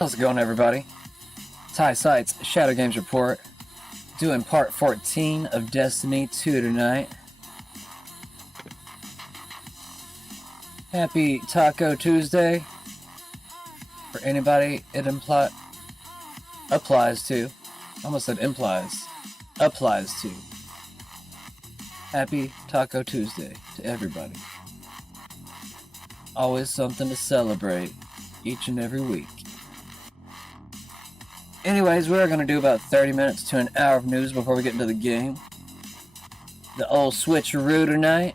How's it going, everybody? Ty Sites Shadow Games Report, doing part 14 of Destiny 2 tonight. Happy Taco Tuesday for anybody it applies to. Almost said implies. Applies to. Happy Taco Tuesday to everybody. Always something to celebrate each and every week. Anyways, we're going to do about 30 minutes to an hour of news before we get into the game. The Ole Switcheroo tonight.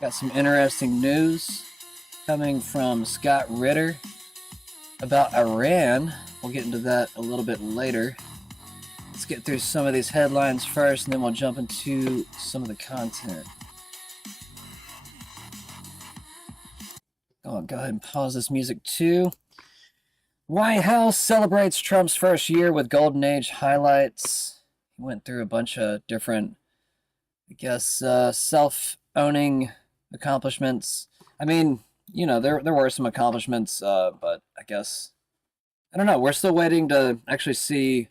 Got some interesting news coming from Scott Ritter about Iran. We'll get into that a little bit later. Let's get through some of these headlines first, and then we'll jump into some of the content. I'll go ahead and pause this music too. White House celebrates Trump's first year with Golden Age highlights. He went through a bunch of different, self-owning accomplishments. I mean, you know, there were some accomplishments, but I don't know. We're still waiting to actually see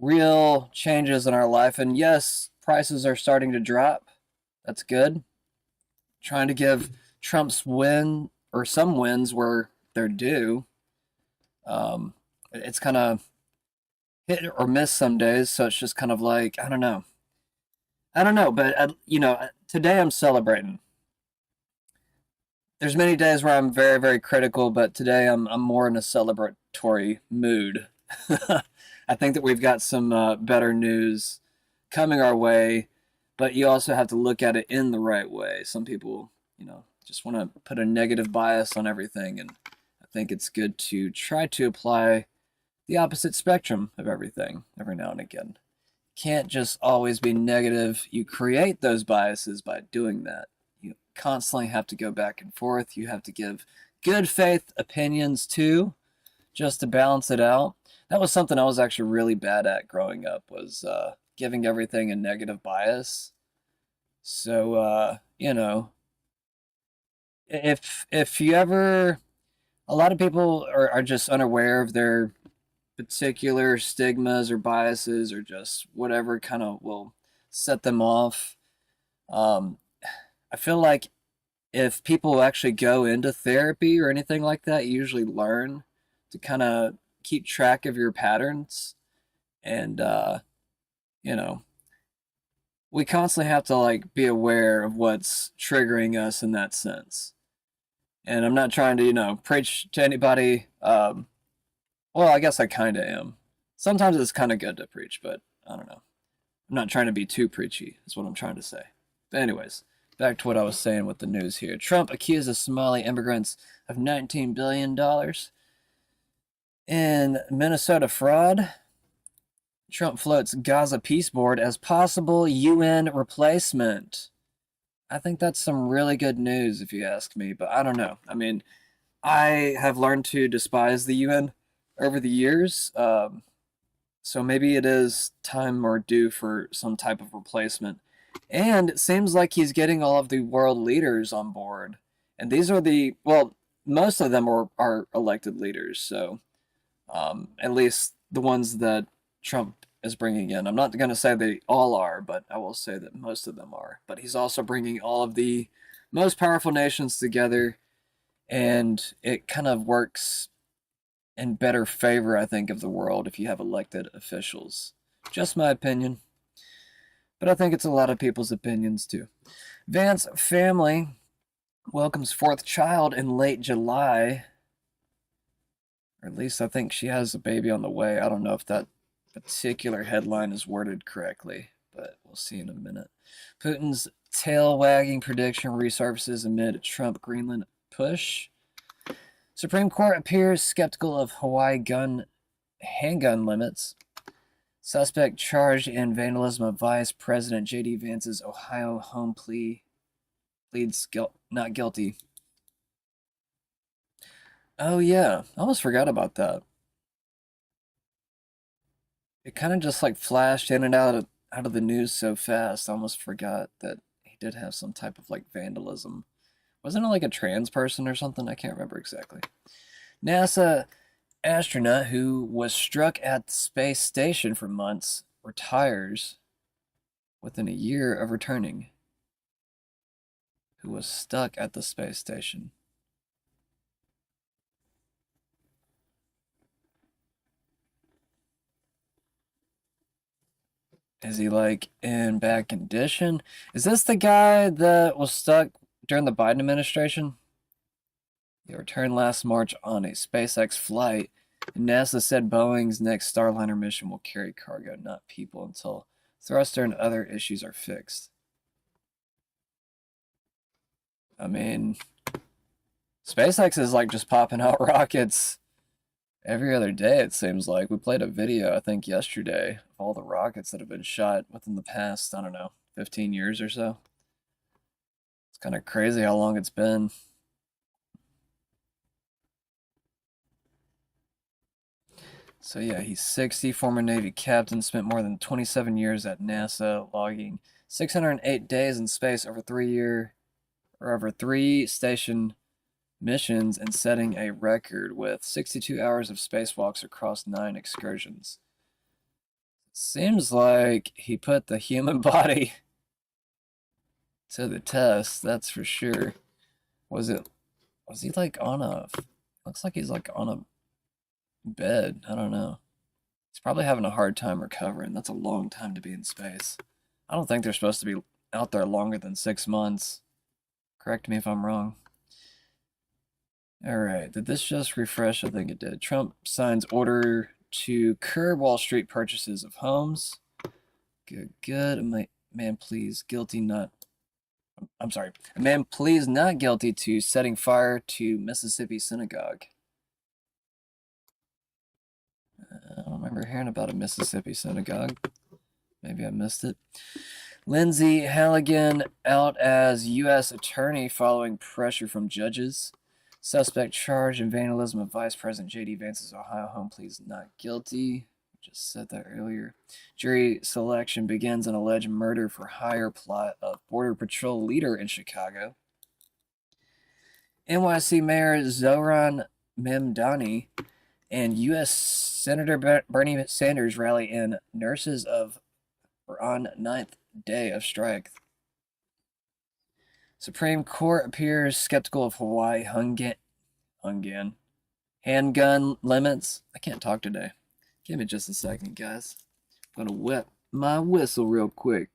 real changes in our life. And yes, prices are starting to drop. That's good. Trying to give Trump's win, or some wins, where they're due. It's kind of hit or miss some days, so it's just kind of like, I don't know, but today I'm celebrating. There's many days where I'm very, very critical, but today I'm more in a celebratory mood. I think that we've got some better news coming our way, but you also have to look at it in the right way. Some people, just want to put a negative bias on everything, and I think it's good to try to apply the opposite spectrum of everything every now and again. Can't just always be negative. You create those biases by doing that. You constantly have to go back and forth. You have to give good faith opinions too, just to balance it out. That was something I was actually really bad at growing up, was giving everything a negative bias. So, if you ever... A lot of people are just unaware of their particular stigmas or biases, or just whatever kind of will set them off. I feel like if people actually go into therapy or anything like that, you usually learn to kind of keep track of your patterns. And, we constantly have to be aware of what's triggering us in that sense. And I'm not trying to, preach to anybody. Well, I guess I kind of am. Sometimes it's kind of good to preach, but I don't know. I'm not trying to be too preachy, is what I'm trying to say. But anyways, back to what I was saying with the news here. Trump accuses Somali immigrants of $19 billion in Minnesota fraud. Trump floats Gaza peace board as possible UN replacement. I think that's some really good news, if you ask me, but I don't know. I mean, I have learned to despise the UN over the years, so maybe it is time or due for some type of replacement. And it seems like he's getting all of the world leaders on board, and these are most of them are elected leaders, so at least the ones that Trump is bringing in. I'm not going to say they all are, but I will say that most of them are. But he's also bringing all of the most powerful nations together, and it kind of works in better favor, I think, of the world if you have elected officials. Just my opinion. But I think it's a lot of people's opinions too. Vance family welcomes fourth child in late July. Or at least I think she has a baby on the way. I don't know if that particular headline is worded correctly, but we'll see in a minute. Putin's tail-wagging prediction resurfaces amid Trump-Greenland push. Supreme Court appears skeptical of Hawaii handgun limits. Suspect charged in vandalism of Vice President J.D. Vance's Ohio home pleads not guilty. Oh yeah, I almost forgot about that. It kind of just flashed in and out of the news so fast. I almost forgot that he did have some type of vandalism. Wasn't it a trans person or something? I can't remember exactly. NASA Astronaut who was struck at the space station for months retires within a year of returning. Who was stuck at the space station. Is he like in bad condition? Is this the guy that was stuck during the Biden administration? He returned last March on a SpaceX flight. And NASA said Boeing's next Starliner mission will carry cargo, not people, until thruster and other issues are fixed. I mean, SpaceX is like just popping out rockets every other day, it seems like. We played a video, I think, yesterday of all the rockets that have been shot within the past, I don't know, 15 years or so. It's kind of crazy how long it's been. So yeah, he's 60, former Navy captain, spent more than 27 years at NASA, logging 608 days in space over 3 station missions and setting a record with 62 hours of spacewalks across 9 excursions. Seems like he put the human body to the test, that's for sure. Was he like on a, looks like he's like on a bed, I don't know. He's probably having a hard time recovering. That's a long time to be in space. I don't think they're supposed to be out there longer than 6 months. Correct me if I'm wrong. All right, did this just refresh? I think it did. Trump signs order to curb Wall Street purchases of homes. Good, good. A man pleads not guilty to setting fire to Mississippi synagogue. I don't remember hearing about a Mississippi synagogue. Maybe I missed it. Lindsey Halligan out as U.S. attorney following pressure from judges. Suspect charged in vandalism of Vice President J.D. Vance's Ohio home pleads not guilty. Just said that earlier. Jury selection begins an alleged murder for hire plot of Border Patrol leader in Chicago. NYC Mayor Zohran Mamdani and U.S. Senator Bernie Sanders rally in nurses are on 9th day of strike. Supreme Court appears skeptical of Hawaii handgun limits. I can't talk today. Give me just a second, guys. I'm gonna wet my whistle real quick.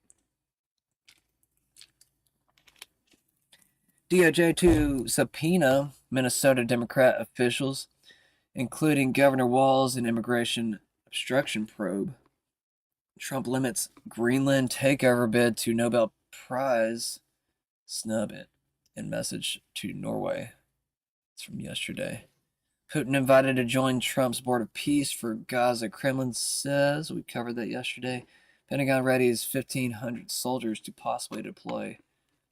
DOJ to subpoena Minnesota Democrat officials, including Governor Walz and immigration obstruction probe. Trump limits Greenland takeover bid to Nobel Prize. Snub it. In message to Norway. It's from yesterday. Putin invited to join Trump's board of peace for Gaza, Kremlin says. We covered that yesterday. Pentagon readies 1,500 soldiers to possibly deploy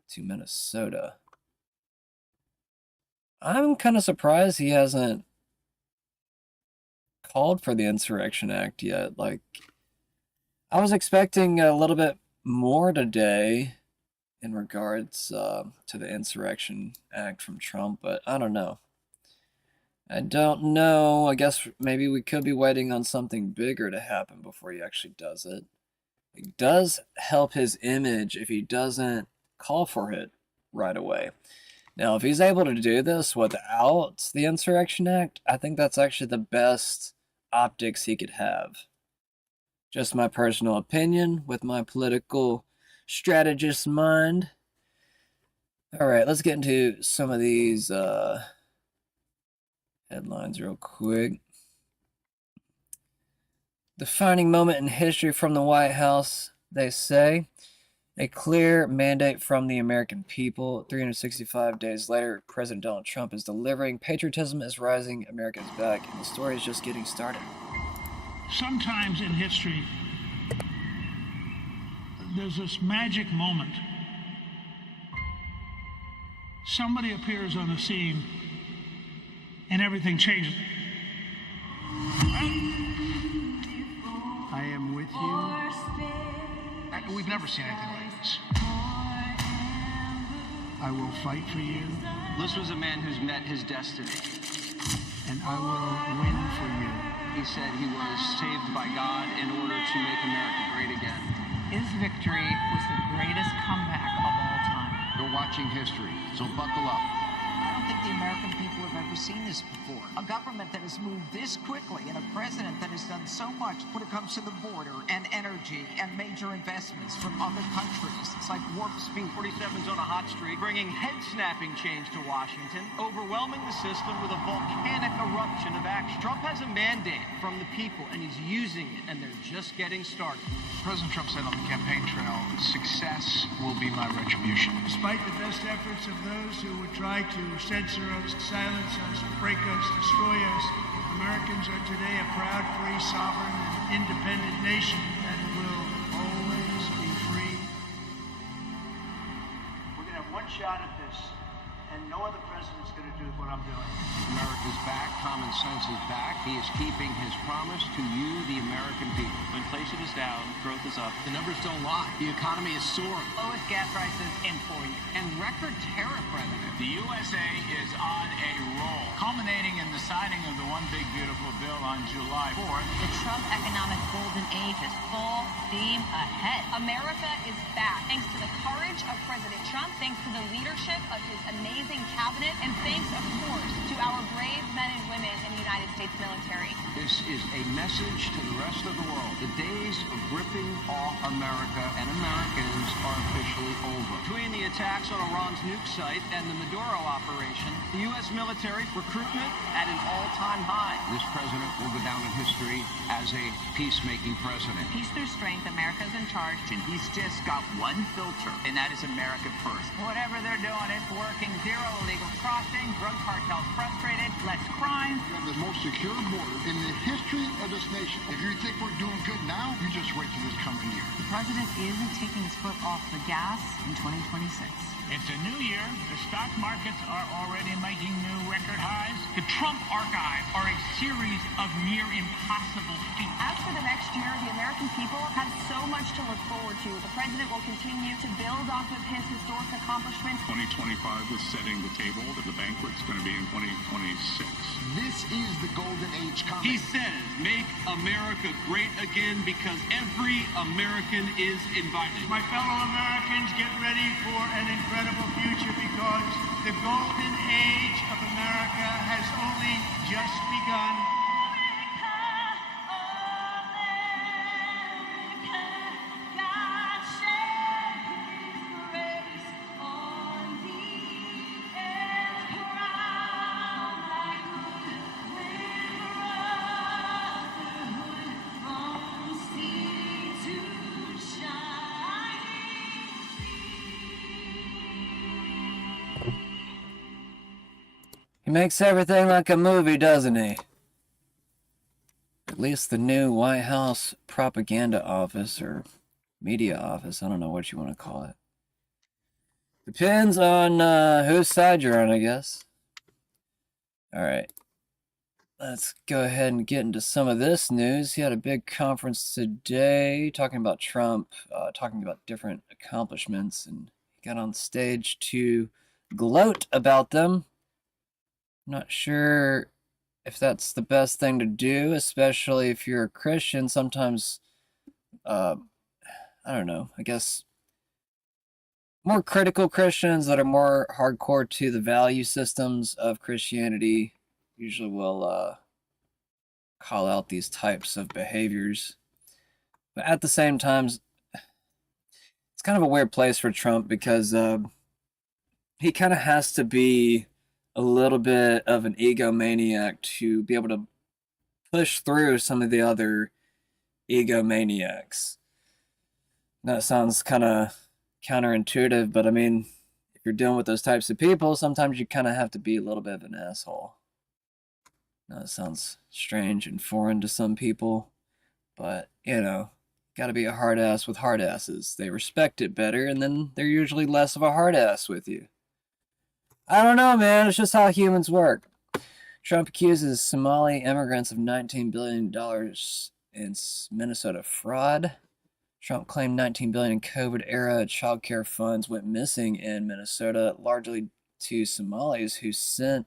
to Minnesota. I'm kind of surprised he hasn't called for the Insurrection Act yet. Like, I was expecting a little bit more today in regards to the Insurrection Act from Trump, but I don't know. I don't know. I guess maybe we could be waiting on something bigger to happen before he actually does it. It does help his image if he doesn't call for it right away. Now, if he's able to do this without the Insurrection Act, I think that's actually the best optics he could have. Just my personal opinion with my political strategist mind. All right, let's get into some of these headlines real quick. Defining moment in history from the White House, they say. A clear mandate from the American people. 365 days later, President Donald Trump is delivering. Patriotism is rising, America is back, and the story is just getting started. Sometimes in history, there's this magic moment. Somebody appears on the scene and everything changes. I am with you. We've never seen anything like this. I will fight for you. This was a man who's met his destiny. and I will win for you. He said he was saved by God in order to make America great again. His victory was the greatest comeback of all time. You're watching history, so buckle up. I don't think the American people have ever seen this before. A government that has moved this quickly and a president that has done so much when it comes to the border and energy and major investments from other countries. It's like warp speed. 47's on a hot streak, bringing head-snapping change to Washington, overwhelming the system with a volcanic eruption of action. Trump has a mandate from the people, and he's using it, and they're just getting started. President Trump said on the campaign trail, success will be my retribution. Despite the best efforts of those who would try to censor us, silence us, break us, destroy us, Americans are today a proud, free, sovereign, and independent nation that will always be free. We're going to have one shot at this, and no other president's going to do what I'm doing. America's back, common sense is back. He is keeping his promise to you, the American people. Inflation is down, growth is up. The numbers don't lie. The economy is soaring. Lowest gas prices in 4 years. And record tariff revenue. The USA is on a roll, culminating in the signing of the One Big Beautiful Bill on July 4th. The Trump economic golden age is full steam ahead. America is back, thanks to the courage of President Trump, thanks to the leadership of his amazing cabinet, and thanks, of course, to our brave men and women in the United States military. This is a message to the rest of the world. The days of ripping off America and Americans are officially over. Between the attacks on Iran's nuke site and the Maduro operation, the U.S. military recruitment at an all-time high. This president will go down in history as a peacemaking president. Peace through strength, America's in charge. And he's just got one filter, and that is America first. Whatever they're doing, it's working. Zero illegal crossing, drug cartels frustrated, less crime. We have the most secure border in the history of this nation. If you think we're doing good now, you just wait till this coming year. The president isn't taking his foot off the gas in 2026. It's a new year. The stock markets are already making new record highs. The Trump archives are a series of near impossible feats. As for the next year, the American people have so much to look forward to. The president will continue to build off of his historic accomplishments. 2025 is setting the table. The banquet's going to be in 2026. This is the golden age coming. He says, make America great again because every American is invited. My fellow Americans, get ready for an incredible future because the golden age of America has only just begun. He makes everything like a movie, doesn't he? At least the new White House propaganda office, or media office, I don't know what you want to call it. Depends on whose side you're on, I guess. Alright. Let's go ahead and get into some of this news. He had a big conference today talking about Trump, talking about different accomplishments, and he got on stage to gloat about them. I'm not sure if that's the best thing to do, especially if you're a Christian. Sometimes, I don't know, I guess more critical Christians that are more hardcore to the value systems of Christianity usually will call out these types of behaviors. But at the same time, it's kind of a weird place for Trump because he kind of has to be a little bit of an egomaniac to be able to push through some of the other egomaniacs. That sounds kind of counterintuitive, but I mean, if you're dealing with those types of people, sometimes you kind of have to be a little bit of an asshole. Now, it sounds strange and foreign to some people, but, you know, gotta be a hard ass with hard asses. They respect it better, and then they're usually less of a hard ass with you. I don't know, man. It's just how humans work. Trump accuses Somali immigrants of $19 billion in Minnesota fraud. Trump claimed $19 billion in COVID-era child care funds went missing in Minnesota, largely to Somalis who said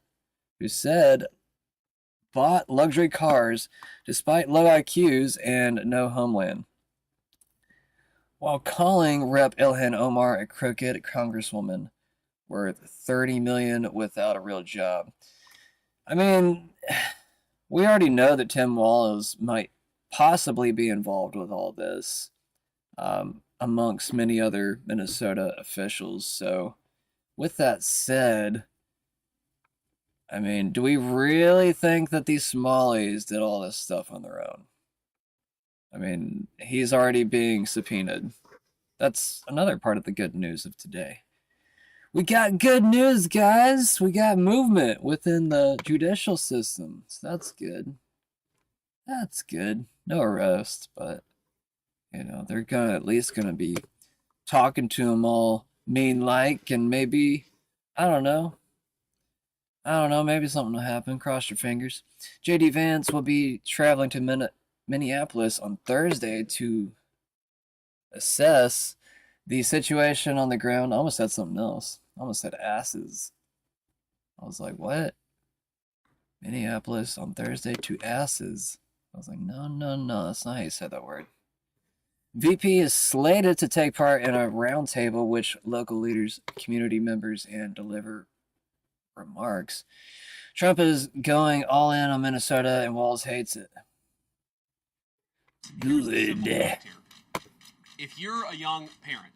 bought luxury cars despite low IQs and no homeland, while calling Rep. Ilhan Omar a crooked congresswoman worth $30 million without a real job. I mean, we already know that Tim Walz might possibly be involved with all this, amongst many other Minnesota officials. So, with that said, I mean, do we really think that these Somalis did all this stuff on their own? I mean, he's already being subpoenaed. That's another part of the good news of today. We got good news, guys. We got movement within the judicial system. So that's good. That's good. No arrest, but, you know, they're at least gonna be talking to him all mean-like, and maybe, I don't know, maybe something will happen. Cross your fingers. J.D. Vance will be traveling to Minneapolis on Thursday to assess the situation on the ground. I almost said something else. I almost said asses. I was like, what? Minneapolis on Thursday to asses. I was like, no, that's not how you said that word. VP is slated to take part in a roundtable with local leaders, community members, and deliver remarks. Trump is going all in on Minnesota, and Walz hates it. Good. If you're a young parent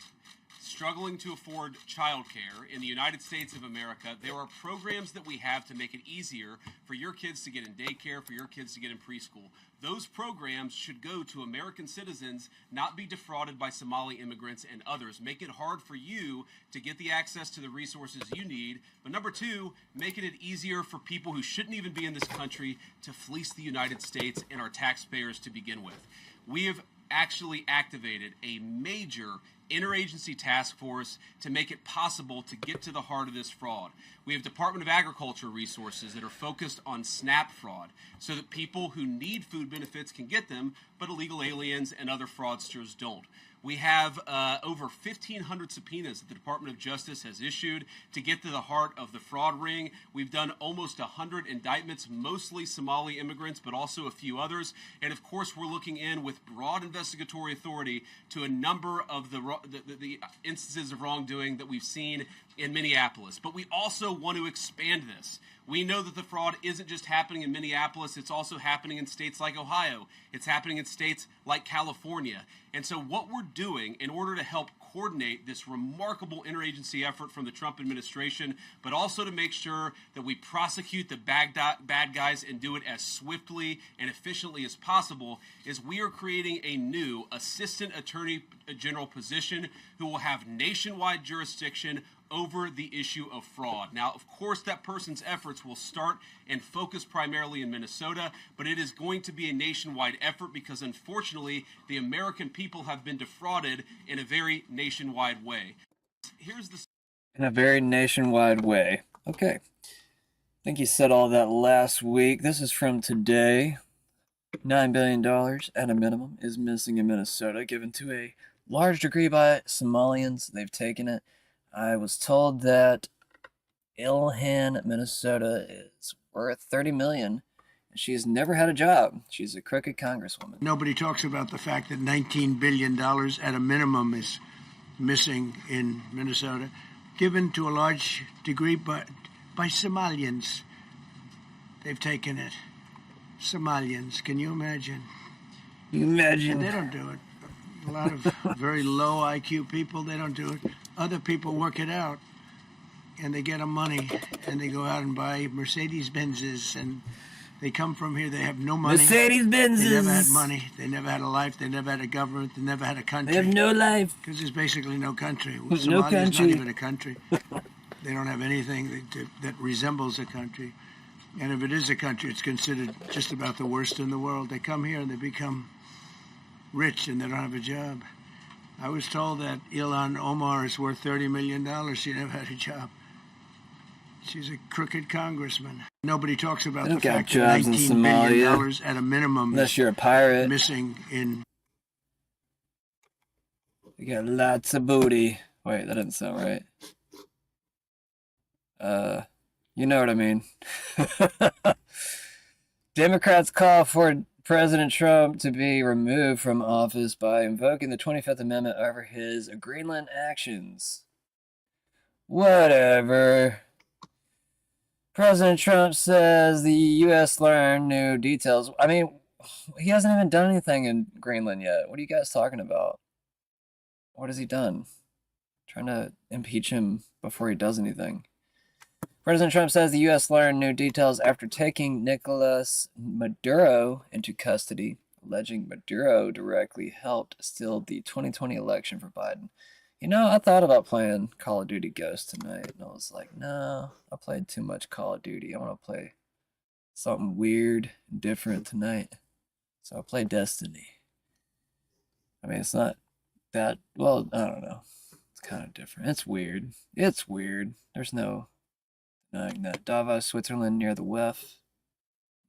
struggling to afford childcare in the United States of America, there are programs that we have to make it easier for your kids to get in daycare, for your kids to get in preschool. Those programs should go to American citizens, not be defrauded by Somali immigrants and others. Make it hard for you to get the access to the resources you need. But number two, making it easier for people who shouldn't even be in this country to fleece the United States and our taxpayers to begin with. We have actually activated a major interagency task force to make it possible to get to the heart of this fraud. We have Department of Agriculture resources that are focused on SNAP fraud so that people who need food benefits can get them, but illegal aliens and other fraudsters don't. We have over 1,500 subpoenas that the Department of Justice has issued to get to the heart of the fraud ring. We've done almost 100 indictments, mostly Somali immigrants, but also a few others. And of course, we're looking in with broad investigatory authority to a number of the instances of wrongdoing that we've seen in Minneapolis. But we also want to expand this. We know that the fraud isn't just happening in Minneapolis, it's also happening in states like Ohio. It's happening in states like California. And so what we're doing in order to help coordinate this remarkable interagency effort from the Trump administration, but also to make sure that we prosecute the bad guys and do it as swiftly and efficiently as possible, is we are creating a new Assistant Attorney General position who will have nationwide jurisdiction over the issue of fraud. Now, of course, that person's efforts will start and focus primarily in Minnesota, but it is going to be a nationwide effort because, unfortunately, the American people have been defrauded in a very nationwide way. In a very nationwide way. Okay. I think you said all that last week. This is from today. $9 billion at a minimum is missing in Minnesota, given to a large degree by Somalians. They've taken it. I was told that Ilhan, Minnesota is worth $30 million. And she's never had a job. She's a crooked congresswoman. Nobody talks about the fact that $19 billion at a minimum is missing in Minnesota, given to a large degree by Somalians. They've taken it. Somalians, can you imagine? Imagine. And they don't do it. A lot of very low IQ people, they don't do it. Other people work it out, and they get them money, and they go out and buy Mercedes-Benzes, and they come from here, they have no money. Mercedes-Benzes! They never had money, they never had a life, they never had a government, they never had a country. They have no life. Because there's basically no country. There's no country. Somalia's not even a country. They don't have anything that resembles a country. And if it is a country, it's considered just about the worst in the world. They come here and they become rich and they don't have a job. I was told that Ilhan Omar is worth $30 million. She never had a job. She's a crooked congressman. Nobody talks about the fact that $19 billion at a minimum, unless you're a pirate, missing in. You got lots of booty. Wait, that didn't sound right. You know what I mean. Democrats call for President Trump to be removed from office by invoking the 25th Amendment over his Greenland actions. Whatever. President Trump says the U.S. learned new details. I mean, he hasn't even done anything in Greenland yet. What are you guys talking about? What has he done? Trying to impeach him before he does anything. President Trump says the U.S. learned new details after taking Nicolas Maduro into custody, alleging Maduro directly helped steal the 2020 election for Biden. You know, I thought about playing Call of Duty Ghost tonight, and I was like, no, I played too much Call of Duty. I want to play something weird and different tonight. So I played Destiny. I mean, it's not that, well, I don't know. It's kind of different. It's weird. It's weird. There's no denying that. Davos, Switzerland, near the WEF.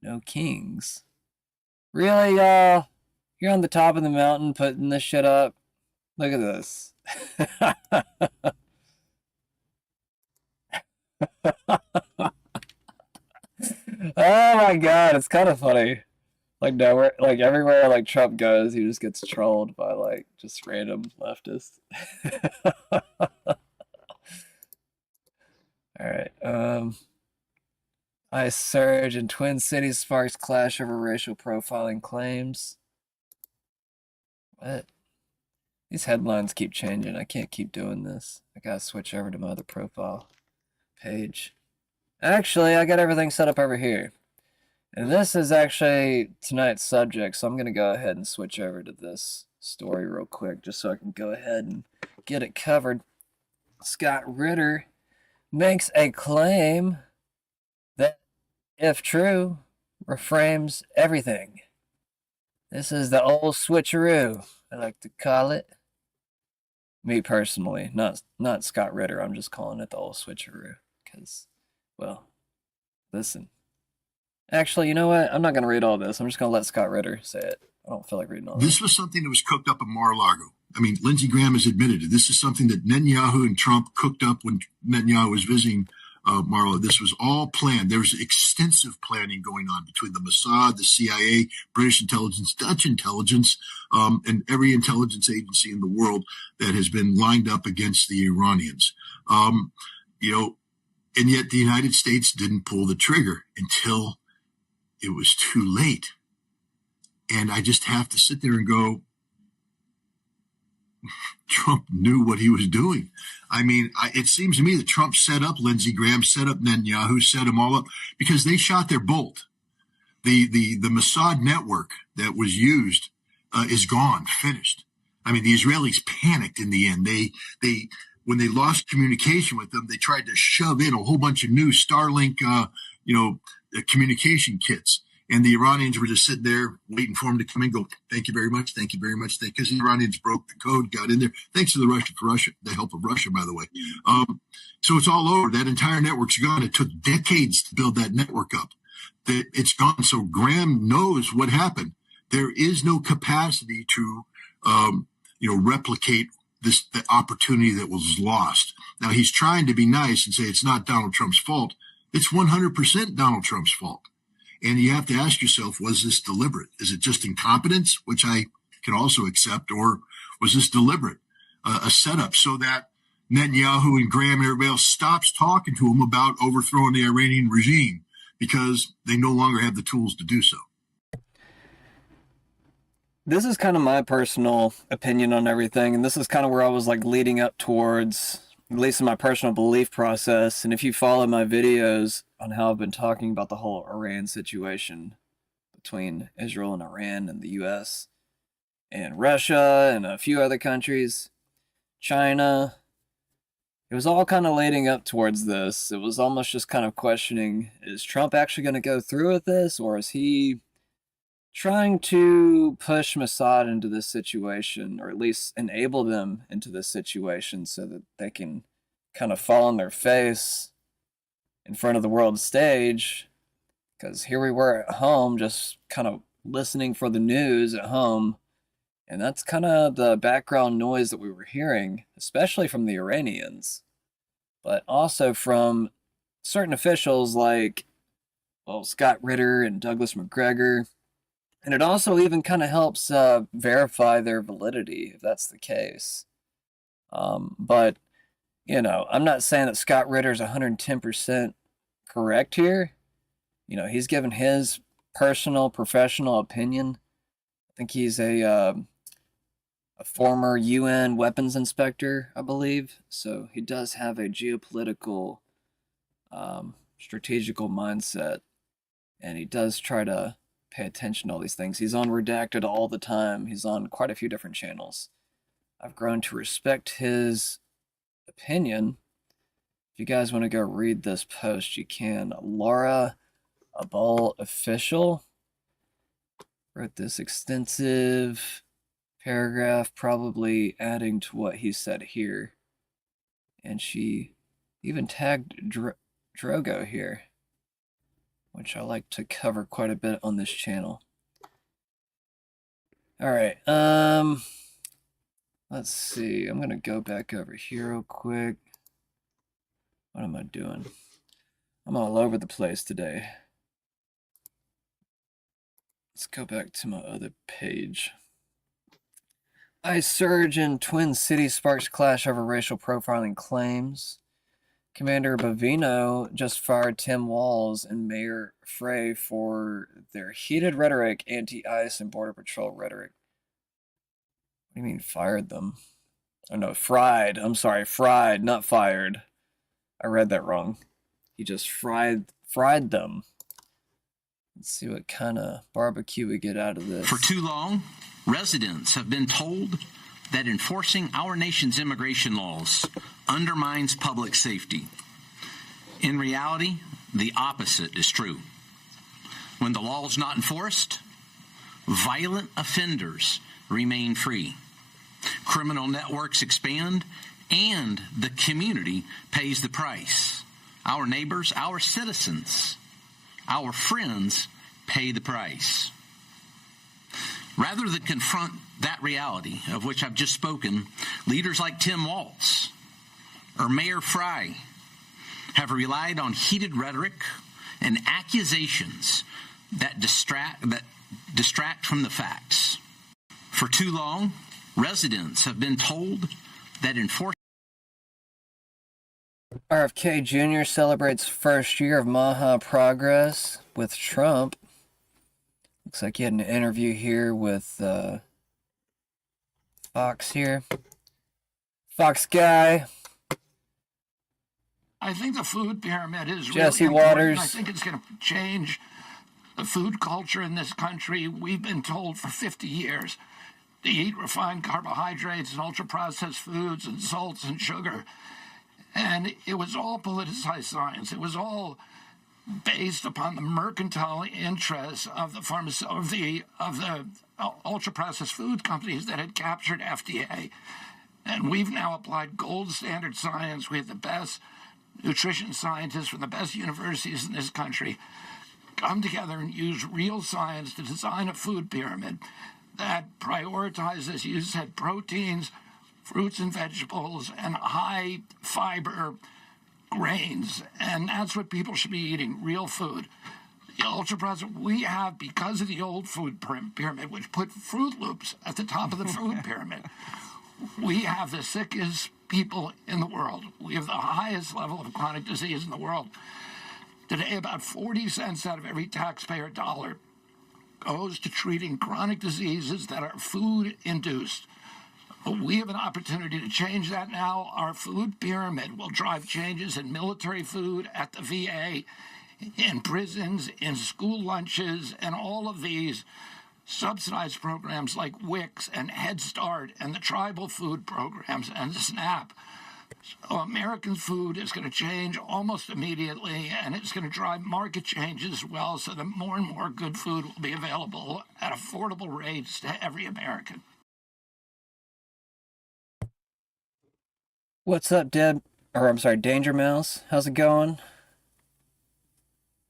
No kings. Really, y'all? You're on the top of the mountain putting this shit up? Look at this. Oh my god, it's kind of funny. Like nowhere, like everywhere, like Trump goes, he just gets trolled by like just random leftists. All right. ICE surge in Twin Cities sparks clash over racial profiling claims. What? These headlines keep changing. I can't keep doing this. I gotta switch over to my other profile page. Actually, I got everything set up over here. And this is actually tonight's subject, so I'm going to go ahead and switch over to this story real quick, just so I can go ahead and get it covered. Scott Ritter makes a claim that, if true, reframes everything. This is the Ole Switcheroo, I like to call it. Me personally, not Scott Ritter, I'm just calling it the Ole Switcheroo, because, well, listen. Actually, you know what? I'm not going to read all this. I'm just going to let Scott Ritter say it. I don't feel like reading all this. This was something that was cooked up in Mar-a-Lago. I mean, Lindsey Graham has admitted it. This is something that Netanyahu and Trump cooked up when Netanyahu was visiting Mar-a-Lago. This was all planned. There was extensive planning going on between the Mossad, the CIA, British intelligence, Dutch intelligence, and every intelligence agency in the world that has been lined up against the Iranians. You know, and yet the United States didn't pull the trigger until it was too late. And I just have to sit there and go, Trump knew what he was doing. I mean, it seems to me that Trump set up Lindsey Graham, set up Netanyahu, set them all up because they shot their bolt. The Mossad network that was used is gone, finished. I mean, the Israelis panicked in the end. They when they lost communication with them, they tried to shove in a whole bunch of new Starlink, communication kits. And the Iranians were just sitting there waiting for him to come in and go, thank you very much, thank you very much. Because the Iranians broke the code, got in there. Thanks to the help of Russia, by the way. So it's all over. That entire network's gone. It took decades to build that network up. It's gone. So Graham knows what happened. There is no capacity to, replicate the opportunity that was lost. Now, he's trying to be nice and say it's not Donald Trump's fault. It's 100% Donald Trump's fault. And you have to ask yourself, was this deliberate? Is it just incompetence, which I can also accept, or was this deliberate? A setup so that Netanyahu and Graham and everybody else stops talking to him about overthrowing the Iranian regime because they no longer have the tools to do so. This is kind of my personal opinion on everything, and this is kind of where I was like leading up towards, at least in my personal belief process. And if you follow my videos on how I've been talking about the whole Iran situation between Israel and Iran and the US and Russia and a few other countries, China, it was all kind of leading up towards this. It was almost just kind of questioning, is Trump actually going to go through with this, or is he trying to push Mossad into this situation, or at least enable them into this situation so that they can kind of fall on their face in front of the world stage? Because here we were at home just kind of listening for the news at home, and that's kind of the background noise that we were hearing, especially from the Iranians, but also from certain officials like well, Scott Ritter and Douglas McGregor. And it also even kind of helps verify their validity, if that's the case. But, you know, I'm not saying that Scott Ritter's 110% correct here. You know, he's given his personal, professional opinion. I think he's a former UN weapons inspector, I believe. So he does have a geopolitical, strategical mindset. And he does try to pay attention to all these things. He's on Redacted all the time. He's on quite a few different channels. I've grown to respect his opinion. If you guys want to go read this post, you can. Laura Abul Official wrote this extensive paragraph, probably adding to what he said here. And she even tagged Drogo here, which I like to cover quite a bit on this channel. All right, let's see. I'm going to go back over here real quick. What am I doing? I'm all over the place today. Let's go back to my other page. ICE surge in Twin Cities sparks clash over racial profiling claims. Commander Bavino just fired Tim Walz and Mayor Frey for their heated rhetoric, anti-ICE and Border Patrol rhetoric. What do you mean fired them? Oh no, fried. I'm sorry, fried, not fired. I read that wrong. He just fried them. Let's see what kind of barbecue we get out of this. For too long, residents have been told that enforcing our nation's immigration laws undermines public safety. In reality, the opposite is true. When the law is not enforced, violent offenders remain free. Criminal networks expand, and the community pays the price. Our neighbors, our citizens, our friends pay the price. Rather than confront that reality of which I've just spoken, leaders like Tim Walz or Mayor Frey have relied on heated rhetoric and accusations that distract from the facts. For too long, residents have been told that enforcement. RFK Jr. celebrates first year of Maha progress with Trump. Looks like he had an interview here with Fox here. Fox guy. I think the food pyramid is Jesse really important. Waters. I think it's going to change the food culture in this country. We've been told for 50 years to eat refined carbohydrates and ultra-processed foods and salts and sugar. And it was all politicized science. It was all based upon the mercantile interests of the ultra-processed food companies that had captured FDA. And we've now applied gold standard science. We have the best nutrition scientists from the best universities in this country come together and use real science to design a food pyramid that prioritizes, as you said, proteins, fruits and vegetables, and high fiber grains. And that's what people should be eating, real food. The ultra-processed, we have, because of the old food pyramid, which put Fruit Loops at the top of the food pyramid, we have the sickest people in the world. We have the highest level of chronic disease in the world. Today, about 40 cents out of every taxpayer dollar goes to treating chronic diseases that are food-induced. We have an opportunity to change that now. Our food pyramid will drive changes in military food, at the VA, in prisons, in school lunches, and all of these subsidized programs like WIC and Head Start and the tribal food programs and SNAP. So American food is going to change almost immediately, and it's going to drive market changes as well, so that more and more good food will be available at affordable rates to every American. What's up, Danger Mouse? How's it going?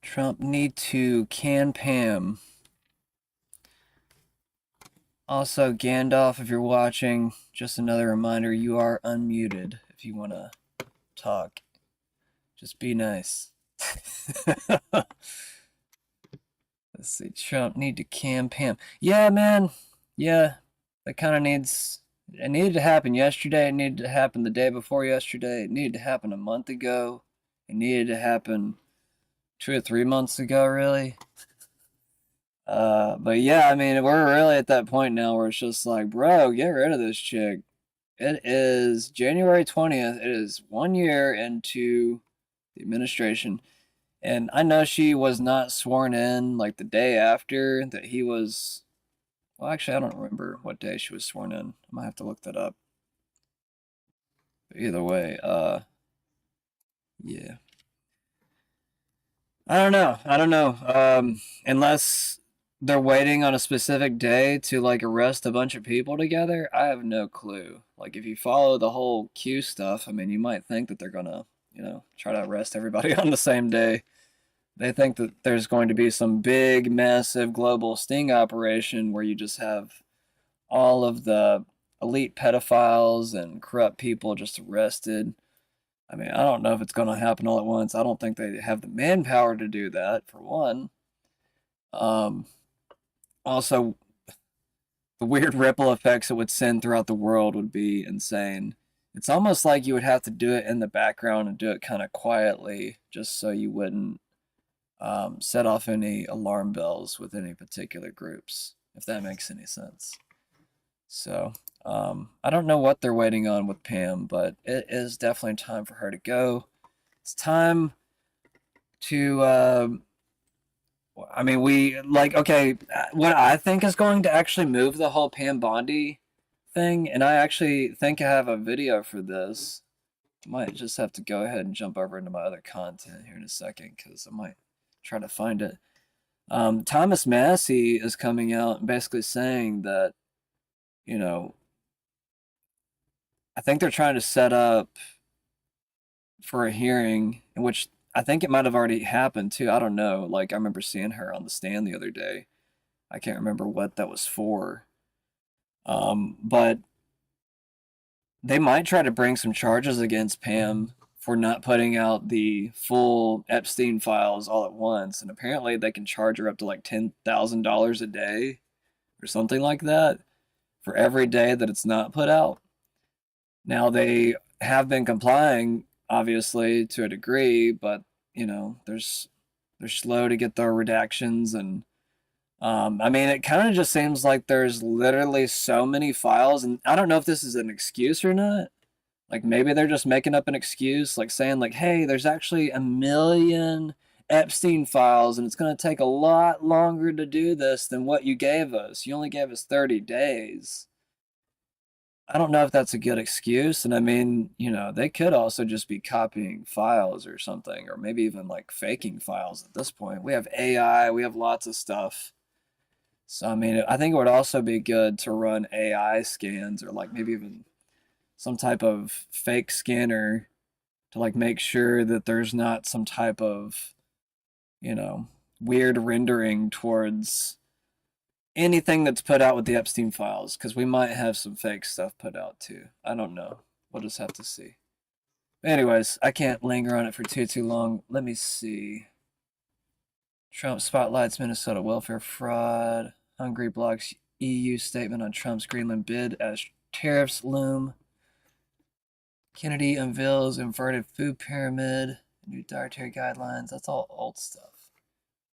Trump need to can Pam. Also, Gandalf, if you're watching, just another reminder, you are unmuted if you want to talk. Just be nice. Let's see. Trump need to cam Pam. Yeah, man. Yeah, that kind of needs. It needed to happen yesterday. It needed to happen the day before yesterday. It needed to happen a month ago. It needed to happen 2 or 3 months ago, really. But yeah, I mean, we're really at that point now where it's just like, bro, get rid of this chick. It is January 20th. It is 1 year into the administration. And I know she was not sworn in like the day after that he was. Well, actually, I don't remember what day she was sworn in. I might have to look that up. But either way, yeah. I don't know. I don't know. Unless they're waiting on a specific day to like arrest a bunch of people together, I have no clue. Like if you follow the whole Q stuff, I mean, you might think that they're gonna, try to arrest everybody on the same day. They think that there's going to be some big, massive global sting operation where you just have all of the elite pedophiles and corrupt people just arrested. I mean, I don't know if it's going to happen all at once. I don't think they have the manpower to do that, for one. Also, the weird ripple effects it would send throughout the world would be insane. It's almost like you would have to do it in the background and do it kind of quietly just so you wouldn't set off any alarm bells with any particular groups, if that makes any sense. So, I don't know what they're waiting on with Pam, but it is definitely time for her to go. It's time to, I mean, okay, what I think is going to actually move the whole Pam Bondi thing, and I actually think I have a video for this. Might just have to go ahead and jump over into my other content here in a second, because I might try to find it. Thomas Massey is coming out and basically saying that, I think they're trying to set up for a hearing in which I think it might have already happened too. I don't know. Like I remember seeing her on the stand the other day. I can't remember what that was for. But they might try to bring some charges against Pam for not putting out the full Epstein files all at once. And apparently they can charge her up to like $10,000 a day or something like that for every day that it's not put out. Now they have been complying, obviously, to a degree, but they're slow to get their redactions, and I mean, it kind of just seems like there's literally so many files, and I don't know if this is an excuse or not. Like maybe they're just making up an excuse, like saying like, hey, there's actually 1 million Epstein files, and it's going to take a lot longer to do this than what you gave us. You only gave us 30 days. I don't know if that's a good excuse. And I mean, they could also just be copying files or something, or maybe even like faking files at this point. We have AI, we have lots of stuff. So, I mean, I think it would also be good to run AI scans or like maybe even some type of fake scanner to like make sure that there's not some type of, weird rendering towards anything that's put out with the Epstein files, because we might have some fake stuff put out too. I don't know. We'll just have to see. Anyways, I can't linger on it for too long. Let me see. Trump spotlights Minnesota welfare fraud. Hungary blocks EU statement on Trump's Greenland bid as tariffs loom. Kennedy unveils inverted food pyramid. New dietary guidelines. That's all old stuff.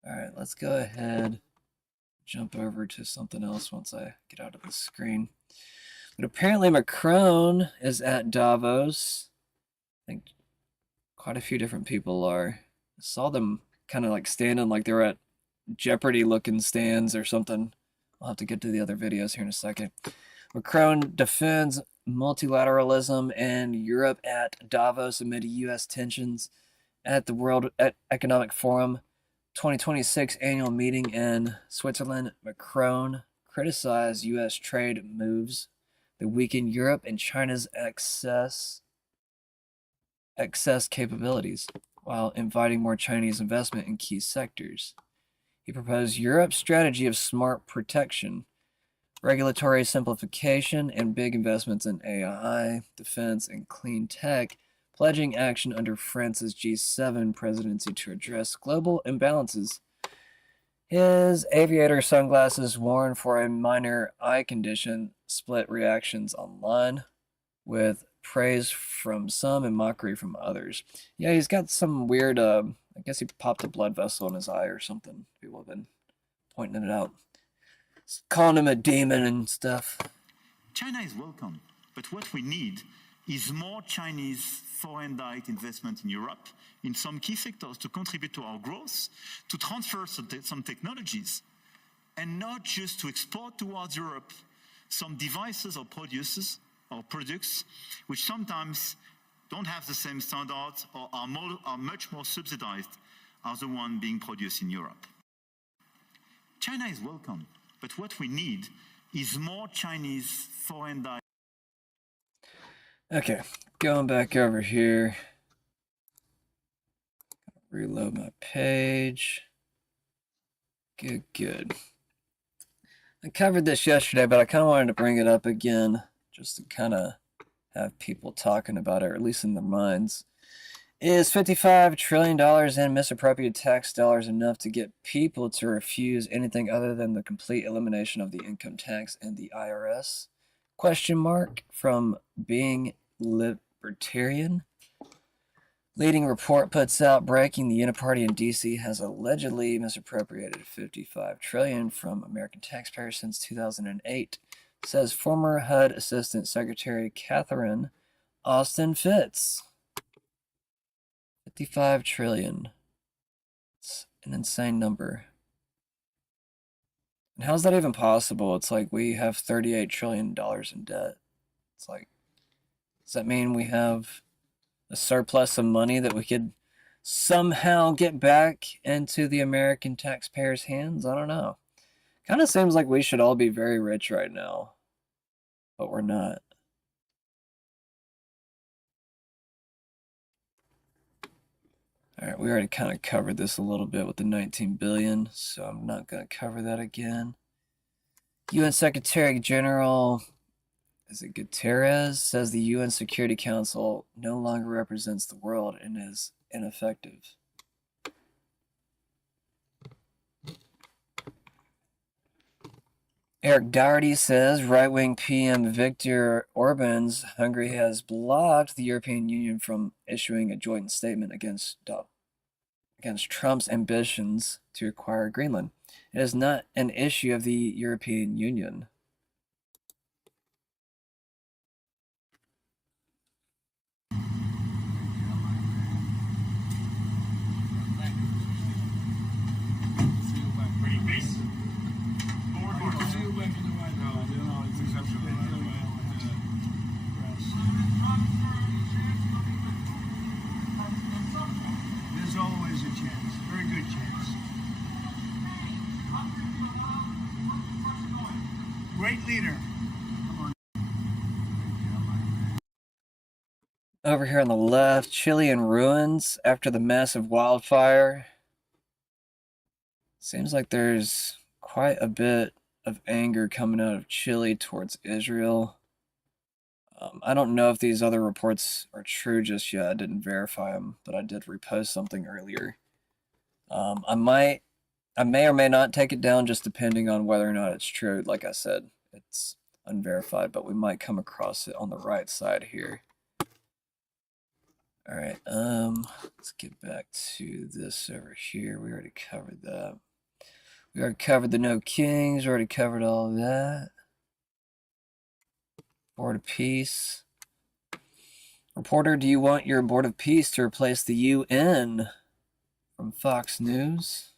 All right, let's go ahead. Jump over to something else once I get out of the screen. But apparently Macron is at Davos. I think quite a few different people are. I saw them kind of like standing like they were at Jeopardy looking stands or something. I'll have to get to the other videos here in a second. Macron defends multilateralism and Europe at Davos amid U.S. tensions at the World Economic Forum 2026 annual meeting in Switzerland. Macron criticized U.S. trade moves that weaken Europe and China's excess capabilities, while inviting more Chinese investment in key sectors. He proposed Europe's strategy of smart protection, regulatory simplification, and big investments in AI, defense, and clean tech, pledging action under France's G7 presidency to address global imbalances His aviator sunglasses worn for a minor eye condition split reactions online, with praise from some and mockery from others. Yeah, he's got some weird, I guess he popped a blood vessel in his eye or something. People have been pointing it out. Calling him a demon and stuff. China is welcome, but what we need is more Chinese foreign direct investment in Europe, in some key sectors to contribute to our growth, to transfer some technologies, and not just to export towards Europe some devices or products which sometimes don't have the same standards or are much more subsidized as the one being produced in Europe. China is welcome, but what we need is more Chinese foreign direct. Okay, going back over here. Reload my page. Good. I covered this yesterday, but I kind of wanted to bring it up again just to kind of have people talking about it, or at least in their minds. Is $55 trillion in misappropriated tax dollars enough to get people to refuse anything other than the complete elimination of the income tax and the IRS? Question mark from Being Libertarian. Leading report puts out breaking: the Uniparty in D.C. has allegedly misappropriated $55 trillion from American taxpayers since 2008, says former HUD Assistant Secretary Catherine Austin Fitts. $55 trillion. It's an insane number. And how's that even possible? It's like we have $38 trillion in debt. It's like, does that mean we have a surplus of money that we could somehow get back into the American taxpayers' hands? I don't know. Kind of seems like we should all be very rich right now, but we're not. All right, we already kind of covered this a little bit with the 19 billion, so I'm not going to cover that again. UN Secretary General, is it Guterres, says the UN Security Council no longer represents the world and is ineffective. Eric Doherty says right-wing PM Viktor Orban's Hungary has blocked the European Union from issuing a joint statement against Trump's ambitions to acquire Greenland. It is not an issue of the European Union. There's always a chance, very good chance. Great leader. Over here on the left, Chile in ruins after the massive wildfire. Seems like there's quite a bit of anger coming out of Chile towards Israel. I don't know if these other reports are true just yet. I didn't verify them, but I did repost something earlier. I may or may not take it down, just depending on whether or not it's true. Like I said, it's unverified, but we might come across it on the right side here. All right, let's get back to this over here. We already covered that. We already covered the no kings. We already covered all of that. Board of Peace. Reporter, do you want your Board of Peace to replace the UN? From Fox News.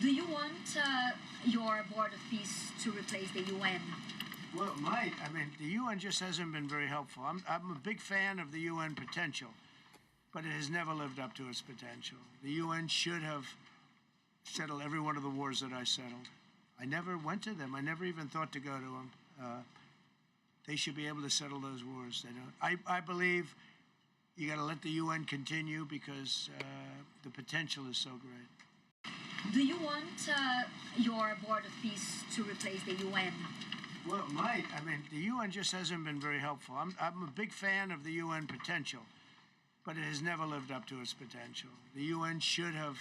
Do you want your Board of Peace to replace the UN? Well, it might. I mean, the UN just hasn't been very helpful. I'm a big fan of the UN potential, but it has never lived up to its potential. The UN should have settled every one of the wars that I settled. I never went to them. I never even thought to go to them. They should be able to settle those wars. They don't. I believe you got to let the UN continue because the potential is so great. Do you want your Board of Peace to replace the UN? Well, it might. I mean, the UN just hasn't been very helpful. I'm a big fan of the UN potential, but it has never lived up to its potential. The UN should have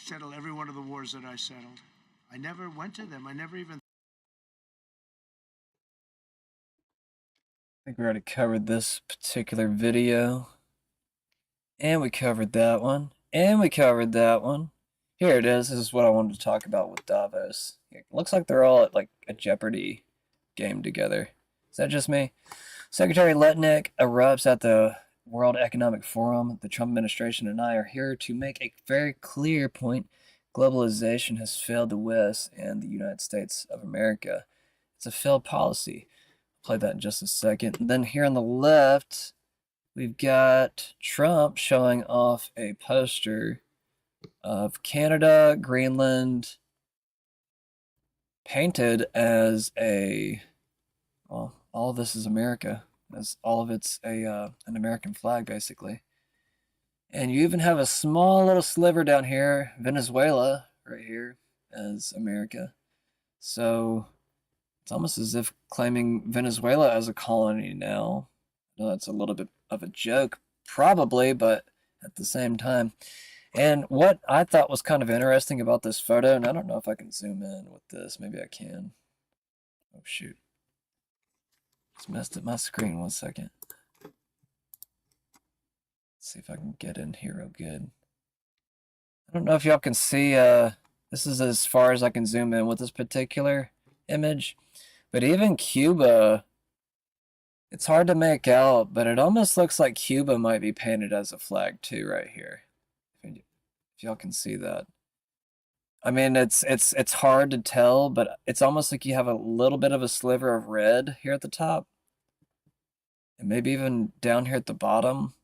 settle every one of the wars that I settled. I never went to them. I never even. I think we already covered this particular video. And we covered that one. And we covered that one. Here it is. This is what I wanted to talk about with Davos. It looks like they're all at like a Jeopardy game together. Is that just me? Secretary Letnick erupts at the World Economic Forum. The Trump administration and I are here to make a very clear point. Globalization has failed the West and the United States of America. It's a failed policy. I'll play that in just a second. And then here on the left, we've got Trump showing off a poster of Canada, Greenland, painted as a, well, all of this is America, as all of it's an American flag, basically. And you even have a small little sliver down here, Venezuela, right here, as America. So it's almost as if claiming Venezuela as a colony now. I know that's a little bit of a joke, probably, but at the same time. And what I thought was kind of interesting about this photo, and I don't know if I can zoom in with this. Maybe I can. Oh, shoot. Just messed up my screen. 1 second. Let's see if I can get in here real good. I don't know if y'all can see, this is as far as I can zoom in with this particular image. But even Cuba, it's hard to make out, but it almost looks like Cuba might be painted as a flag too right here. If y'all can see that. I mean, it's hard to tell, but it's almost like you have a little bit of a sliver of red here at the top. And maybe even down here at the bottom.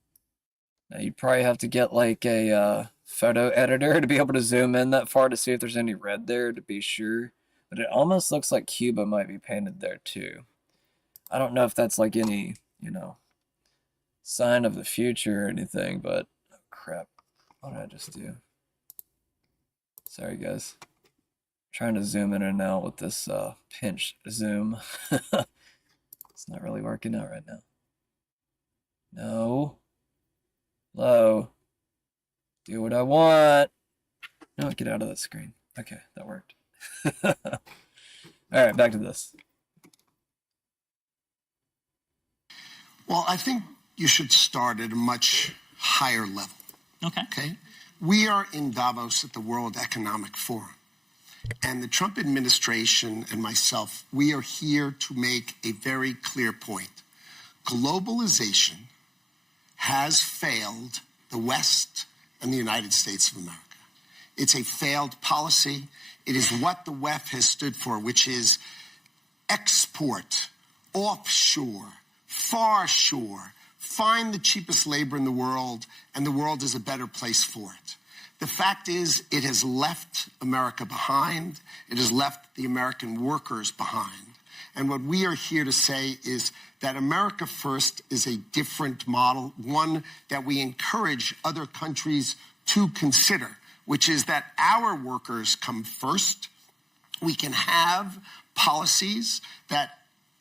Now, you'd probably have to get like a photo editor to be able to zoom in that far to see if there's any red there to be sure. But it almost looks like Cuba might be painted there too. I don't know if that's like any, sign of the future or anything, but oh crap. What did I just do? Sorry guys. I'm trying to zoom in and out with this pinch zoom. It's not really working out right now. No. Hello. Do what I want. No, get out of that screen. Okay, that worked. All right, back to this. Well, I think you should start at a much higher level. Okay. We are in Davos at the World Economic Forum. And the Trump administration and myself, we are here to make a very clear point. Globalization has failed the West and the United States of America. It's a failed policy. It is what the WEF has stood for, which is export, offshore, far shore, find the cheapest labor in the world, and the world is a better place for it. The fact is, it has left America behind. It has left the American workers behind. And what we are here to say is that America First is a different model, one that we encourage other countries to consider, which is that our workers come first. We can have policies that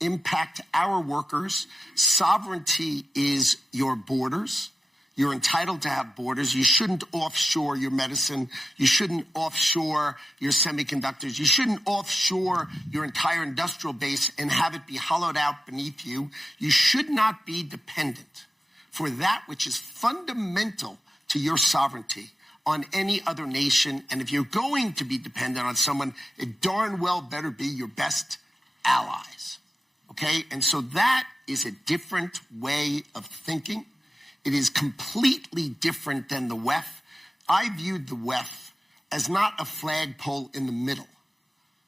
impact our workers. Sovereignty is your borders. You're entitled to have borders. You shouldn't offshore your medicine. You shouldn't offshore your semiconductors. You shouldn't offshore your entire industrial base and have it be hollowed out beneath you. You should not be dependent for that which is fundamental to your sovereignty on any other nation. And if you're going to be dependent on someone, it darn well better be your best allies. Okay? And so that is a different way of thinking. It is completely different than the WEF. I viewed the WEF as not a flagpole in the middle,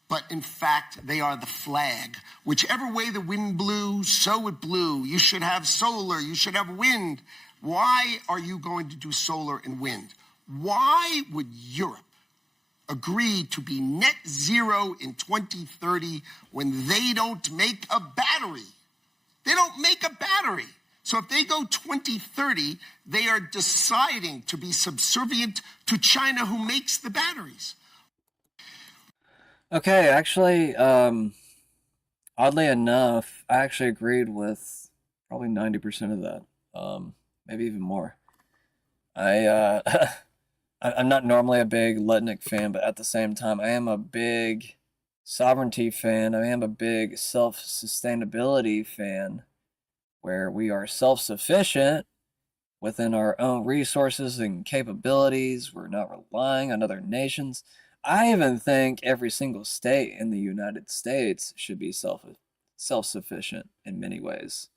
but in fact, they are the flag. Whichever way the wind blew, so it blew. You should have solar, you should have wind. Why are you going to do solar and wind? Why would Europe agree to be net zero in 2030 when they don't make a battery? They don't make a battery. So if they go 2030, they are deciding to be subservient to China, who makes the batteries. Okay, actually, oddly enough, I actually agreed with probably 90% of that, maybe even more. I I'm not normally a big Letnick fan, but at the same time, I am a big sovereignty fan. I am a big self-sustainability fan, where we are self-sufficient within our own resources and capabilities. We're not relying on other nations. I even think every single state in the United States should be self-sufficient in many ways.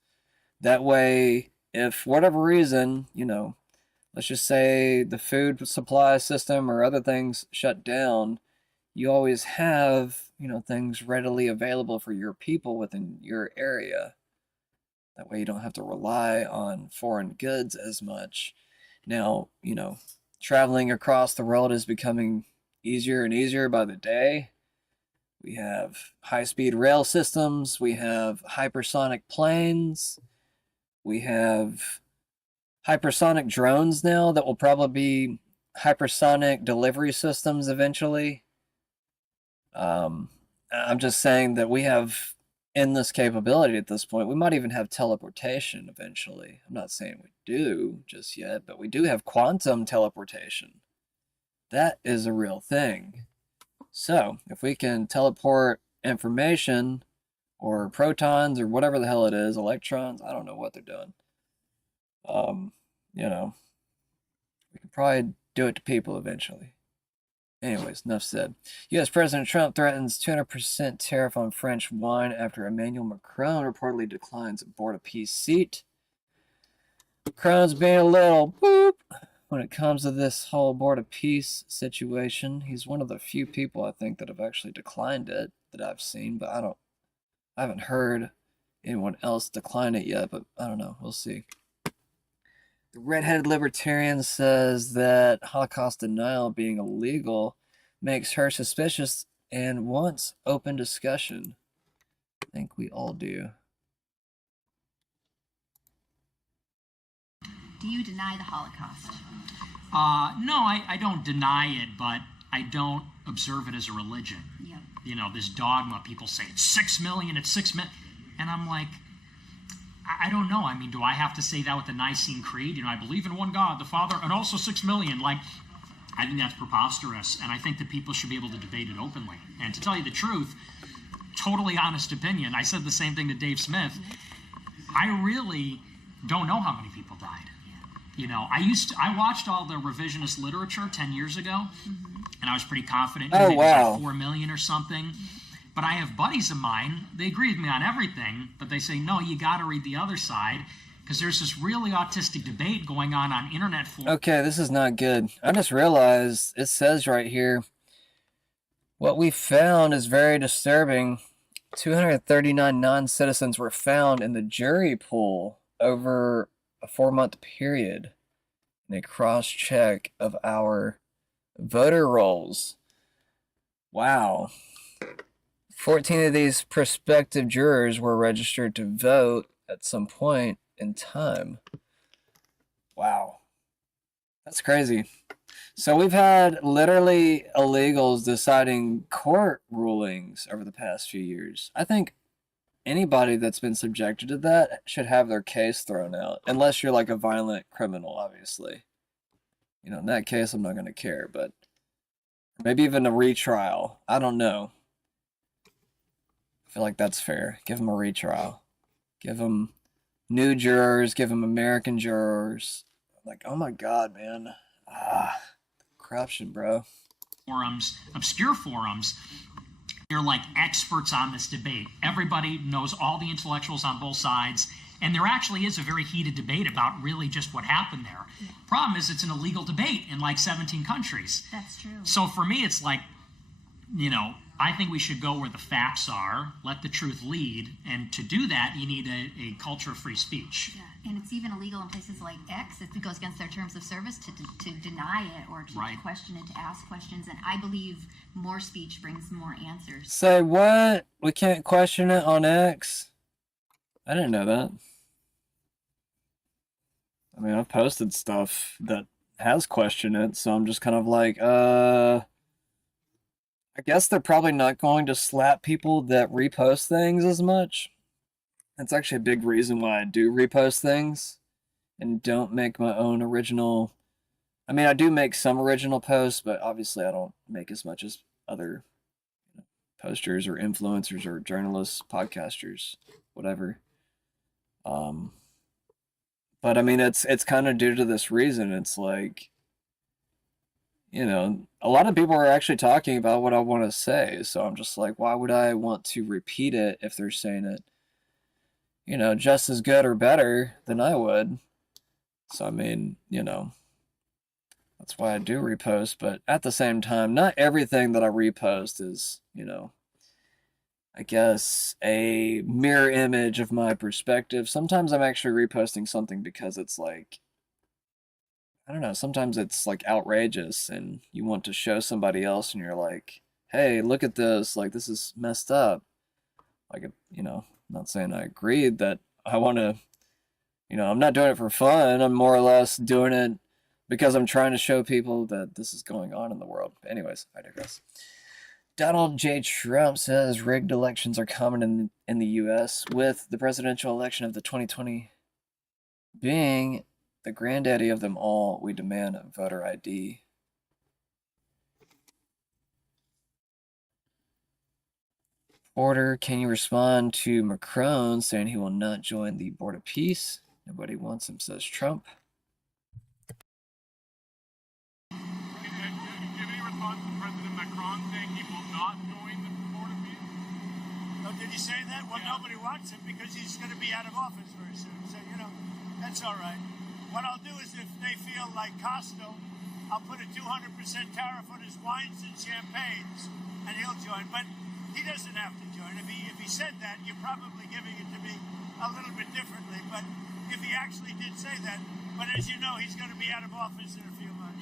That way, if for whatever reason, let's just say the food supply system or other things shut down, you always have, things readily available for your people within your area. That way you don't have to rely on foreign goods as much. Now, traveling across the world is becoming easier and easier by the day. We have high-speed rail systems. We have hypersonic planes. We have hypersonic drones now that will probably be hypersonic delivery systems eventually. I'm just saying that we have endless capability at this point. We might even have teleportation eventually. I'm not saying we do just yet, but we do have quantum teleportation. That is a real thing. So, if we can teleport information or protons or whatever the hell it is, electrons, I don't know what they're doing. We can probably do it to people eventually. Anyways, enough said. U.S. President Trump threatens 200% tariff on French wine after Emmanuel Macron reportedly declines a Board of Peace seat. Macron's being a little boop when it comes to this whole Board of Peace situation. He's one of the few people, I think, that have actually declined it that I've seen, but I haven't heard anyone else decline it yet, but I don't know. We'll see. The redheaded libertarian says that Holocaust denial being illegal makes her suspicious and wants open discussion. I think we all do. Do you deny the Holocaust? No, I don't deny it, but I don't observe it as a religion. Yep. This dogma, people say it's 6 million, it's 6 million. And I'm like, I don't know. I mean, do I have to say that with the Nicene Creed? I believe in one God, the Father, and also 6 million. I think that's preposterous, and I think that people should be able to debate it openly. And to tell you the truth, totally honest opinion, I said the same thing to Dave Smith. I really don't know how many people died. I watched all the revisionist literature 10 years ago, and I was pretty confident. Oh, it was wow. like 4 million or something. But I have buddies of mine, they agree with me on everything, but they say, no, you got to read the other side, because there's this really autistic debate going on internet forums. Okay, this is not good. I just realized it says right here, what we found is very disturbing. 239 non-citizens were found in the jury pool over a 4-month period in a cross-check of our voter rolls. Wow. 14 of these prospective jurors were registered to vote at some point in time. Wow. That's crazy. So we've had literally illegals deciding court rulings over the past few years. I think anybody that's been subjected to that should have their case thrown out, unless you're like a violent criminal, obviously. In that case, I'm not going to care, but maybe even a retrial. I don't know. I feel like that's fair. Give them a retrial. Give them new jurors. Give them American jurors. Like, oh my God, man. Corruption, bro. Forums, obscure forums, they're like experts on this debate. Everybody knows all the intellectuals on both sides, and there actually is a very heated debate about really just what happened there. Yeah. Problem is, it's an illegal debate in like 17 countries. That's true. So for me, it's like, I think we should go where the facts are, let the truth lead, and to do that, you need a culture of free speech. Yeah. And it's even illegal in places like X if it goes against their terms of service to deny it or to question it, to ask questions. And I believe more speech brings more answers. Say what? We can't question it on X? I didn't know that. I mean, I've posted stuff that has questioned it, so I'm just kind of like, I guess they're probably not going to slap people that repost things as much. That's actually a big reason why I do repost things and don't make my own original I mean, I do make some original posts, but obviously I don't make as much as other posters or influencers or journalists, podcasters, whatever. But I mean, it's kind of due to this reason. It's like, a lot of people are actually talking about what I want to say. So I'm just like, why would I want to repeat it if they're saying it, just as good or better than I would? So, I mean, that's why I do repost. But at the same time, not everything that I repost is, I guess, a mirror image of my perspective. Sometimes I'm actually reposting something because it's like, I don't know, sometimes it's like outrageous and you want to show somebody else and you're like, hey, look at this, like this is messed up. Like, I'm not saying I agreed that I want to, I'm not doing it for fun. I'm more or less doing it because I'm trying to show people that this is going on in the world. Anyways, I digress. Donald J. Trump says rigged elections are common in the U.S., with the presidential election of the 2020 being the granddaddy of them all. We demand voter ID. Order, can you respond to Macron saying he will not join the Board of Peace? Nobody wants him, says Trump. Did he say that? Well, nobody wants him because he's going to be out of office very soon. So, that's all right. What I'll do is if they feel like Costo, I'll put a 200% tariff on his wines and champagnes, and he'll join. But he doesn't have to join. If he said that, you're probably giving it to me a little bit differently. But if he actually did say that, but as you know, he's going to be out of office in a few months.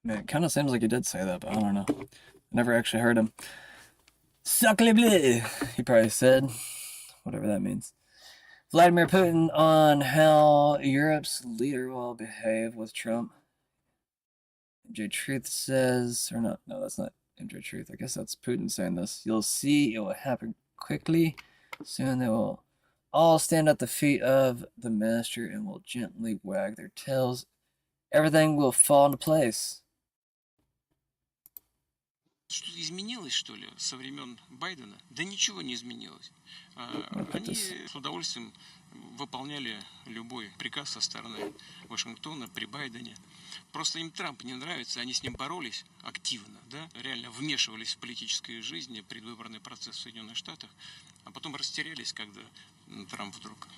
Man, it kind of seems like he did say that, but I don't know. Never actually heard him. Sacre bleu, he probably said, whatever that means. Vladimir Putin on how Europe's leader will behave with Trump. MJ Truth says, or not, no, that's not MJ Truth. I guess that's Putin saying this. You'll see it will happen quickly. Soon they will all stand at the feet of the master and will gently wag their tails. Everything will fall into place. Что изменилось, что ли, со времен Байдена? Да ничего не изменилось. Они с удовольствием выполняли любой приказ со стороны Вашингтона при Байдене. Просто им Трамп не нравится, они с ним боролись активно, да, реально вмешивались в политическую жизнь, предвыборный процесс в Соединенных Штатах, а потом растерялись, когда Трамп вдруг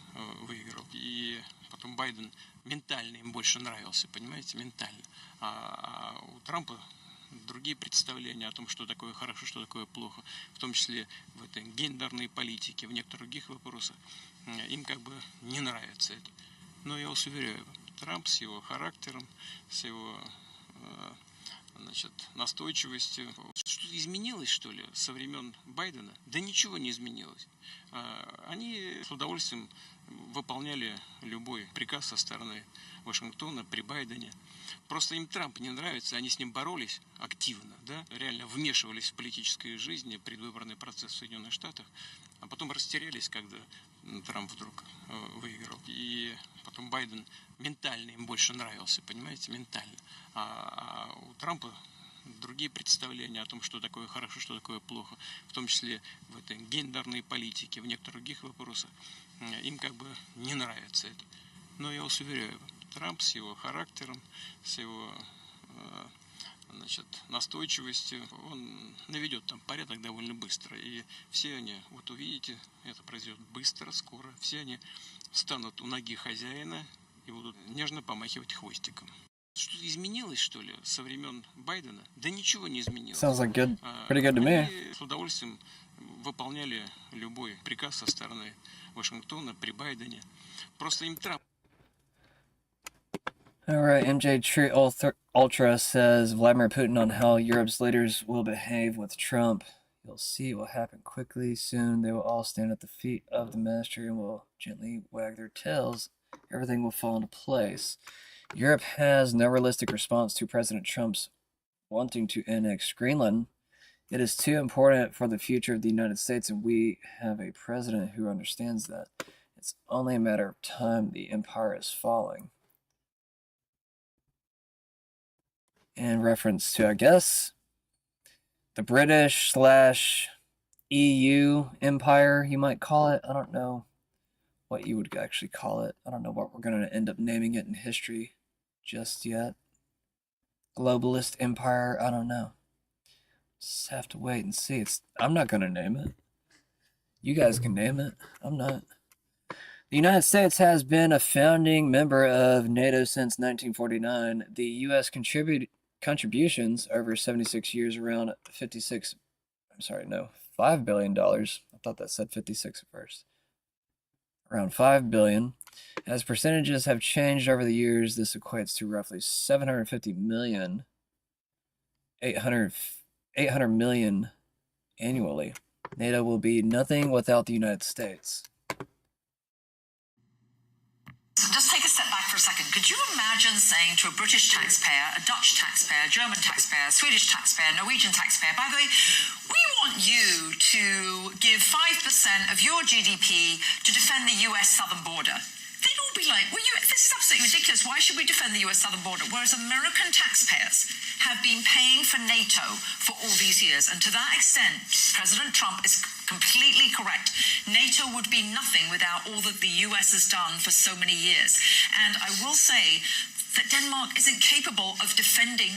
выиграл. И потом Байден ментально им больше нравился, понимаете, ментально. А у Трампа другие представления о том, что такое хорошо, что такое плохо, в том числе в этой гендерной политике, в некоторых других вопросах, им как бы не нравится это. Но я вас уверяю, Трамп с его характером, с его настойчивостью. Что-то изменилось, что ли, со времен Байдена? Да ничего не изменилось. Они с удовольствием выполняли любой приказ со стороны Вашингтона при Байдене. Просто им Трамп не нравится, они с ним боролись активно, да, реально вмешивались в политическую жизнь, предвыборный процесс в Соединенных Штатах, а потом растерялись, когда Трамп вдруг выиграл. И потом Байден ментально им больше нравился, понимаете, ментально. А у Трампа другие представления о том, что такое хорошо, что такое плохо, в том числе в этой гендерной политике, в некоторых других вопросах, им как бы не нравится это. Но я вас уверяю, Трамп с его характером, с его настойчивостью, он наведет там порядок довольно быстро. И все они, вот увидите, это произойдет быстро, скоро, все они встанут у ноги хозяина и будут нежно помахивать хвостиком. Что-то изменилось, что ли, со времен Байдена? Да ничего не изменилось. Sounds like good. Pretty good to me. Они с удовольствием выполняли любой приказ со стороны Вашингтона при Байдене. Просто им Трамп. All right, MJ True Ultra says Vladimir Putin on how Europe's leaders will behave with Trump. You'll see it will happen quickly. Soon they will all stand at the feet of the master and will gently wag their tails. Everything will fall into place. Europe has no realistic response to President Trump's wanting to annex Greenland. It is too important for the future of the United States, and we have a president who understands that. It's only a matter of time the empire is falling. in reference to, I guess, the British / EU empire, you might call it. I don't know what you would actually call it. I don't know what we're going to end up naming it in history just yet. Globalist empire, I don't know. Just have to wait and see. I'm not going to name it. You guys can name it. I'm not. The United States has been a founding member of NATO since 1949. The U.S. contributions over 76 years around $5 billion. I thought that said 56 at first. Around $5 billion. As percentages have changed over the years, this equates to roughly 750 million, 800 million annually. NATO will be nothing without the United States. So just take a step back for a second. Could you imagine saying to a British taxpayer, a Dutch taxpayer, a German taxpayer, a Swedish taxpayer, Norwegian taxpayer, by the way, we want you to give 5% of your GDP to defend the US southern border? They'd all be like, well, this is absolutely ridiculous. Why should we defend the US southern border? Whereas American taxpayers have been paying for NATO for all these years. And to that extent, President Trump is completely correct. NATO would be nothing without all that the US has done for so many years. And I will say that Denmark isn't capable of defending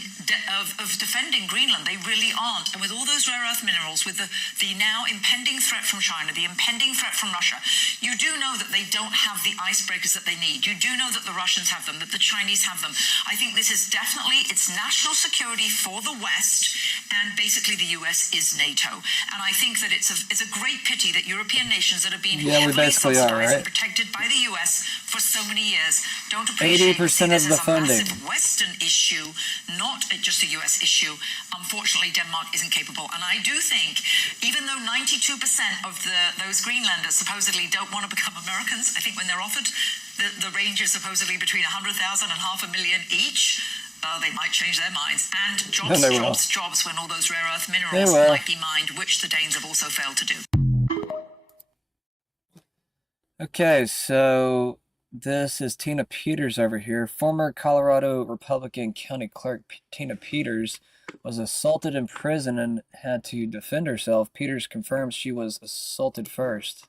Greenland. They really aren't. And with all those rare earth minerals, with the now impending threat from China, the impending threat from Russia, you do know that they don't have the icebreakers that they need. You do know that the Russians have them, that the Chinese have them. I think this is definitely, it's national security for the West, and basically the US is NATO. And I think that it's a great pity that European nations that have been heavily subsidized and protected by the US for so many years don't appreciate 80% of the funding. Massive Western issue, not just a US issue. Unfortunately, Denmark isn't capable. And I do think, even though 92% of those Greenlanders supposedly don't want to become Americans, I think when they're offered the range is supposedly between 100,000 and 500,000 each, they might change their minds. And jobs when all those rare earth minerals might be mined, which the Danes have also failed to do. Okay, so this is Tina Peters over here. Former Colorado Republican County Clerk Tina Peters was assaulted in prison and had to defend herself. Peters confirms she was assaulted first.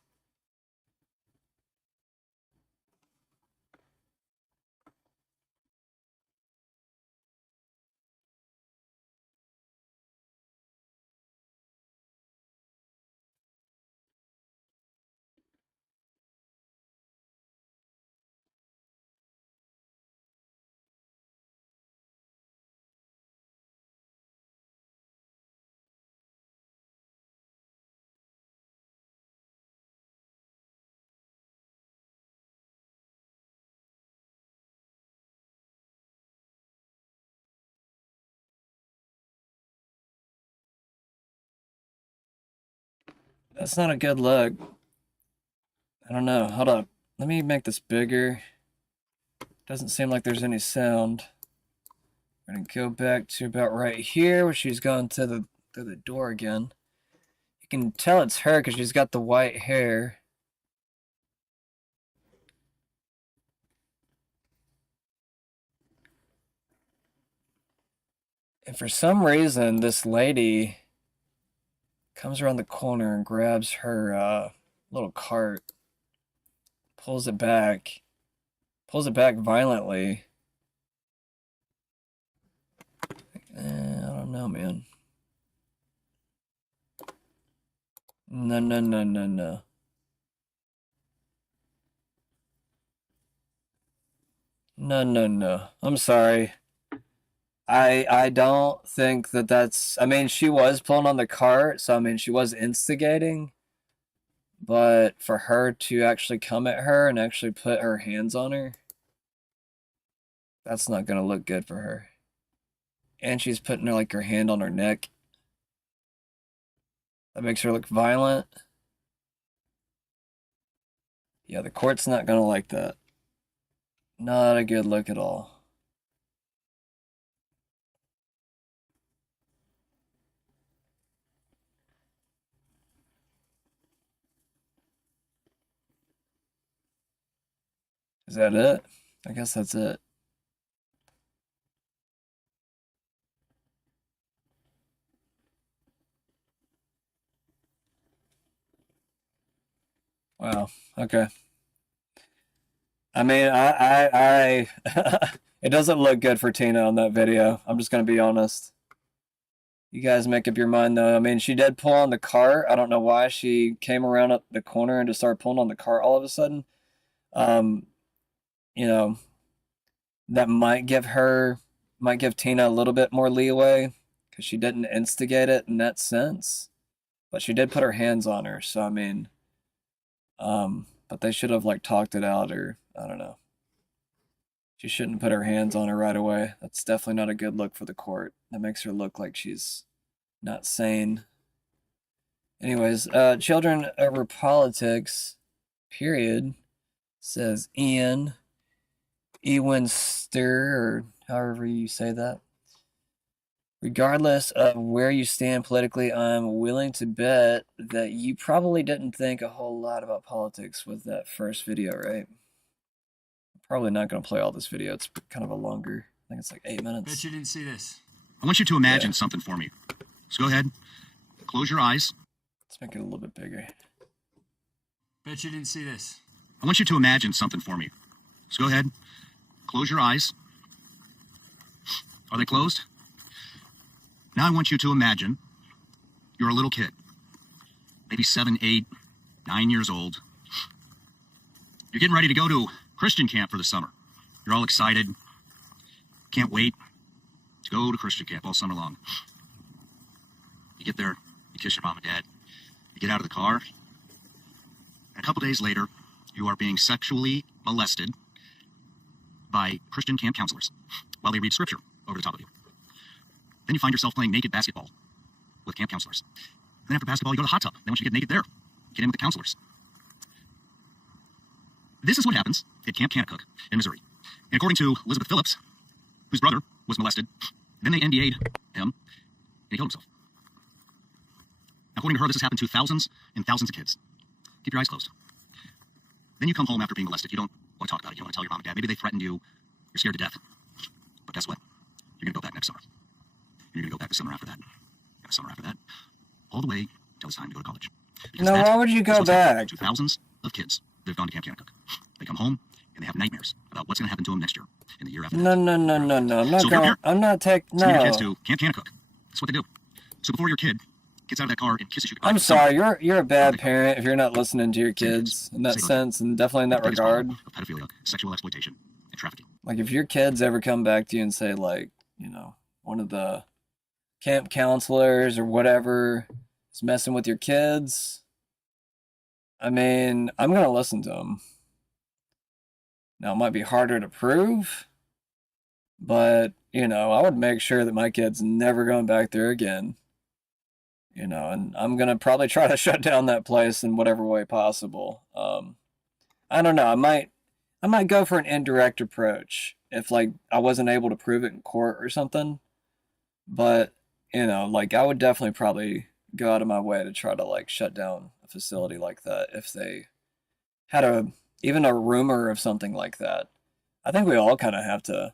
That's not a good look. I don't know. Hold up. Let me make this bigger. Doesn't seem like there's any sound. We're gonna go back to about right here where she's gone to the door again. You can tell it's her because she's got the white hair. And for some reason, this lady comes around the corner and grabs her little cart, pulls it back violently. I don't know, man. No. No. I'm sorry. I don't think that's... I mean, she was pulling on the cart, so I mean, she was instigating. But for her to actually come at her and actually put her hands on her, that's not gonna look good for her. And she's putting her hand on her neck. That makes her look violent. Yeah, the court's not gonna like that. Not a good look at all. Is that it? I guess that's it. Wow. Okay. I mean, I it doesn't look good for Tina on that video. I'm just gonna be honest. You guys make up your mind though. I mean, she did pull on the cart. I don't know why she came around up the corner and just started pulling on the cart all of a sudden. Um, you know, that might give Tina a little bit more leeway because she didn't instigate it in that sense. But she did put her hands on her, so I mean, but they should have like talked it out, or I don't know. She shouldn't put her hands on her right away. That's definitely not a good look for the court. That makes her look like she's not sane. Anyways, children over politics, period, says Ian Ewenster, or however you say that. Regardless of where you stand politically, I'm willing to bet that you probably didn't think a whole lot about politics with that first video, right? Probably not going to play all this video. It's kind of a longer, I think it's like 8 minutes. Bet you didn't see this. I want you to imagine something for me. So go ahead, close your eyes. Let's make it a little bit bigger. Bet you didn't see this. I want you to imagine something for me. So go ahead, close your eyes. Are they closed? Now I want you to imagine you're a little kid, maybe 7, 8, 9 years old. You're getting ready to go to Christian camp for the summer. You're all excited. Can't wait to go to Christian camp all summer long. You get there, you kiss your mom and dad, you get out of the car, and a couple days later, you are being sexually molested by Christian camp counselors while they read scripture over the top of you. Then you find yourself playing naked basketball with camp counselors. Then after basketball, you go to the hot tub. Then once you get naked there, get in with the counselors. This is what happens at Camp Kanakuk in Missouri. And according to Elizabeth Phillips, whose brother was molested, then they NDA'd him, and he killed himself. According to her, this has happened to thousands and thousands of kids. Keep your eyes closed. Then you come home after being molested. You don't want to talk about it. You don't want to tell your mom and dad. Maybe they threatened you. You're scared to death. But guess what? You're going to go back next summer. You're going to go back the summer after that. And the summer after that. All the way until it's time to go to college. Because no, why would you go back? To thousands of kids that have gone to Camp Kanakuk. They come home and they have nightmares about what's going to happen to them next year and the year after. No. I'm not taking. Send your kids to Camp Kanakuk. That's what they do. So before your kid gets out of that car and kisses you goodbye. I'm sorry, you're a bad parent if you're not listening to your kids in that sense, and definitely in that regard. Of pedophilia, sexual exploitation, and trafficking. Like if your kids ever come back to you and say, like, you know, one of the camp counselors or whatever is messing with your kids, I mean, I'm gonna listen to them. Now it might be harder to prove, but you know, I would make sure that my kid's never going back there again. You know, and I'm gonna probably try to shut down that place in whatever way possible. I don't know. I might go for an indirect approach if like I wasn't able to prove it in court or something. But you know, like I would definitely probably go out of my way to try to like shut down a facility like that if they had even a rumor of something like that. I think we all kind of have to,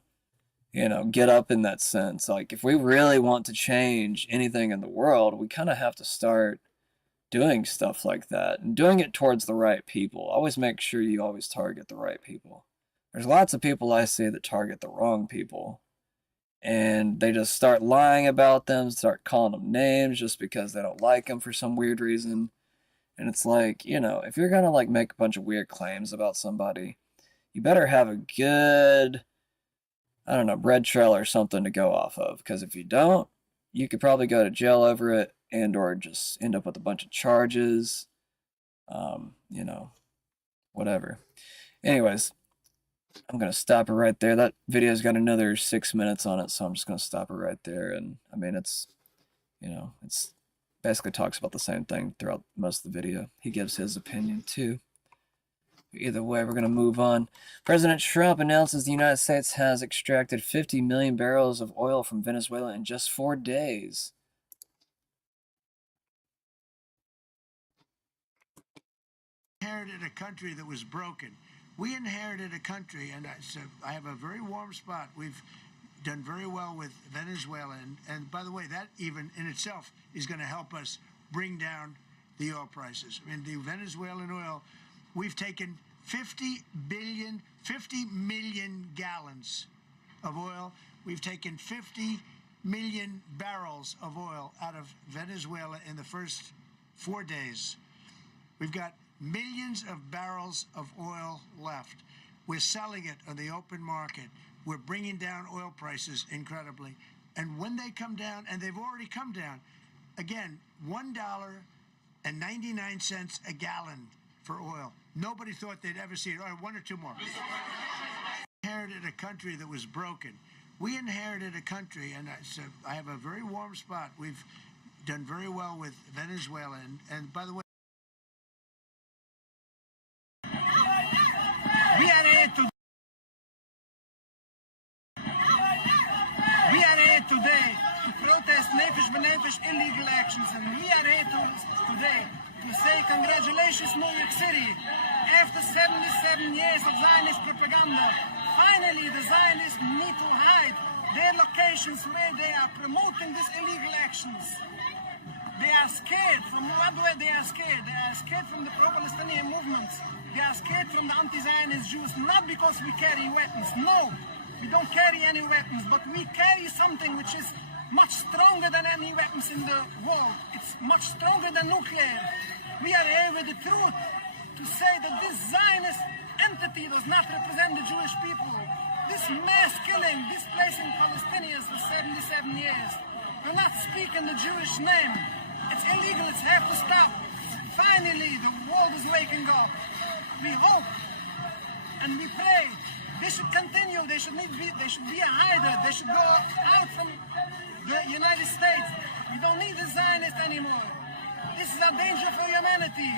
you know, get up in that sense. Like if we really want to change anything in the world, we kind of have to start doing stuff like that and doing it towards the right people. Always make sure you always target the right people. There's lots of people I see that target the wrong people, and they just start lying about them, start calling them names just because they don't like them for some weird reason. And it's like, you know, if you're gonna like make a bunch of weird claims about somebody, you better have a good, I don't know, bread trail or something to go off of. Because if you don't, you could probably go to jail over it and or just end up with a bunch of charges. You know, whatever. Anyways, I'm going to stop it right there. That video's got another 6 minutes on it, so I'm just going to stop it right there. And I mean, it's, you know, it's basically talks about the same thing throughout most of the video. He gives his opinion too. Either way, we're going to move on. President Trump announces the United States has extracted 50 million barrels of oil from Venezuela in just 4 days. Inherited a country that was broken. We inherited a country, and I have a very warm spot. We've done very well with Venezuela, and by the way, that even in itself is going to help us bring down the oil prices. I mean, the Venezuelan oil we've taken 50 million gallons of oil. We've taken 50 million barrels of oil out of Venezuela in the first 4 days. We've got millions of barrels of oil left. We're selling it on the open market. We're bringing down oil prices incredibly. And when they come down, and they've already come down, again, $1.99 a gallon for oil. Nobody thought they'd ever see it. All right, one or two more. We inherited a country that was broken. We inherited a country, and I have a very warm spot. We've done very well with Venezuela. And by the way, we are here today to protest nefesh b'nefesh illegal actions, and we are here today to say congratulations, New York City. After 77 years of Zionist propaganda, finally the Zionists need to hide their locations where they are promoting these illegal actions. They are scared. From what way they are scared? They are scared from the pro-Palestinian movements. They are scared from the anti-Zionist Jews, not because we carry weapons. No, we don't carry any weapons, but we carry something which is much stronger than any weapons in the world. It's much stronger than nuclear. We are here with the truth to say that this Zionist entity does not represent the Jewish people. This mass killing, displacing Palestinians for 77 years, we're not speaking the Jewish name. It's illegal, it's have to stop. Finally, the world is waking up. We hope and we pray they should continue. They should be a hider. They should go out from the United States. We don't need the Zionists anymore. This is a danger for humanity.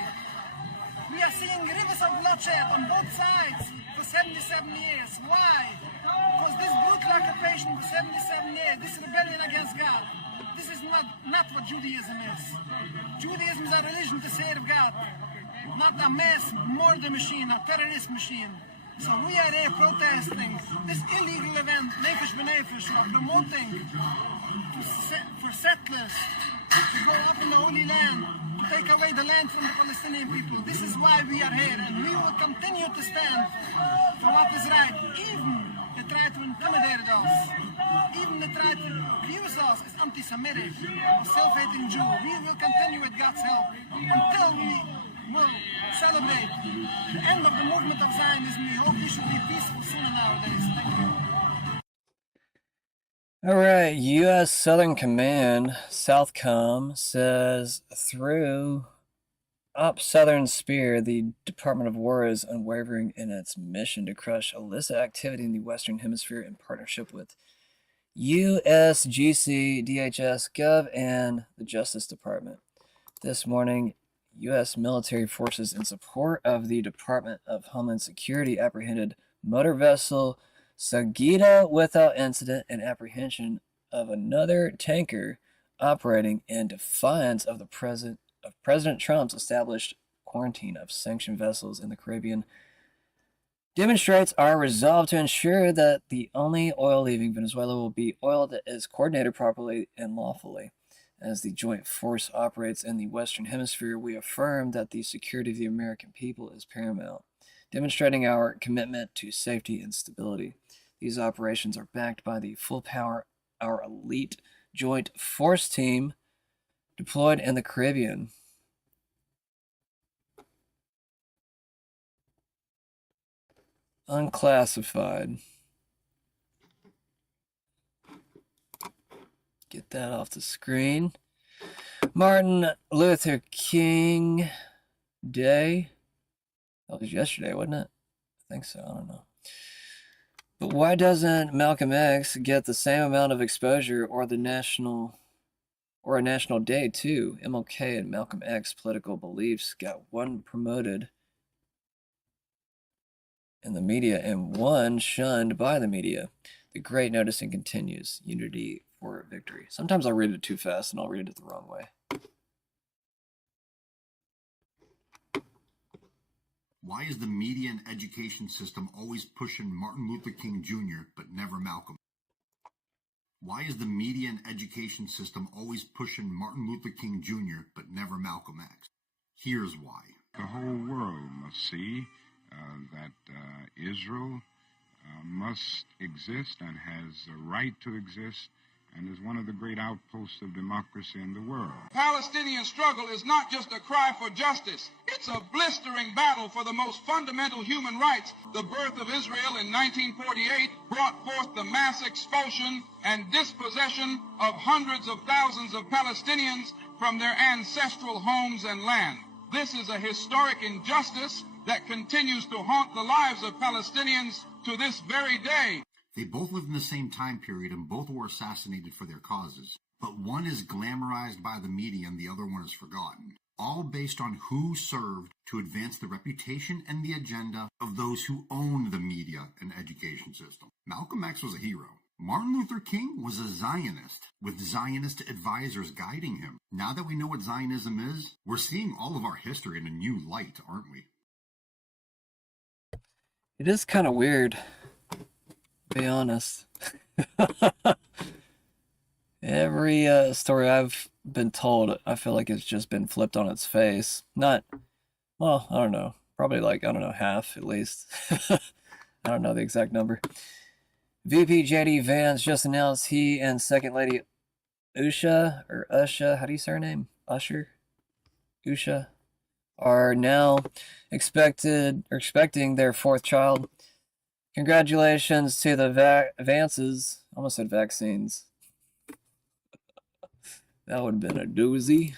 We are seeing rivers of bloodshed on both sides for 77 years. Why? Because this brutal occupation for 77 years, this rebellion against God, this is not what Judaism is. Judaism is a religion to serve God, not a mass murder machine, a terrorist machine. So we are here protesting this illegal event, Nefesh B'Nefesh, who are promoting for settlers to go up in the Holy Land, to take away the land from the Palestinian people. This is why we are here, and we will continue to stand for what is right, even they try to intimidate us, even they try to accuse us as anti-Semitic or self-hating Jew. We will continue with God's help until we will celebrate the end of the movement of Zionism. We hope we should be peaceful sooner nowadays. Thank you. All right, U.S. Southern Command, Southcom, says through Op Southern Spear, the Department of War is unwavering in its mission to crush illicit activity in the Western Hemisphere in partnership with USGC, DHS, Gov, and the Justice Department. This morning, U.S. military forces in support of the Department of Homeland Security apprehended motor vessel Sagita without incident and apprehension of another tanker operating in defiance of President Trump's established quarantine of sanctioned vessels in the Caribbean demonstrates our resolve to ensure that the only oil leaving Venezuela will be oil that is coordinated properly and lawfully. As the joint force operates in the Western Hemisphere, we affirm that the security of the American people is paramount, demonstrating our commitment to safety and stability. These operations are backed by the full power our elite joint force team deployed in the Caribbean. Unclassified. Get that off the screen. Martin Luther King Day. That was yesterday, wasn't it? I think so. I don't know. But why doesn't Malcolm X get the same amount of exposure or a national day too? MLK and Malcolm X political beliefs got one promoted in the media and one shunned by the media. The great noticing continues. Unity for victory. Sometimes I'll read it too fast and I'll read it the wrong way. Why is the media and education system always pushing Martin Luther King Jr., but never Malcolm? Why is the media and education system always pushing Martin Luther King Jr., but never Malcolm X? Here's why. The whole world must see that Israel must exist and has a right to exist and is one of the great outposts of democracy in the world. Palestinian struggle is not just a cry for justice. It's a blistering battle for the most fundamental human rights. The birth of Israel in 1948 brought forth the mass expulsion and dispossession of hundreds of thousands of Palestinians from their ancestral homes and land. This is a historic injustice that continues to haunt the lives of Palestinians to this very day. They both lived in the same time period and both were assassinated for their causes. But one is glamorized by the media and the other one is forgotten. All based on who served to advance the reputation and the agenda of those who own the media and education system. Malcolm X was a hero. Martin Luther King was a Zionist, with Zionist advisors guiding him. Now that we know what Zionism is, we're seeing all of our history in a new light, aren't we? It is kind of weird, to be honest. Every story I've been told, I feel like it's just been flipped on its face. Not, well, I don't know. Probably like, I don't know, half at least. I don't know the exact number. VP JD Vance just announced he and Second Lady Usha, how do you say her name? Usher? Usha? Are now expecting their fourth child. Congratulations to the Vances. I almost said vaccines. That would have been a doozy.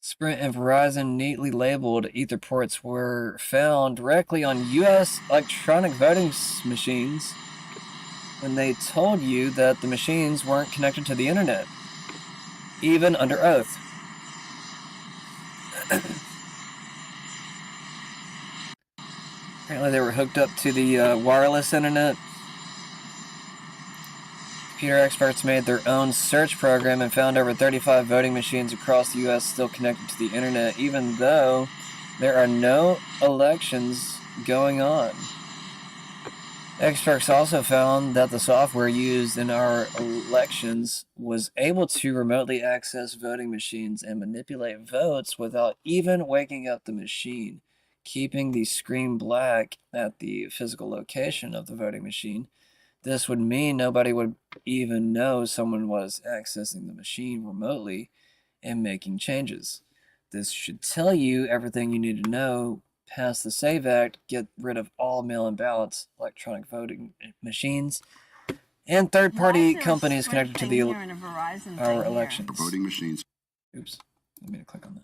Sprint and Verizon neatly labeled ether ports were found directly on U.S. electronic voting machines when they told you that the machines weren't connected to the internet, even under oath. Apparently they were hooked up to the wireless internet. Computer experts made their own search program and found over 35 voting machines across the U.S. still connected to the internet, even though there are no elections going on. Experts also found that the software used in our elections was able to remotely access voting machines and manipulate votes without even waking up the machine, keeping the screen black at the physical location of the voting machine. This would mean nobody would even know someone was accessing the machine remotely and making changes. This should tell you everything you need to know. Pass the SAVE Act, get rid of all mail-in ballots, electronic voting machines, and third-party companies connected to our elections. For voting machines. Oops, I didn't mean to click on that.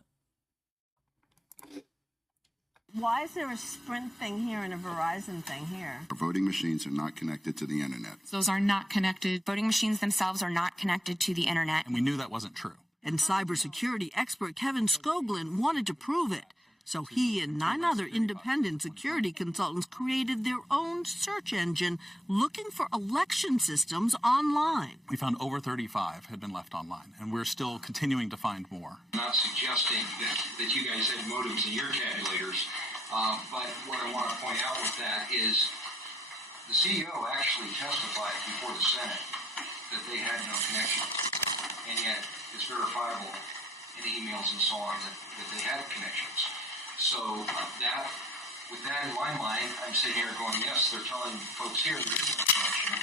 Why is there a Sprint thing here and a Verizon thing here? Our voting machines are not connected to the internet. Those are not connected. Voting machines themselves are not connected to the internet. And we knew that wasn't true. And cybersecurity expert Kevin Skoglund wanted to prove it. So he and 9 other independent security consultants created their own search engine looking for election systems online. We found over 35 had been left online, and we're still continuing to find more. I'm not suggesting that you guys had modems in your tabulators, but what I want to point out with that is the CEO actually testified before the Senate that they had no connection, and yet it's verifiable in emails and so on that they had connections. So with that in my mind, I'm sitting here going, yes, they're telling folks here there is no connection.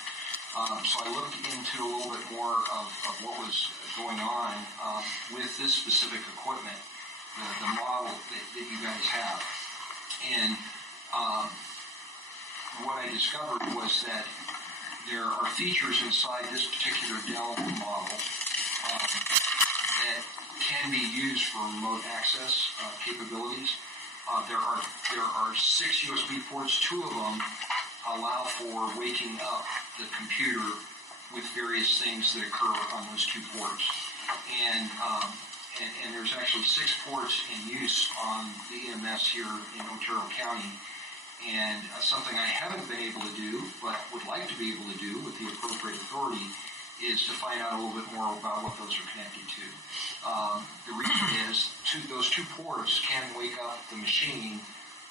So I looked into a little bit more of what was going on with this specific equipment, the model that you guys have. And what I discovered was that there are features inside this particular Dell model that can be used for remote access capabilities. There are 6 USB ports. 2 of them allow for waking up the computer with various things that occur on those 2 ports. And there's actually 6 ports in use on the EMS here in Otero County. And something I haven't been able to do, but would like to be able to do with the appropriate authority, is to find out a little bit more about what those are connected to. The reason is those 2 ports can wake up the machine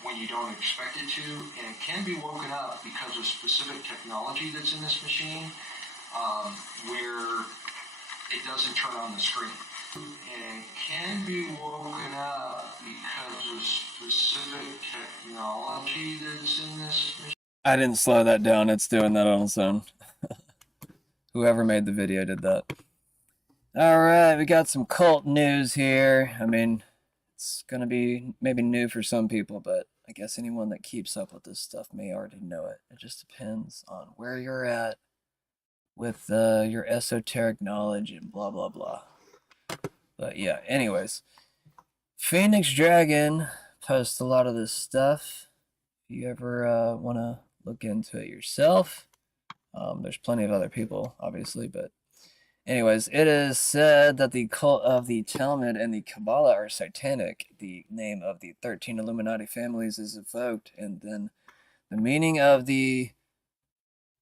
when you don't expect it to, and it can be woken up because of specific technology that's in this machine where it doesn't turn on the screen. and can be woken up because of specific technology that's in this machine. I didn't slow that down. It's doing that on its own. Whoever made the video did that. Alright, we got some cult news here. I mean, it's gonna be maybe new for some people, but I guess anyone that keeps up with this stuff may already know it. It just depends on where you're at with your esoteric knowledge and blah blah blah. But yeah, anyways. Phoenix Dragon posts a lot of this stuff. If you ever want to look into it yourself, there's plenty of other people, obviously, but anyways, it is said that the cult of the Talmud and the Kabbalah are satanic. The name of the 13 Illuminati families is evoked, and then the meaning of the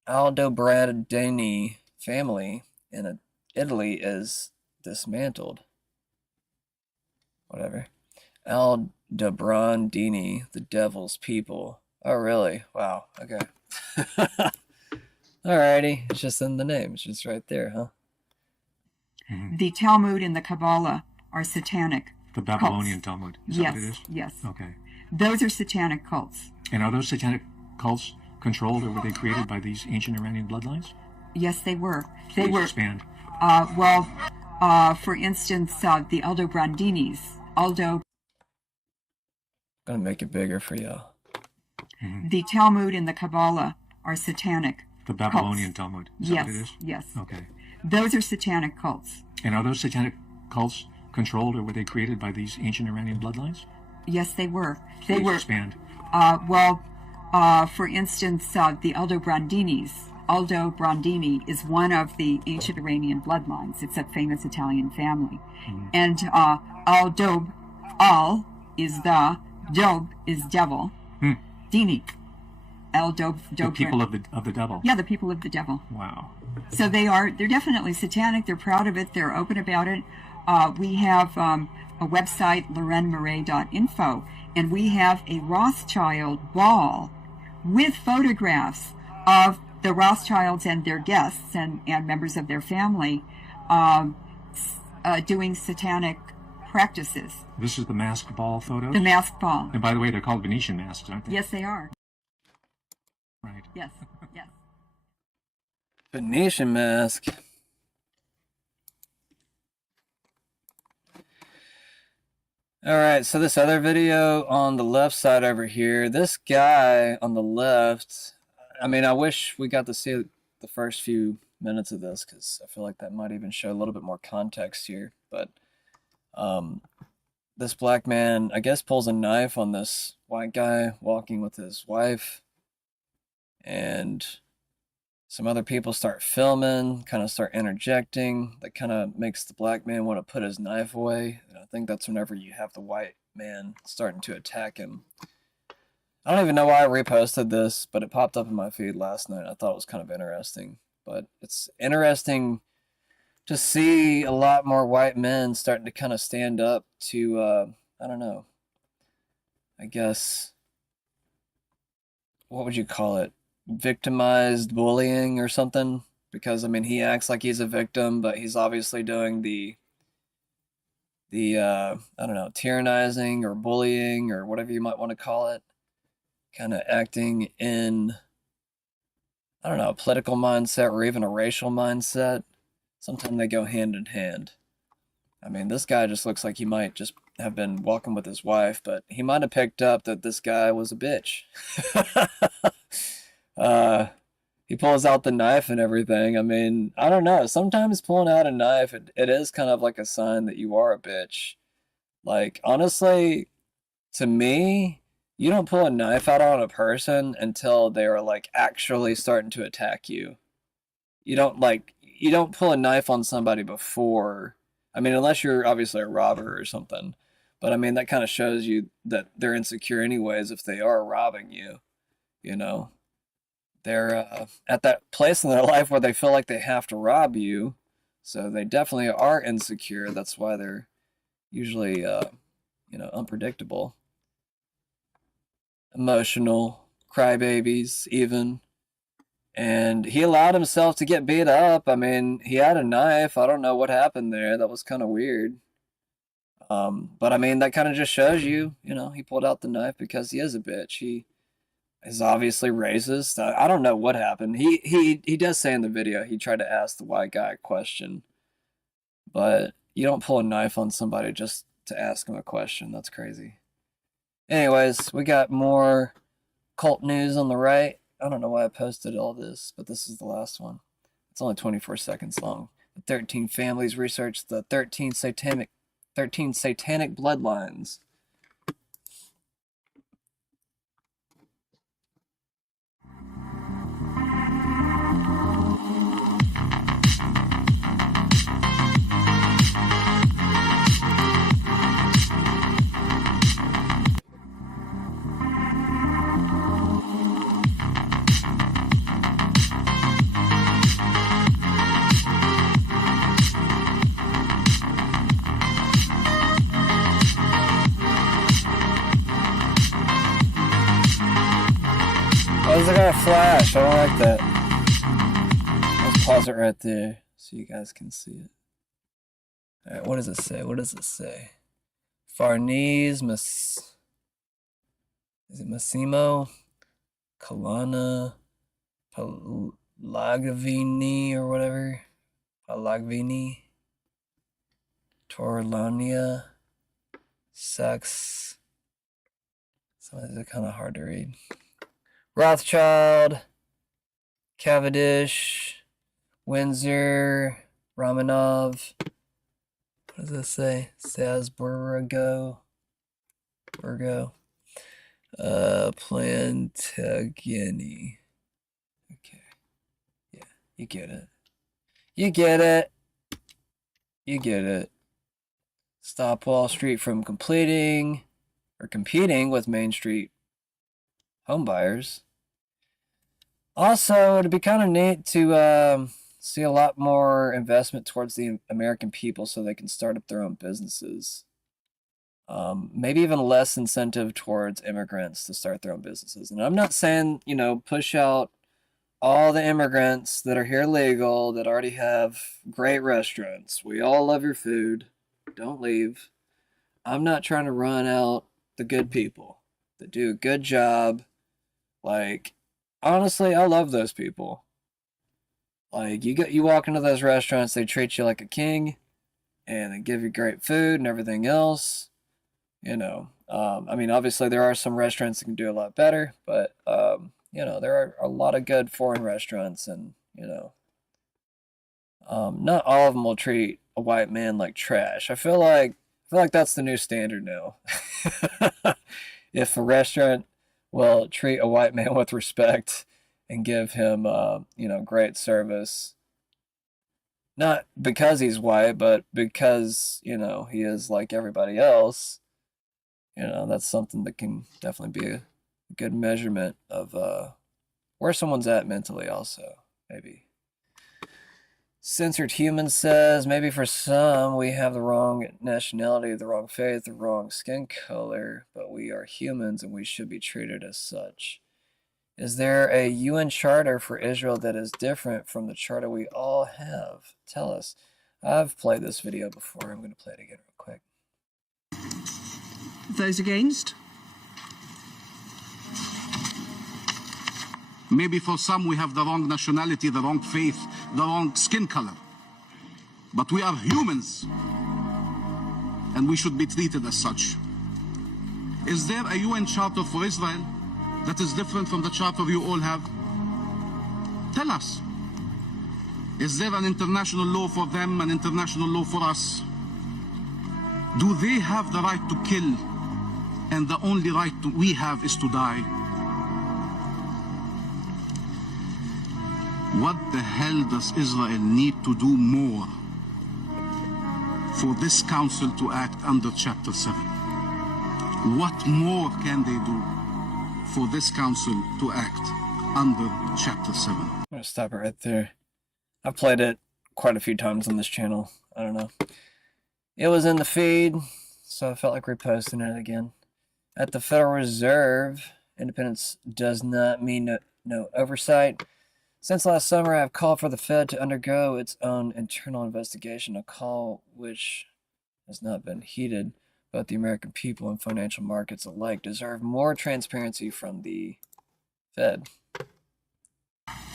Aldobrandini family in Italy is dismantled. Whatever. Aldobrandini, the devil's people. Oh, really? Wow. Okay. Alrighty. It's just in the name. It's just right there, huh? The Talmud and the Kabbalah are satanic. The Babylonian cults. Talmud. Is Yes, that what it is? yes. Okay. Those are satanic cults. And are those satanic cults controlled or were they created by these ancient Iranian bloodlines? Yes, they were. They Please were. expand. For instance, the Aldobrandinis. I'm gonna make it bigger for y'all. The Talmud and the Kabbalah are satanic. The Babylonian cults. Talmud. Is Yes, that what it is? yes. Okay. Those are satanic cults. And are those satanic cults controlled or were they created by these ancient Iranian bloodlines? Yes, they were. They Please were. expand. For instance, the Aldobrandinis. Aldobrandini is one of the ancient Iranian bloodlines. It's a famous Italian family. And Al is the, Dob is devil. Dini. The people of the devil. Yeah, the people of the devil. Wow. So they're definitely satanic. They're proud of it. They're open about it. We have a website, lorenmarais.info, and we have a Rothschild ball with photographs of the Rothschilds and their guests and members of their family doing satanic practices. This is the masked ball photos? The masked ball. And by the way, they're called Venetian masks, aren't they? Yes, they are. Right. Yes, yes. Venetian mask. Alright, so this other video on the left side over here, this guy on the left, I mean, I wish we got to see the first few minutes of this because I feel like that might even show a little bit more context here, but this black man, I guess, pulls a knife on this white guy walking with his wife, and some other people start filming, kind of start interjecting. That kind of makes the black man want to put his knife away. And I think that's whenever you have the white man starting to attack him. I don't even know why I reposted this, but it popped up in my feed last night. I thought it was kind of interesting. But it's interesting to see a lot more white men starting to kind of stand up to, I don't know, I guess, what would you call it? Victimized bullying or something, because I mean he acts like he's a victim, but he's obviously doing the I don't know, tyrannizing or bullying or whatever you might want to call it, kind of acting in, I don't know, a political mindset or even a racial mindset. Sometimes they go hand in hand. I mean, this guy just looks like he might just have been walking with his wife, but he might have picked up that this guy was a bitch. He pulls out the knife and everything. I mean, I don't know. Sometimes pulling out a knife, it is kind of like a sign that you are a bitch. Like, honestly, to me, you don't pull a knife out on a person until they're, like, actually starting to attack you. You don't pull a knife on somebody before. I mean, unless you're obviously a robber or something. But, I mean, that kind of shows you that they're insecure anyways if they are robbing you, you know? They're at that place in their life where they feel like they have to rob you. So they definitely are insecure. That's why they're usually, unpredictable. Emotional, crybabies even. And he allowed himself to get beat up. I mean, he had a knife. I don't know what happened there. That was kind of weird. But I mean, that kind of just shows you, you know, he pulled out the knife because he is a bitch. He is obviously racist. I don't know what happened. He does say in the video he tried to ask the white guy a question, but you don't pull a knife on somebody just to ask him a question. That's crazy. Anyways, we got more cult news on the right. I don't know why I posted all this, but this is the last one. It's only 24 seconds long. The 13 families researched the 13 satanic bloodlines. Why does it got a flash? I don't like that. Let's pause it right there so you guys can see it. Alright, what does it say? What does it say? Farnese, is it Massimo? Kalana, Palagvini or whatever. Palagvini. Torlania. Sex. Some of these are kind of hard to read. Rothschild, Cavendish, Windsor, Romanov. What does this say? Salzburgo. Plantagenet. Okay. Yeah, you get it. You get it. You get it. Stop Wall Street from competing with Main Street homebuyers. Also, it'd be kind of neat to see a lot more investment towards the American people so they can start up their own businesses. Maybe even less incentive towards immigrants to start their own businesses. And I'm not saying, you know, push out all the immigrants that are here legal, that already have great restaurants. We all love your food. Don't leave. I'm not trying to run out the good people that do a good job. Like, honestly, I love those people. Like, you walk into those restaurants, they treat you like a king, and they give you great food and everything else. You know, I mean, obviously there are some restaurants that can do a lot better, but, you know, there are a lot of good foreign restaurants, and, you know, not all of them will treat a white man like trash. I feel like that's the new standard now. If a restaurant will treat a white man with respect and give him, you know, great service, not because he's white, but because, you know, he is like everybody else, you know, that's something that can definitely be a good measurement of where someone's at mentally also, maybe. Censored Human says, maybe for some we have the wrong nationality, the wrong faith, the wrong skin color, but we are humans and we should be treated as such. Is there a UN charter for Israel that is different from the charter we all have? Tell us. I've played this video before. I'm going to play it again real quick. Those against? Maybe for some we have the wrong nationality, the wrong faith, the wrong skin color. But we are humans, and we should be treated as such. Is there a UN charter for Israel that is different from the charter you all have? Tell us. Is there an international law for them, an international law for us? Do they have the right to kill, and the only right we have is to die? What the hell does Israel need to do more for this council to act under Chapter 7? What more can they do for this council to act under Chapter 7? I'm going to stop it right there. I've played it quite a few times on this channel. I don't know. It was in the feed, so I felt like reposting it again. At the Federal Reserve, independence does not mean no oversight. Since last summer, I have called for the Fed to undergo its own internal investigation, a call which has not been heeded, but the American people and financial markets alike deserve more transparency from the Fed.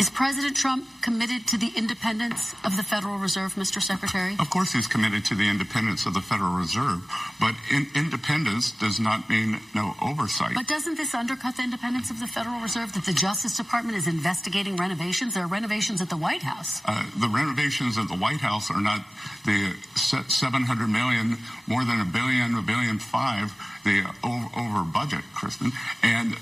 Is President Trump committed to the independence of the Federal Reserve, Mr. Secretary? Of course he's committed to the independence of the Federal Reserve, but independence does not mean no oversight. But doesn't this undercut the independence of the Federal Reserve that the Justice Department is investigating renovations? There are renovations at the White House. The renovations at the White House are not the $700 million, more than $1 billion, $1.5 billion, the over budget, Kristen. And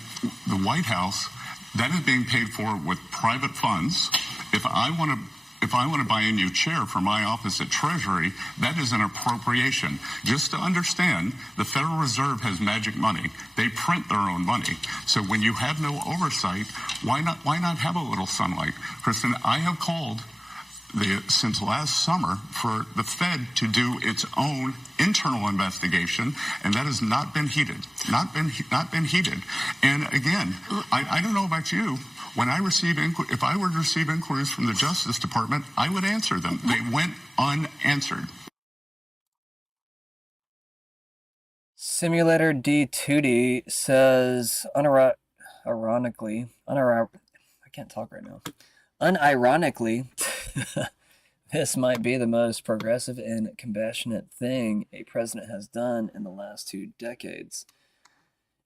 the White House, that is being paid for with private funds. If I want to buy a new chair for my office at Treasury, that is an appropriation. Just to understand, the Federal Reserve has magic money. They print their own money. So when you have no oversight, why not have a little sunlight? Kristen, I have called since last summer for the Fed to do its own internal investigation, and that has not been heeded. Not been heeded. And again, I don't know about you. When I receive if I were to receive inquiries from the Justice Department, I would answer them. They went unanswered. Simulator D2D says, unironically, I can't talk right now. Unironically, this might be the most progressive and compassionate thing a president has done in the last 2 decades.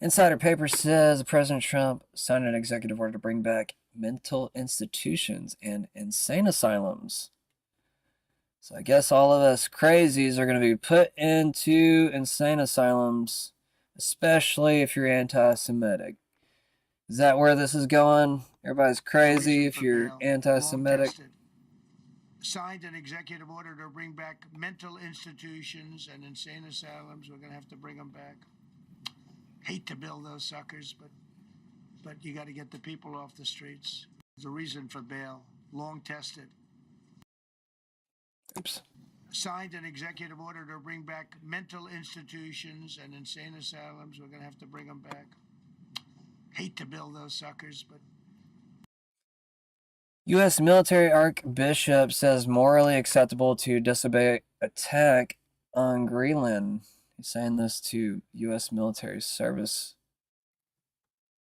Insider paper says President Trump signed an executive order to bring back mental institutions and insane asylums. So I guess all of us crazies are going to be put into insane asylums, especially if you're anti-Semitic. Is that where this is going? Everybody's crazy if you're anti-Semitic. Signed an executive order to bring back mental institutions and insane asylums. We're going to have to bring them back. Hate to build those suckers, but you got to get the people off the streets. There's a reason for bail. Long tested. Oops. Signed an executive order to bring back mental institutions and insane asylums. We're going to have to bring them back. Hate to build those suckers, but... U.S. military archbishop says morally acceptable to disobey attack on Greenland. He's saying this to U.S. military service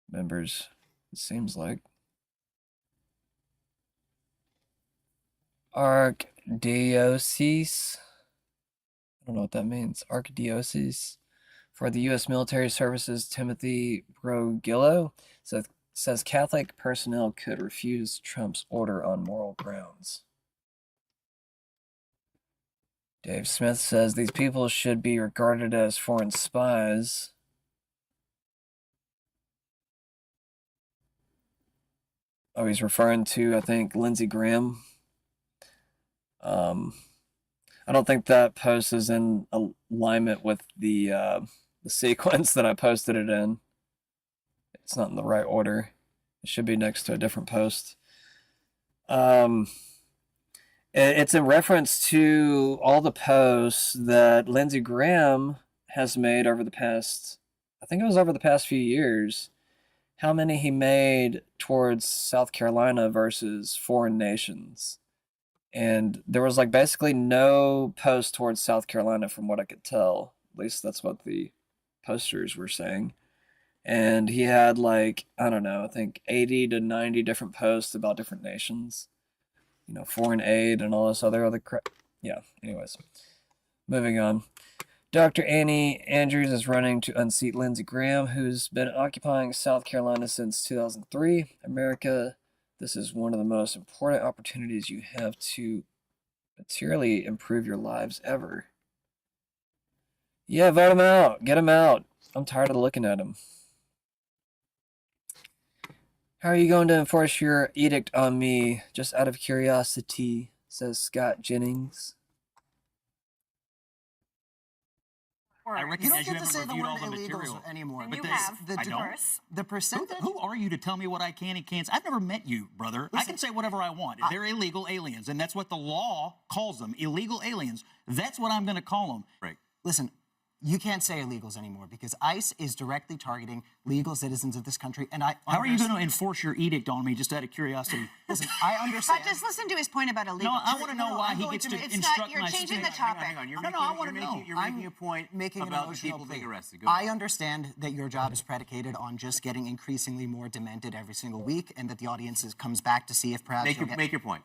members, it seems like. Archdiocese. I don't know what that means. Archdiocese for the U.S. military services, Timothy Brogillo, says Catholic personnel could refuse Trump's order on moral grounds. Dave Smith says these people should be regarded as foreign spies. Oh, he's referring to, I think, Lindsey Graham. I don't think that post is in alignment with the sequence that I posted it in. It's not in the right order. It should be next to a different post. It's in reference to all the posts that Lindsey Graham has made over the past, I think it was over the past few years, how many he made towards South Carolina versus foreign nations. And there was like basically no post towards South Carolina from what I could tell. At least that's what the posters were saying. And he had like, I don't know, I think 80 to 90 different posts about different nations. You know, foreign aid and all this other crap. Yeah, anyways. Moving on. Dr. Annie Andrews is running to unseat Lindsey Graham, who's been occupying South Carolina since 2003. America, this is one of the most important opportunities you have to materially improve your lives ever. Yeah, vote him out. Get him out. I'm tired of looking at him. How are you going to enforce your edict on me? Just out of curiosity, says Scott Jennings. I recognize you haven't reviewed all the material anymore. But you have the diverse, the percentage. Who are you to tell me what I can and can't? I've never met you, brother. Listen, I can say whatever I want. They're illegal aliens, and that's what the law calls them, illegal aliens. That's what I'm going to call them. Right. Listen, You can't say illegals anymore because ICE is directly targeting legal citizens of this country. And I How are you going to enforce your edict on me, just out of curiosity? Listen, I understand. But just listen to his point about illegal. No, I want to know why he gets to instruct You're my changing the students. topic. Hang on. I want to know. You're making a point, making an about the emotional people plea. being arrested. Go I ahead. understand that your job is predicated on just getting increasingly more demented every single week, and that the audience comes back to see if perhaps Make your point.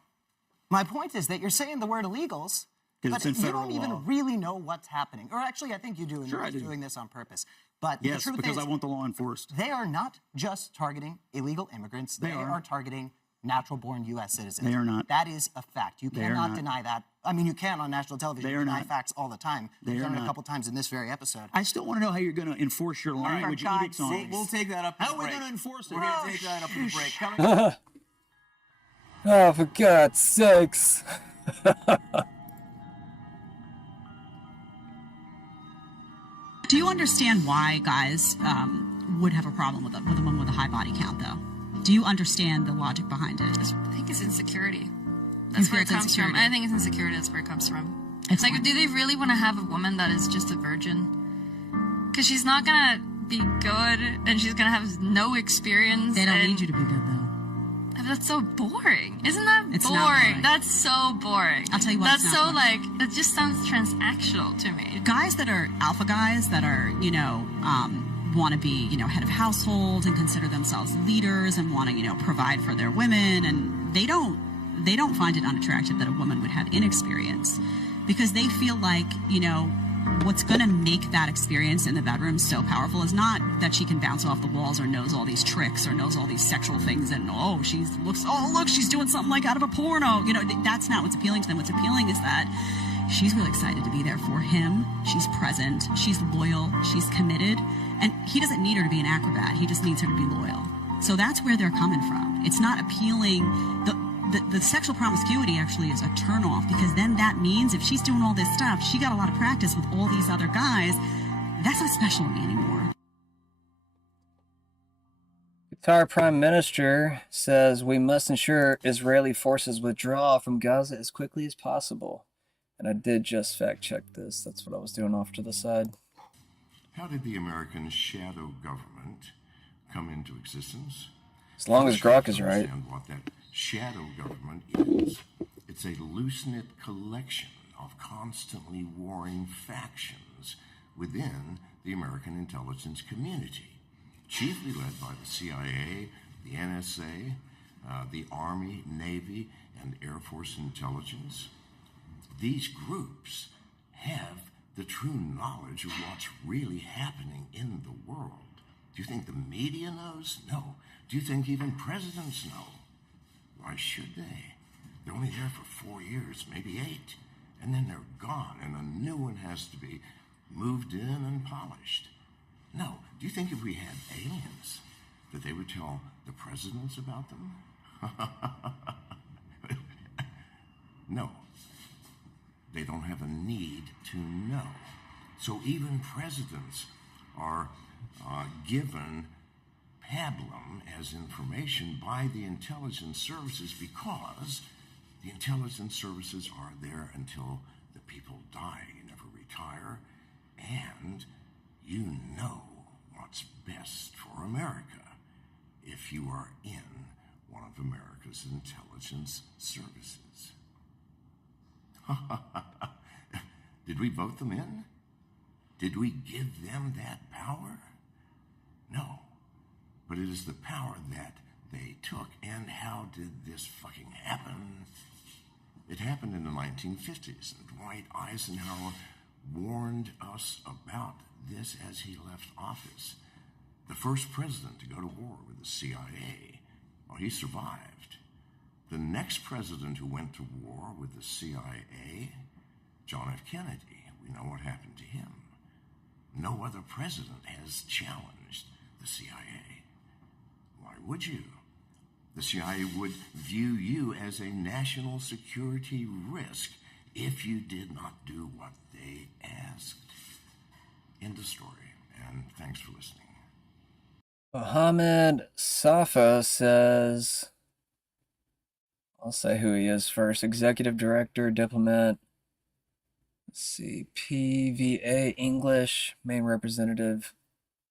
My point is that you're saying the word illegals, but it's in you federal don't even law. really know what's happening. Or actually, I think you do, and Sure, you're I do. doing this on purpose. But Yes, the truth because is, I want the law enforced. they are not just targeting illegal immigrants. They are targeting natural-born U.S. citizens. They are not. That is a fact. You They are cannot not. deny that. I mean, you can on national television. They are You deny not. facts all the time. They You've are done it a not. couple times in this very episode. I still want to know how you're going to enforce your language edicts on me. We'll take that up. How are we going to enforce it? We're going to take that up in the break. Oh, for God's sakes. Do you understand why guys would have a problem with a woman with a high body count, though? Do you understand the logic behind it? I think it's insecurity. That's where it comes from. I think it's insecurity. That's where it comes from. It's like, do they really want to have a woman that is just a virgin? Because she's not gonna be good, and she's gonna have no experience. They don't need you to be good, though. That's so boring. Isn't that It's boring? not boring. That's so boring. I'll tell you what, That's it's so not like, it just sounds transactional to me. Guys that are alpha guys that are, want to be, head of households and consider themselves leaders and want to, provide for their women, and they don't find it unattractive that a woman would have inexperience, because they feel like, what's going to make that experience in the bedroom so powerful is not that she can bounce off the walls or knows all these tricks or knows all these sexual things and look, she's doing something like out of a porno. That's not what's appealing to them. What's appealing is that she's really excited to be there for him. She's present. She's loyal. She's committed. And he doesn't need her to be an acrobat. He just needs her to be loyal. So that's where they're coming from. It's not appealing. The sexual promiscuity actually is a turnoff, because then that means if she's doing all this stuff, she got a lot of practice with all these other guys. That's not special to me anymore. Qatar Prime Minister says we must ensure Israeli forces withdraw from Gaza as quickly as possible. And I did just fact check this. That's what I was doing off to the side. How did the American shadow government come into existence? As long as Grok is right. Understand what that shadow government is. It's a loose-knit collection of constantly warring factions within the American intelligence community, chiefly led by the CIA, the NSA, the Army, Navy, and Air Force intelligence. These groups have the true knowledge of what's really happening in the world. Do you think the media knows? No. Do you think even presidents know? Why should they? They're only there for 4 years, maybe 8, and then they're gone, and a new one has to be moved in and polished. No. Do you think if we had aliens that they would tell the presidents about them? No. They don't have a need to know. So even presidents are given pablum as information by the intelligence services, because the intelligence services are there until the people die. You never retire, and you know what's best for America if you are in one of America's intelligence services. Did we vote them in? Did we give them that power? No. But it is the power that they took. And how did this fucking happen? It happened in the 1950s, and Dwight Eisenhower warned us about this as he left office. The first president to go to war with the CIA, well, he survived. The next president who went to war with the CIA, John F. Kennedy, we know what happened to him. No other president has challenged the CIA. Why would you? The CIA would view you as a national security risk if you did not do what they asked. End of story, and thanks for listening. Mohammed Safa says, I'll say who he is first. Executive Director, Diplomat, Let's see, PVA English, main representative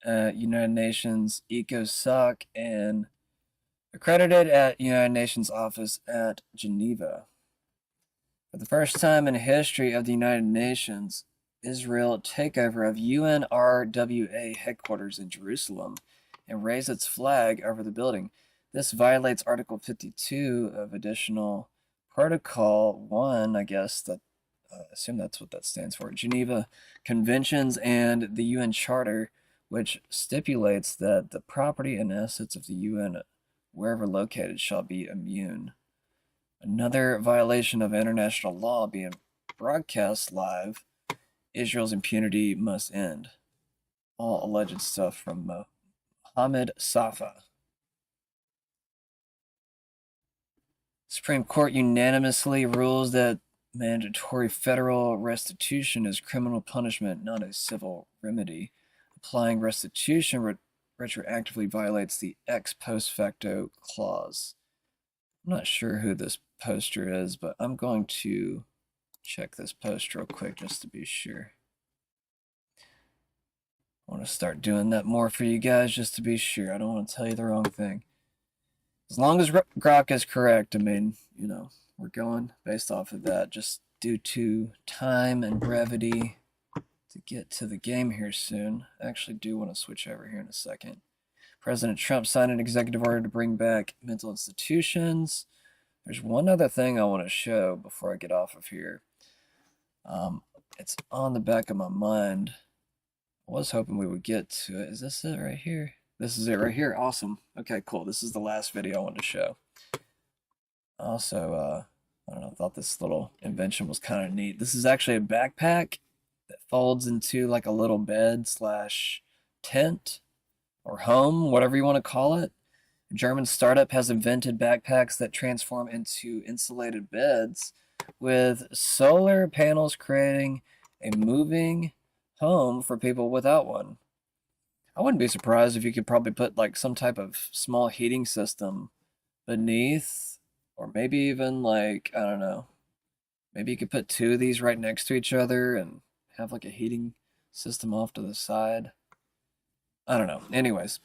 at United Nations ECOSOC, and accredited at United Nations office at Geneva. For the first time in the history of the United Nations, Israel takeover of UNRWA headquarters in Jerusalem and raise its flag over the building. This violates Article 52 of Additional Protocol 1, I guess, that I assume that's what that stands for, Geneva Conventions and the UN Charter, which stipulates that the property and assets of the UN, wherever located, shall be immune. Another violation of international law being broadcast live, Israel's impunity must end. All alleged stuff from Mohammed Safa. Supreme Court unanimously rules that mandatory federal restitution is criminal punishment, not a civil remedy. Applying restitution retroactively violates the ex post facto clause. I'm not sure who this poster is, but I'm going to check this post real quick just to be sure. I want to start doing that more for you guys just to be sure. I don't want to tell you the wrong thing. As long as Grok is correct, I mean, you know, we're going based off of that, just due to time and brevity to get to the game here soon. I actually do want to switch over here in a second. President Trump signed an executive order to bring back mental institutions. There's one other thing I want to show before I get off of here. It's on the back of my mind. I was hoping we would get to it. Is this it right here? This is it right here. Awesome. Okay, cool. This is the last video I wanted to show. Also, I don't know, I thought this little invention was kind of neat. This is actually a backpack that folds into like a little bed slash tent or home, whatever you want to call it. A German startup has invented backpacks that transform into insulated beds with solar panels, creating a moving home for people without one. I wouldn't be surprised if you could probably put like some type of small heating system beneath, or maybe even like, I don't know, maybe you could put two of these right next to each other and have like a heating system off to the side. I don't know. Anyways,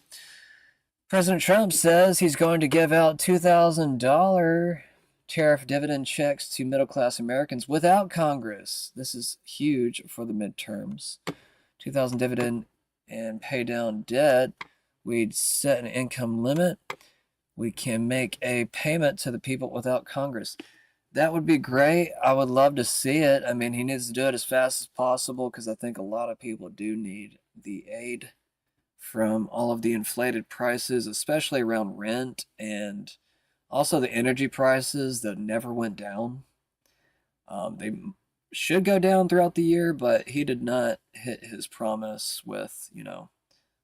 President Trump says he's going to give out $2,000 tariff dividend checks to middle-class Americans without Congress. This is huge for the midterms. $2,000 dividend and pay down debt. We'd set an income limit. We can make a payment to the people without Congress. That would be great. I would love to see it. I mean, he needs to do it as fast as possible because I think a lot of people do need the aid from all of the inflated prices, especially around rent and also the energy prices that never went down. They should go down throughout the year, but he did not hit his promise with, you know,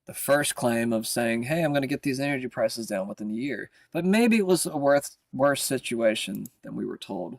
the first claim of saying, hey, I'm going to get these energy prices down within a year. But maybe it was a worse situation than we were told.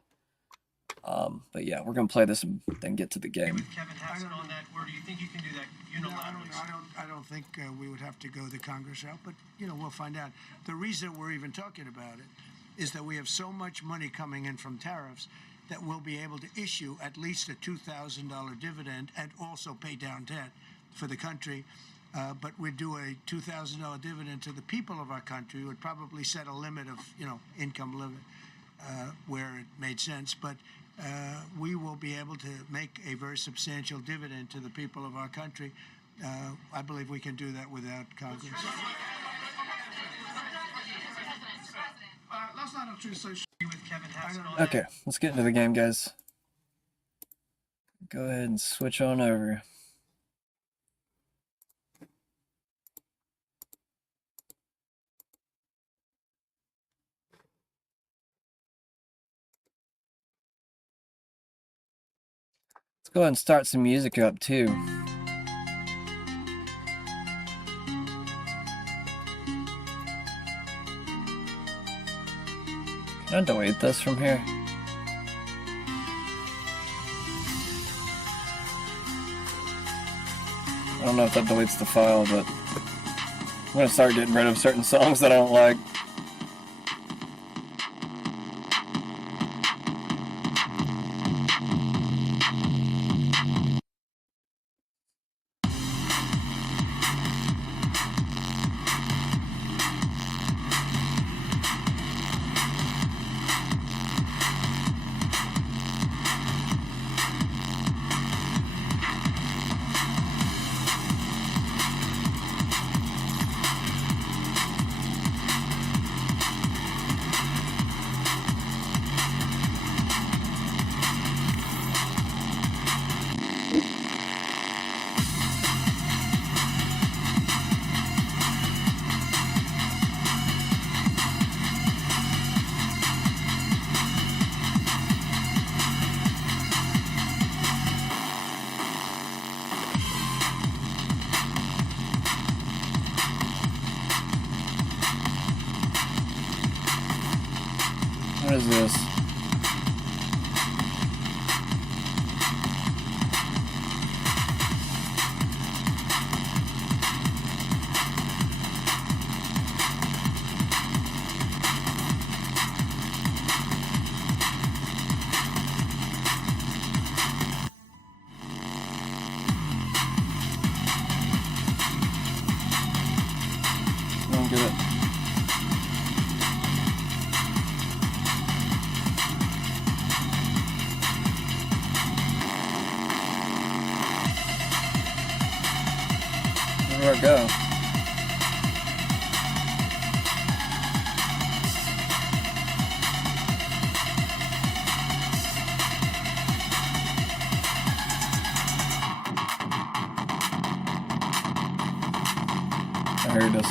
But yeah, we're going to play this and then get to the game. With Kevin Hassett on that, or do you think you can do that unilaterally? I don't think we would have to go the Congress route, but, you know, we'll find out. The reason we're even talking about it is that we have so much money coming in from tariffs that we'll be able to issue at least a $2,000 dividend and also pay down debt for the country. But we'd do a $2,000 dividend to the people of our country. Would probably set a limit of, you know, income limit where it made sense. But we will be able to make a very substantial dividend to the people of our country. I believe we can do that without Congress. Let's not have true social with Kevin Hassett on Okay, let's get into the game, guys. Go ahead and switch on over. Let's go ahead and start some music up too. Can I delete this from here? I don't know if that deletes the file, but I'm gonna start getting rid of certain songs that I don't like. What is this? I don't get it. Where do I go? Oh, here it is.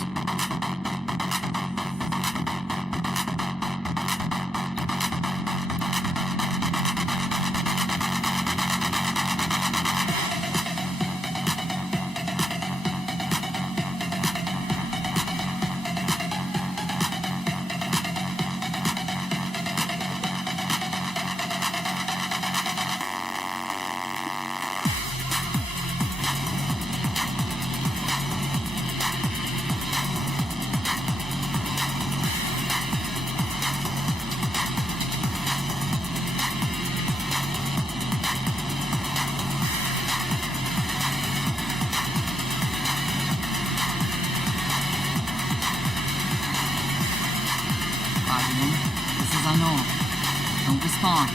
This is unknown. Don't respond.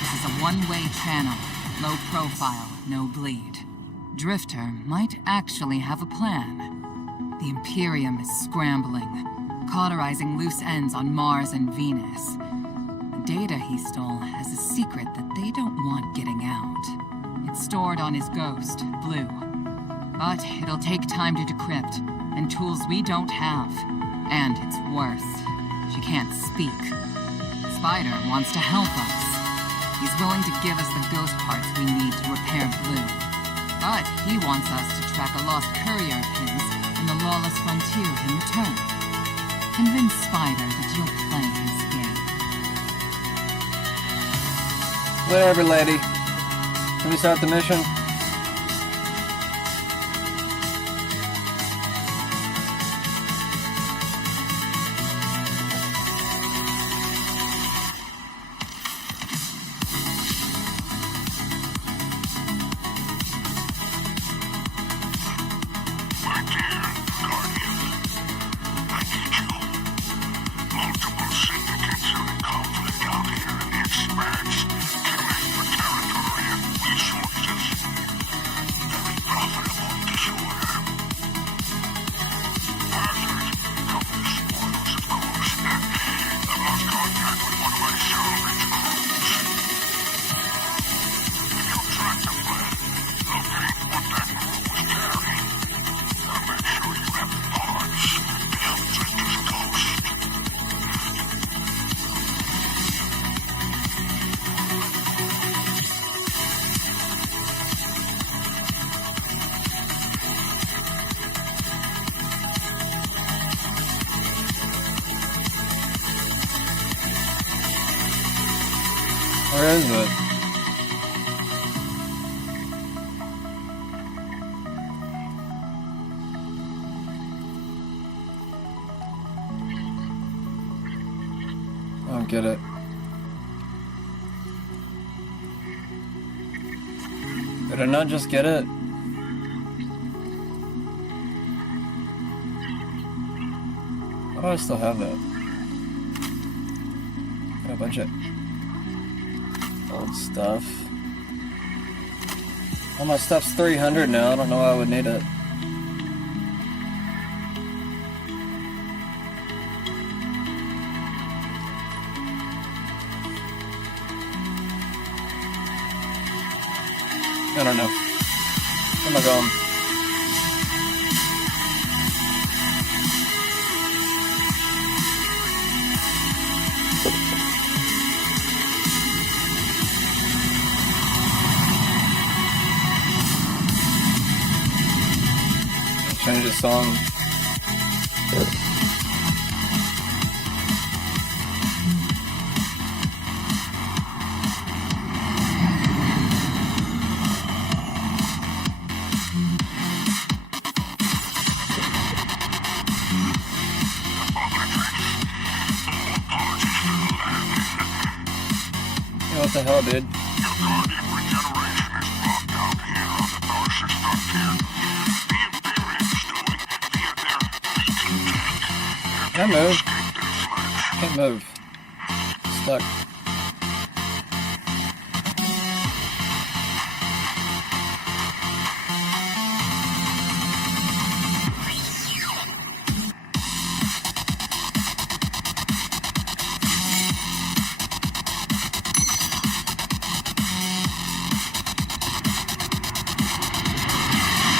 This is a one-way channel. Low profile, no bleed. Drifter might actually have a plan. The Imperium is scrambling, cauterizing loose ends on Mars and Venus. The data he stole has a secret that they don't want getting out. It's stored on his ghost, Blue. But it'll take time to decrypt, and tools we don't have. And it's worse. She can't speak. Spider wants to help us. He's willing to give us the ghost parts we need to repair Blue. But he wants us to track a lost courier of his in the lawless frontier in return. Convince Spider that you'll play his game. Whatever, lady. Can we start the mission? Where is it? I don't get it. Did I not just get it? Why do I still have that? Got a bunch of old stuff. All my stuff's 300 now. I don't know why I would need it. I don't know. Where am I going? Change the song. Yeah, what the hell, dude? Can't move. Can't move. Stuck.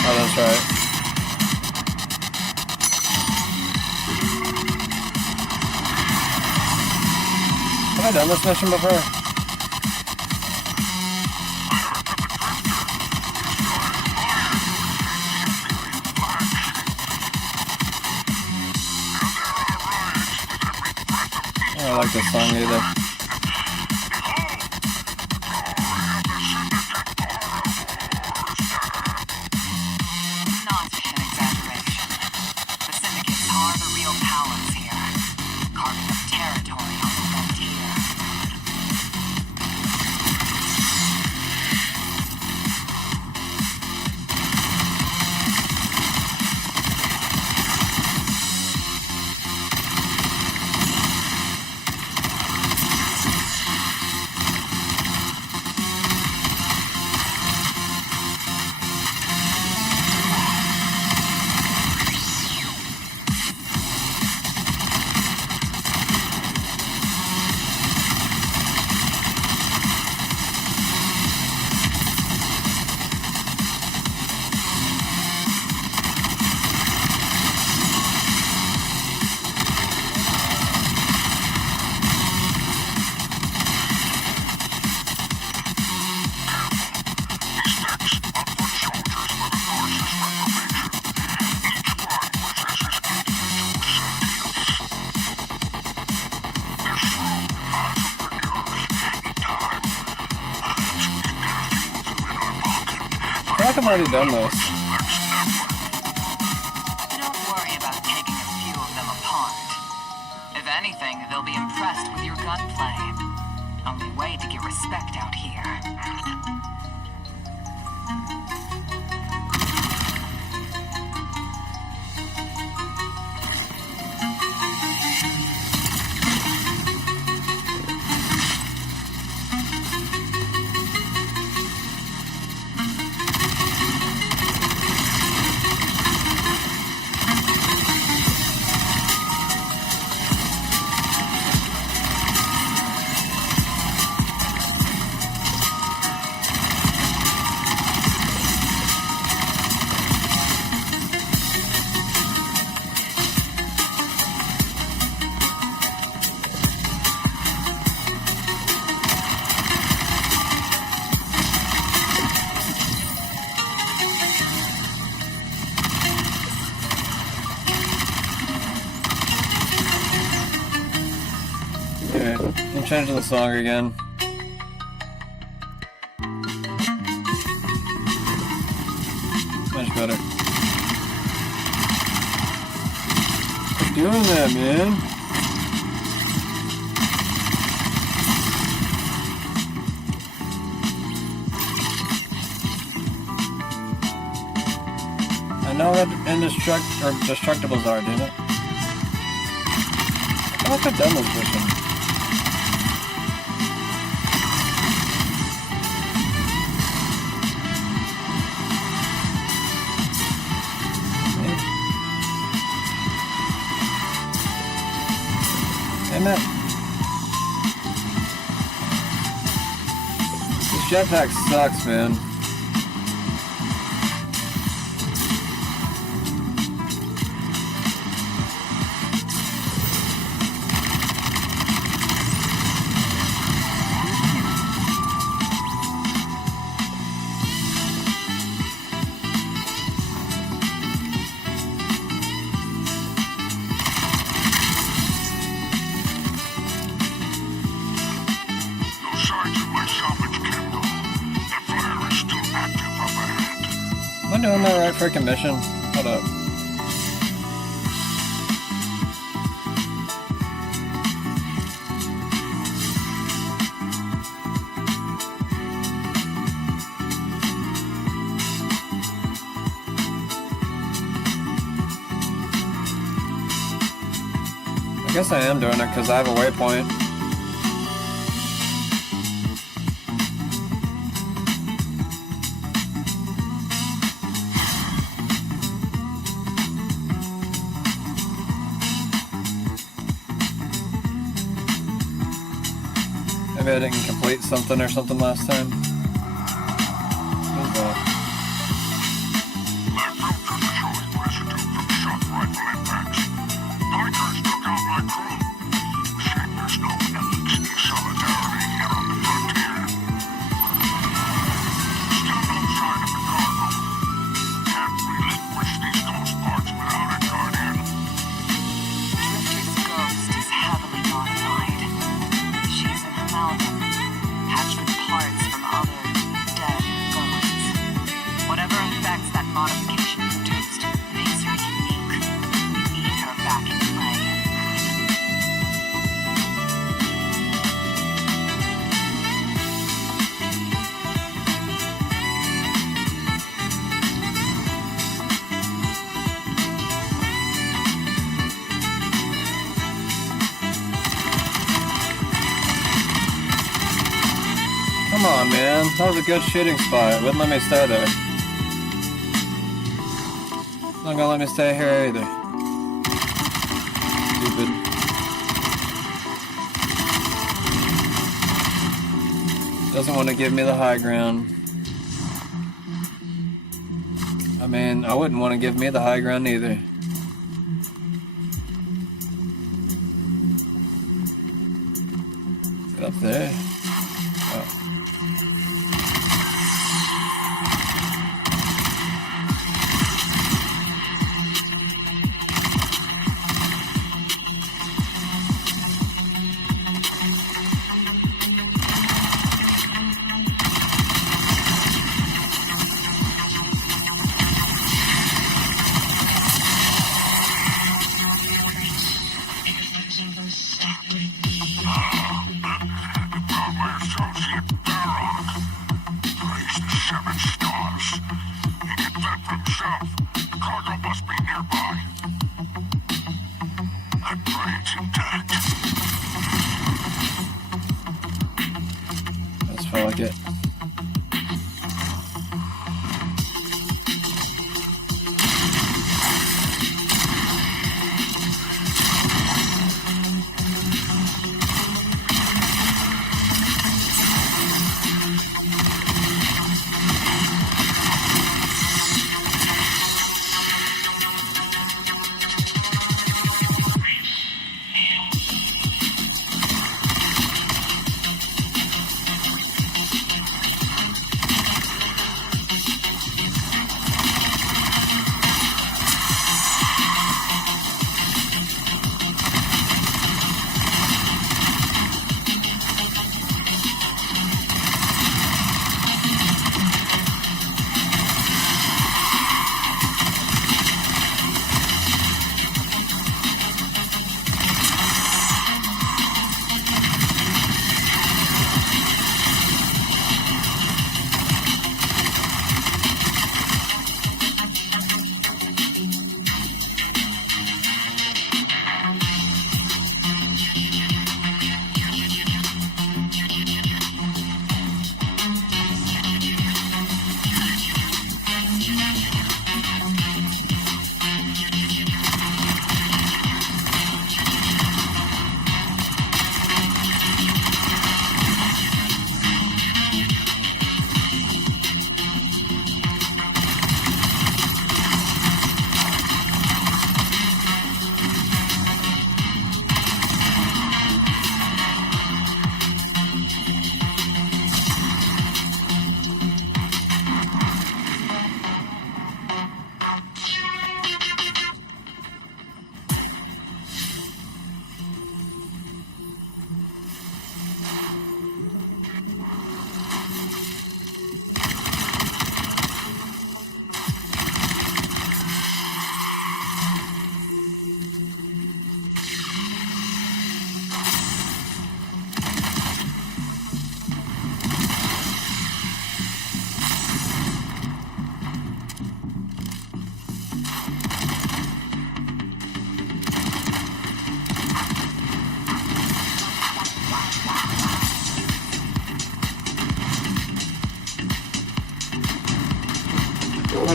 Oh, that's right. Have I done this mission before? I don't like this song either. Not an exaggeration. The syndicates are the real powers here, carving up territory on the frontier. I feel like I've already done this. Don't worry about taking a few of them apart. If anything, they'll be impressed with your gunplay. Only way to get respect out here. Okay, I'm changing the song again. Much better. Keep doing that, man. I know what indestructibles are, damn it. I feel like I've done this mission. Damn it. This jetpack sucks, man. Am I doing that right freaking mission? Hold up. guess I am doing it because I have a waypoint. Maybe I didn't complete something or something last time. What was that? Come on, man. That was a good shooting spot. Wouldn't let me stay there. Not gonna let me stay here either. Stupid. Doesn't want to give me the high ground. I mean, I wouldn't want to give me the high ground either. Get up there. Oh. That's felt like it.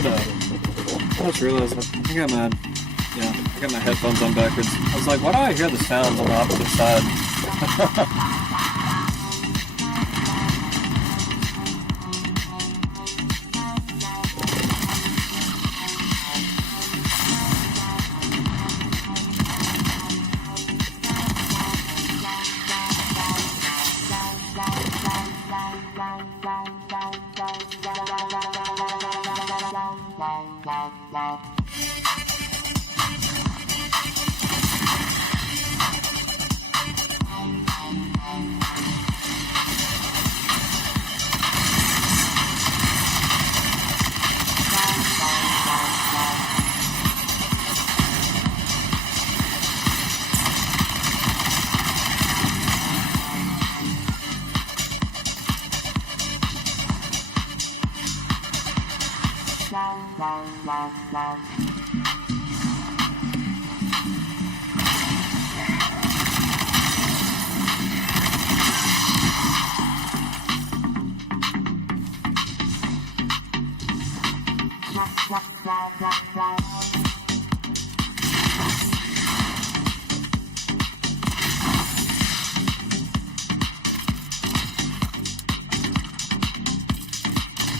I just realized I think I got my headphones on backwards. I was like, why do I hear the sounds on the opposite side?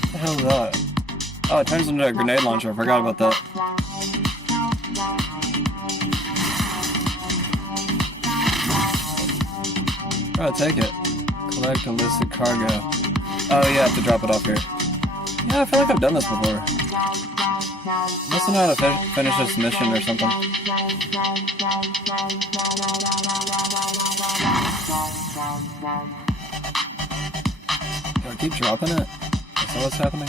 What the hell is that? Oh, it turns into a grenade launcher. I forgot about that. Oh, take it. Collect illicit cargo. Oh, you have to drop it off here. Yeah, I feel like I've done this before. Must know how to finish this mission or something. Do I keep dropping it? Is that what's happening?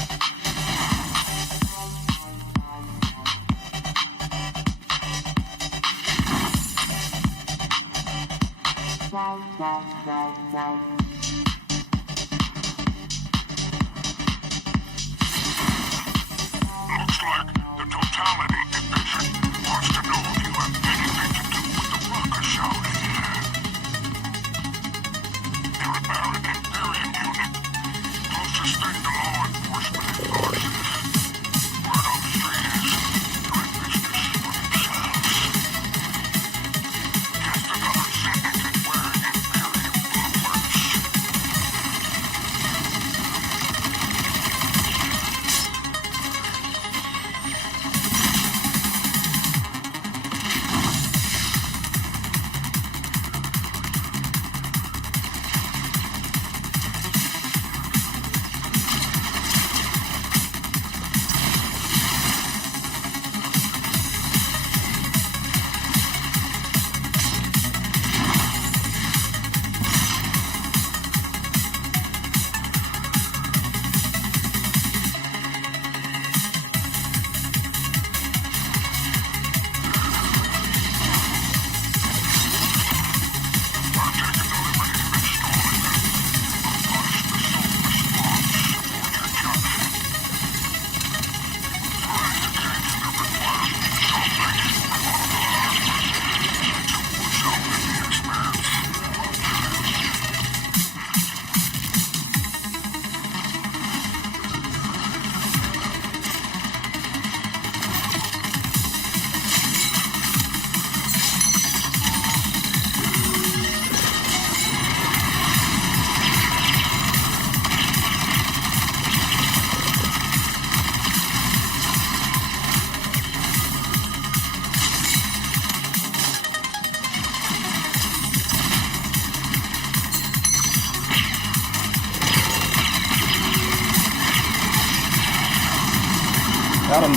Got him.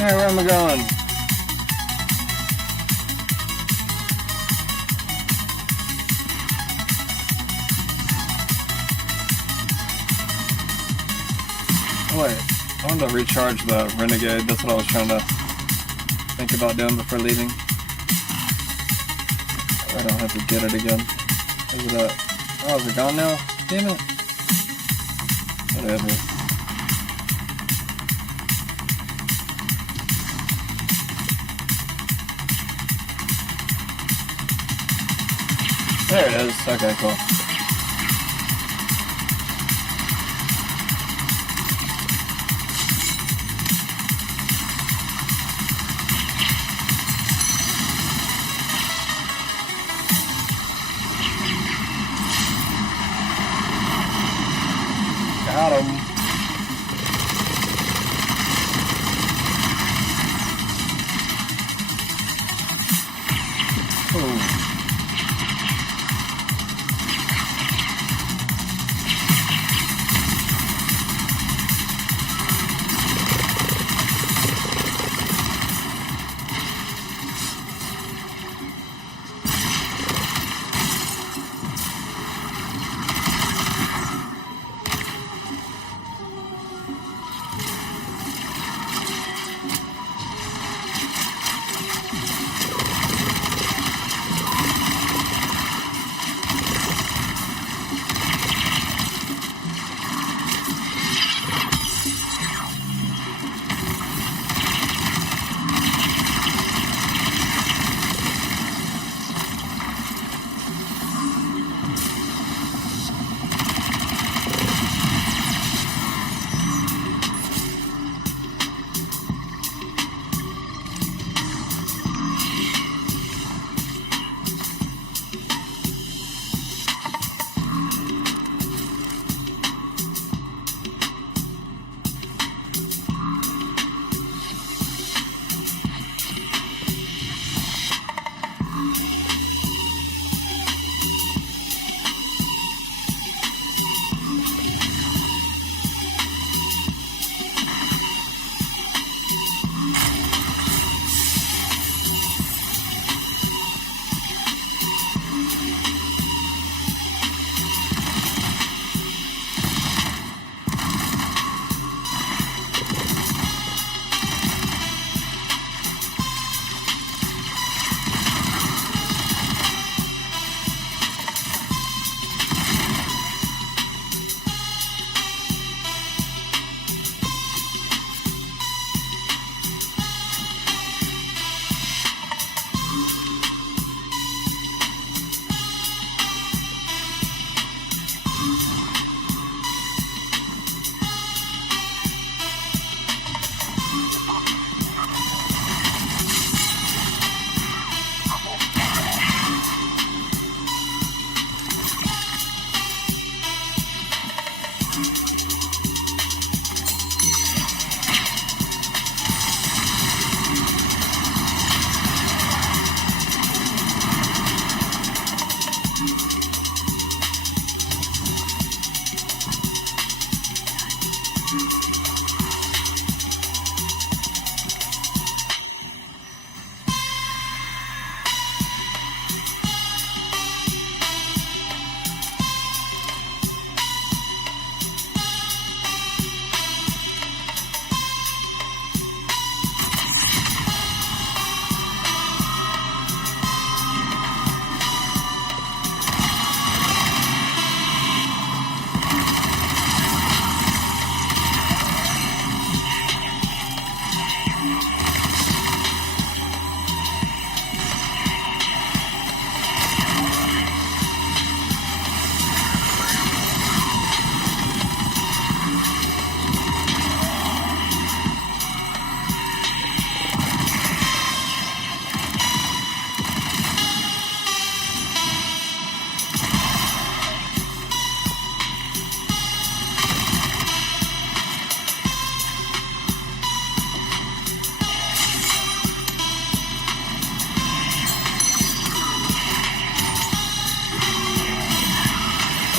Alright, where am I going? wait. I wanted to recharge the Renegade. That's what I was trying to think about doing before leaving. I don't have to get it again. Is it oh, is it gone now? Damn it. Whatever. There it is. Okay, cool. Got him. Ooh.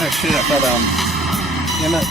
Oh shit, I fell down. Damn it.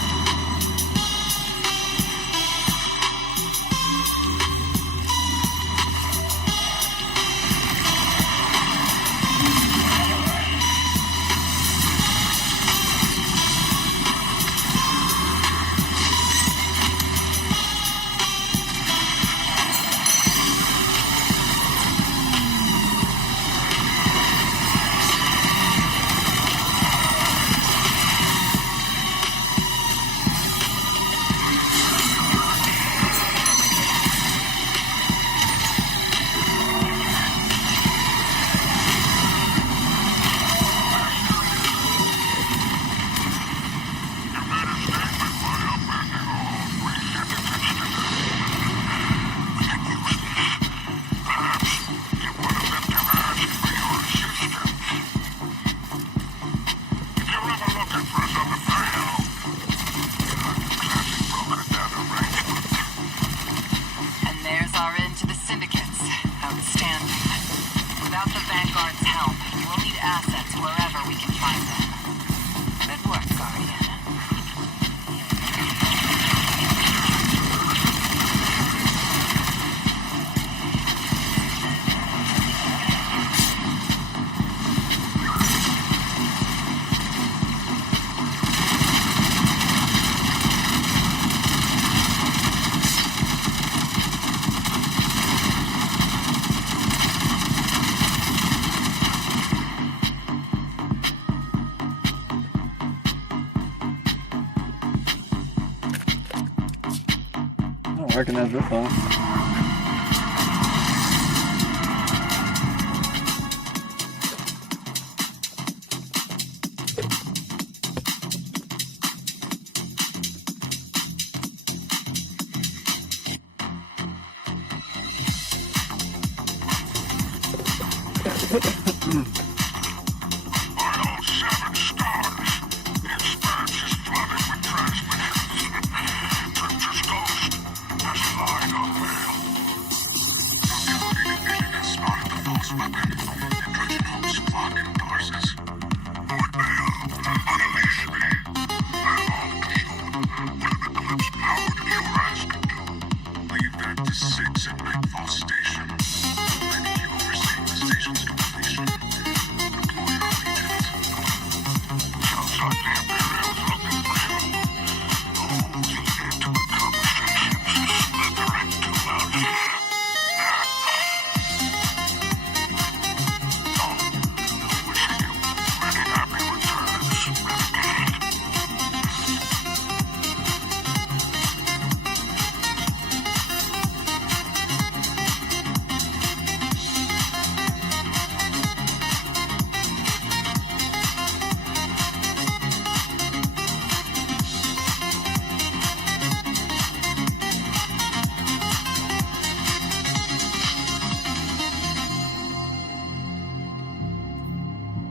recognize this song.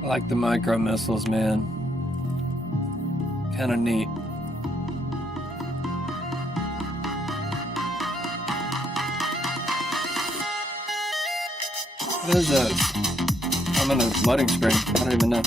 I like the micro missiles, man. Kind of neat. What is this? I'm in a loading screen. I don't even know.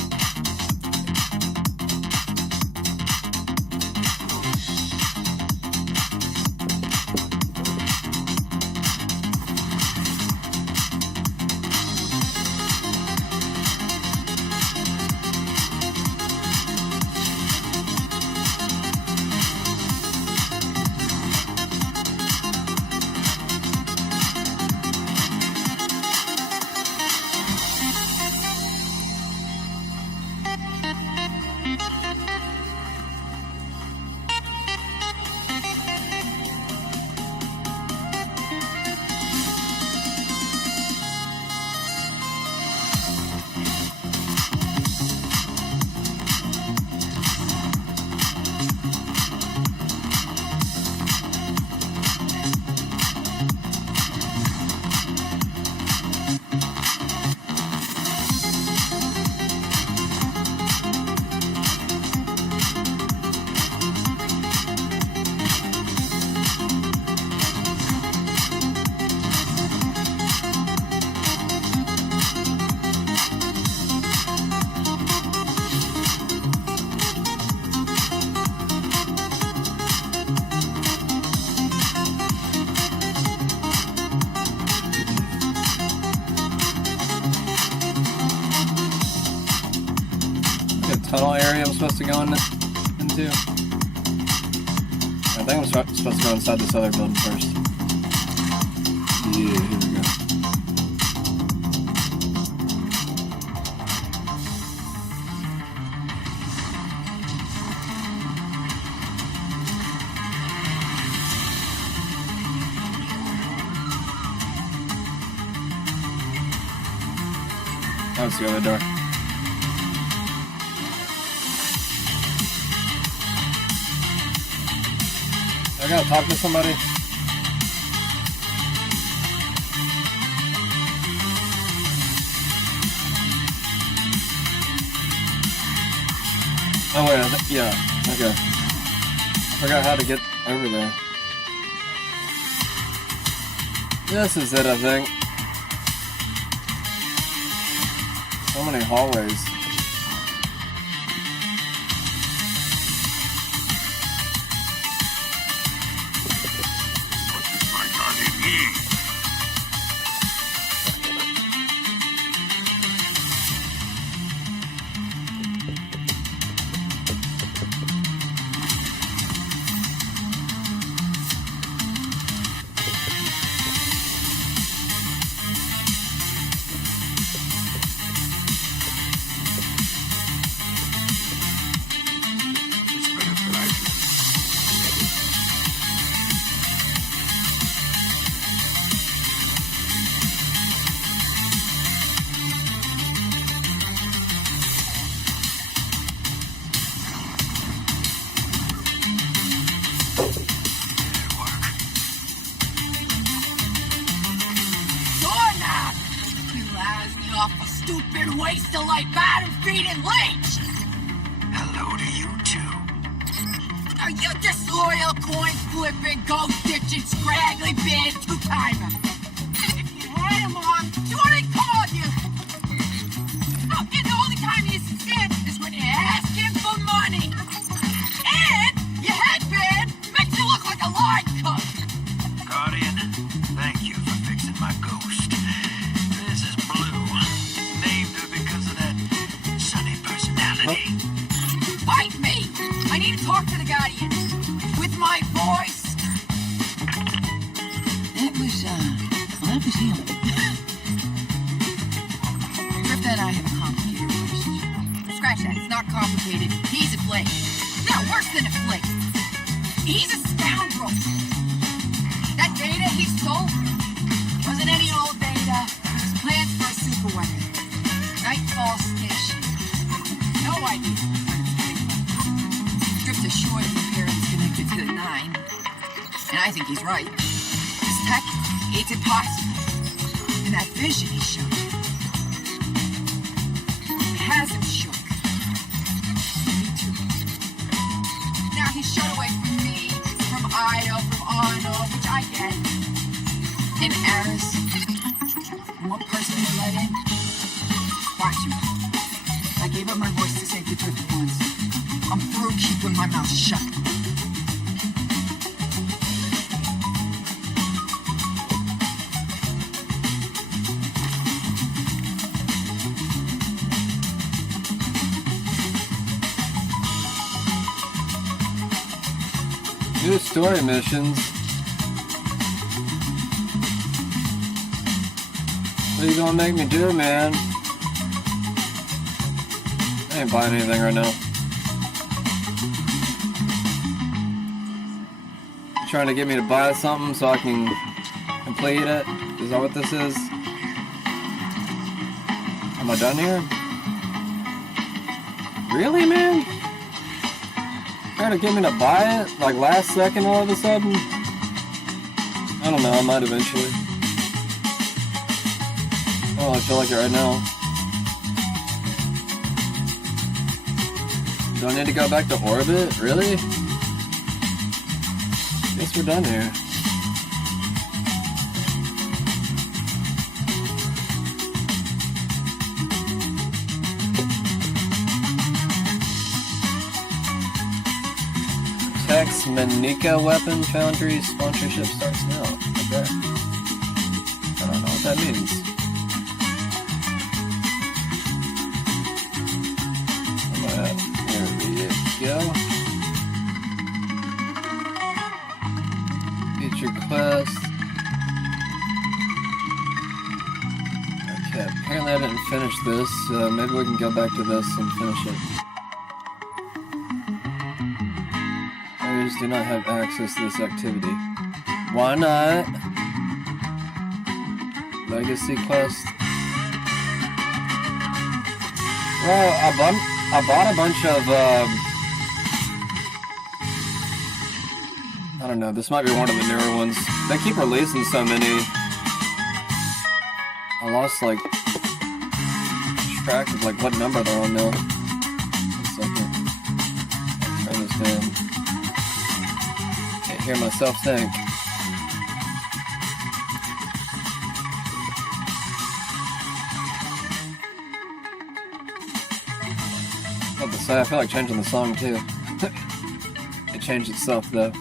Tunnel area I'm supposed to go into. I think I'm supposed to go inside this other building first. Yeah, here we go. That's the other door. I gotta talk to somebody. Oh wait, yeah, okay. I forgot how to get over there. This is it, I think. So many hallways. waste of life, bottom feeding leech! Hello to you too. Are you disloyal, coin-flipping, ghost-ditching, scraggly band two-timer? If you had him on, you would have called you! Oh, and the only time you succeed is when you ask him for money! And your headband makes you look like a line cook! Guardian, thank you for fixing my ghost. This is Blue. Named her because of that sunny personality. Fight me! I need to talk to the Guardian. With my voice. That was him. Drifter and I have a complicated relationship. Scratch that, it's not complicated. He's a flake. No, worse than a flake. He's a scoundrel. That data he stole wasn't any old data. It was plans for a super weapon. Nightfall Station. No idea. Drifter's sure that the parents connected to the 9. And I think he's right. This tech, it's impossible. And that vision he showed hasn't shook. Me too. Now he's shut away from me, from Ida, from Arno, which I get. And Aris. And one person he let in. Watch him. I gave up my voice to save the Drifter once. I'm through keeping my mouth shut. New story missions. What are you gonna make me do, man? I ain't buying anything right now. You trying to get me to buy something so I can complete it? Is that what this is? Am I done here? Really, man? Trying to get me to buy it? Like last second all of a sudden? I don't know, I might eventually. I don't really feel like it right now. Do I need to go back to orbit? Really? Guess we're done here. Tex Manika Weapon Foundry sponsorship starts now. Okay. I don't know what that means. There we go. Feature quest. Okay, apparently I didn't finish this, so maybe we can go back to this and finish it. Players do not have access to this activity. Why not? Legacy quest. Well, I bought a bunch of, I don't know, this might be one of the newer ones. They keep releasing so many. I lost, like, track of, like, what number they're on now. One second. Turn this down. Can't hear myself think. I was about to say, I feel like changing the song, too. It changed itself, though.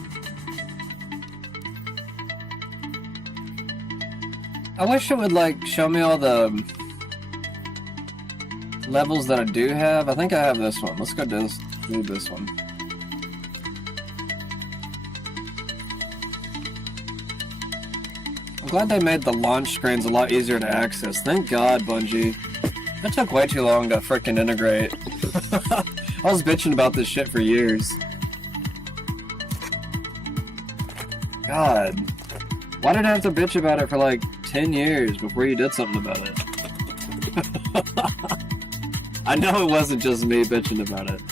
I wish it would, like, show me all the levels that I do have. I think I have this one. Let's go do this one. I'm glad they made the launch screens a lot easier to access. Thank God, Bungie. That took way too long to frickin' integrate. I was bitching about this shit for years. God. Why did I have to bitch about it for like 10 years before you did something about it? I know it wasn't just me bitching about it.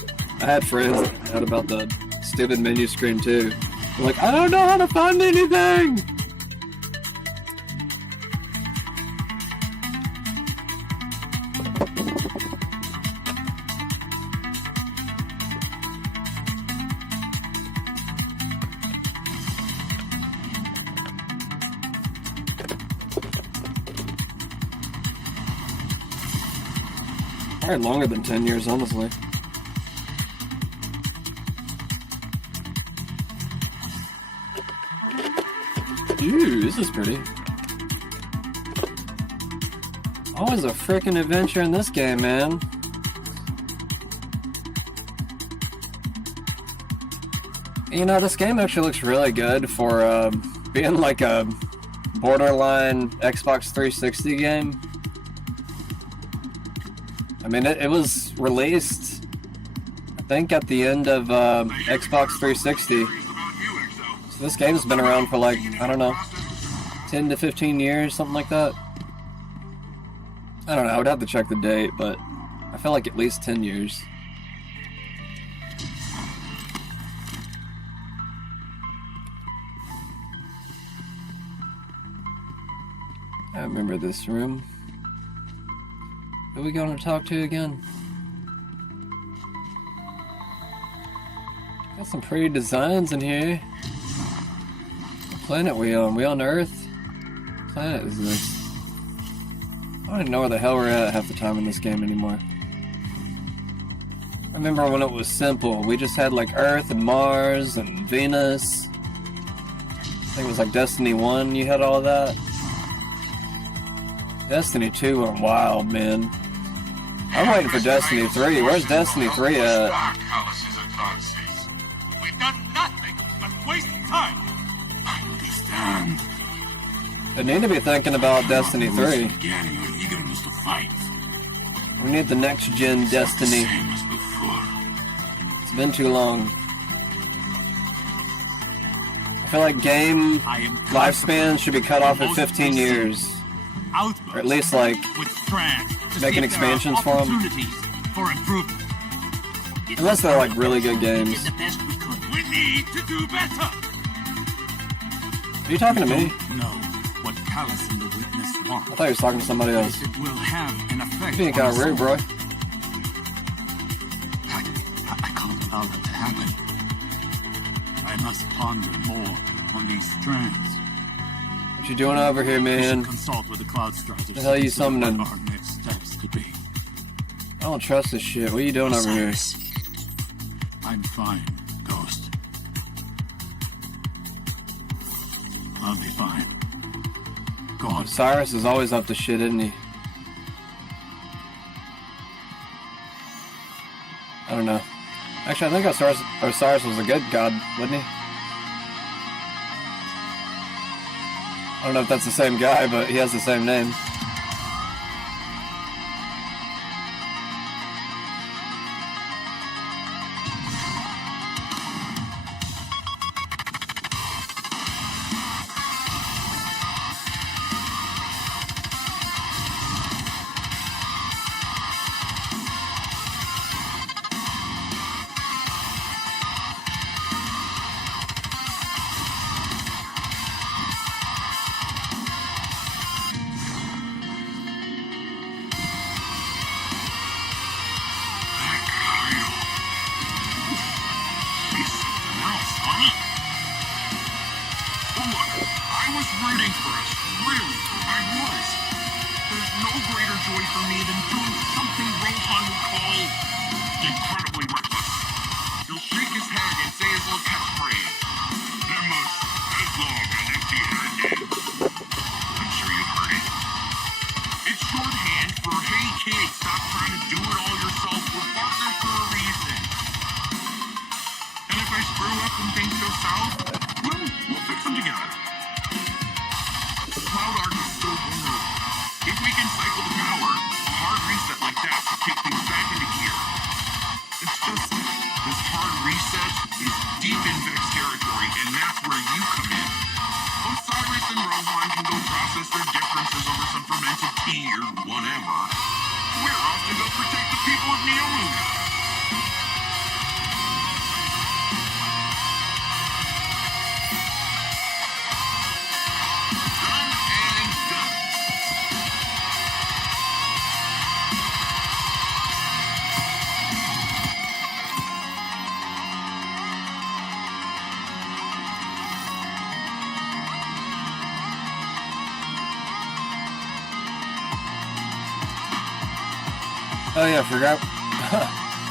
I had friends that had about the stupid menu screen too. They're like, I don't know how to find anything! Probably longer than 10 years, honestly. Ooh, this is pretty. Always a freaking adventure in this game, man. You know, this game actually looks really good for being like a borderline Xbox 360 game. I mean, it was released, I think, at the end of Xbox 360. So this game's been around for like, I don't know, 10 to 15 years, something like that. I don't know, I would have to check the date, but I feel like at least 10 years. I remember this room. Who are we going to talk to again? Got some pretty designs in here. What planet we on? We on Earth? What planet is this? I don't even know where the hell we're at half the time in this game anymore. I remember when it was simple. We just had like Earth and Mars and Venus. I think it was like Destiny 1, you had all that. Destiny 2 went wild, man. I'm waiting for Destiny 3. Where's Destiny 3 at? We've done nothing but waste time. I understand. They need to be thinking about Destiny 3. We need the next gen Destiny. It's been too long. I feel like game lifespan should be cut off at 15 years. Or at least like making expansions for them. Unless they're like really good games. We need to do better. Are you talking to me? No, what Callus and the witness want. I thought you was talking to somebody else. It will have an effect. You being kind of rude, bro. I can't allow that to happen. I must ponder more on these strands. What you doing over here, man? Consult with the cloud striders. The hell you summoning? Our next steps to be. I don't trust this shit. What are you doing over here? I'm fine, Ghost. I'll be fine. God. Cyrus is always up to shit, isn't he? I don't know. Actually, I think Osiris was a good god, wasn't he? I don't know if that's the same guy, but he has the same name. Oh yeah, forgot.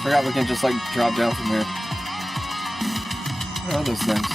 Forgot we can just like drop down from here. What are those things?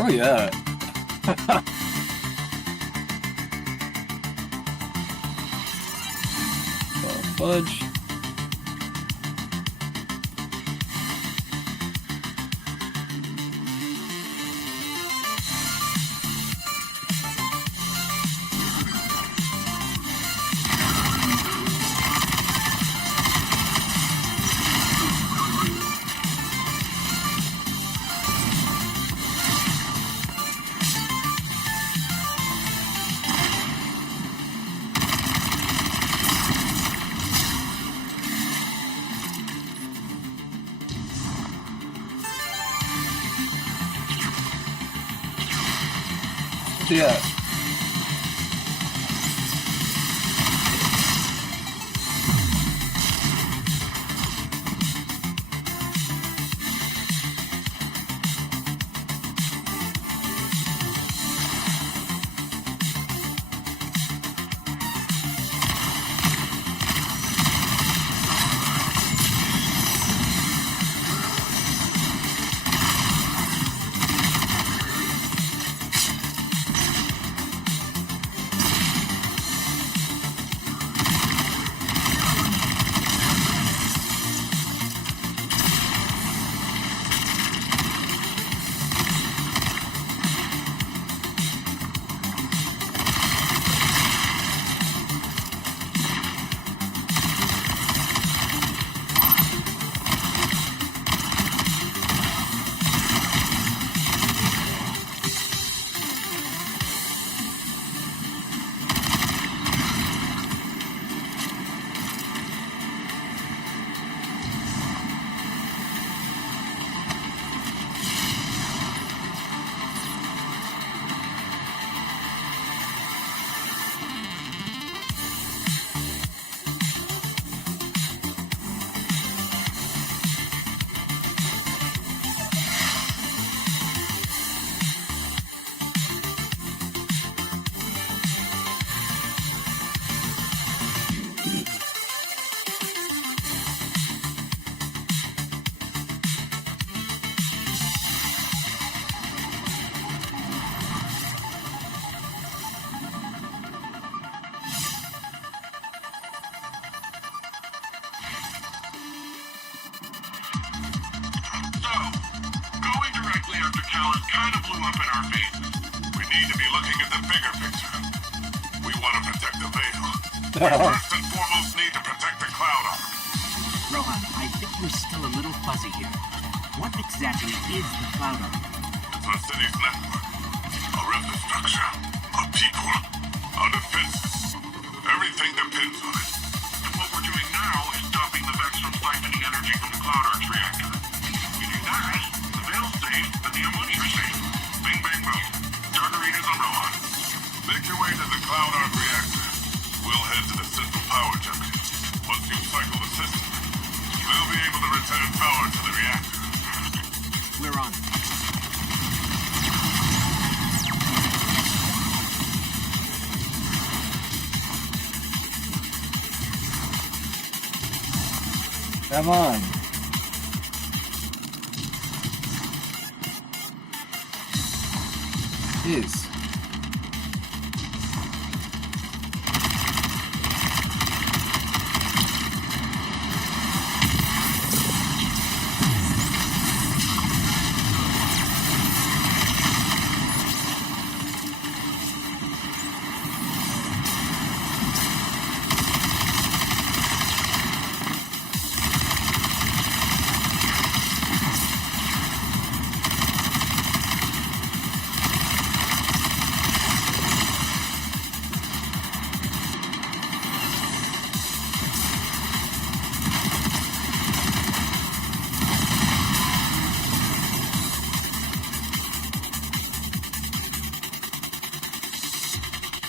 Oh yeah. Oh, fudge. Yeah. kind of blew up in our faces. We need to be looking at the bigger picture. We want to protect the veil. We first and foremost need to protect the cloud arc. Rohan, I think we're still a little fuzzy here. What exactly is the cloud arc? It's our city's network. Our infrastructure. Our people. Our defenses. Everything depends on it. And what we're doing now is stopping the Vex from siphoning energy from the cloud arc reactor. If we do that, the veil stays, but the Come on. Jeez.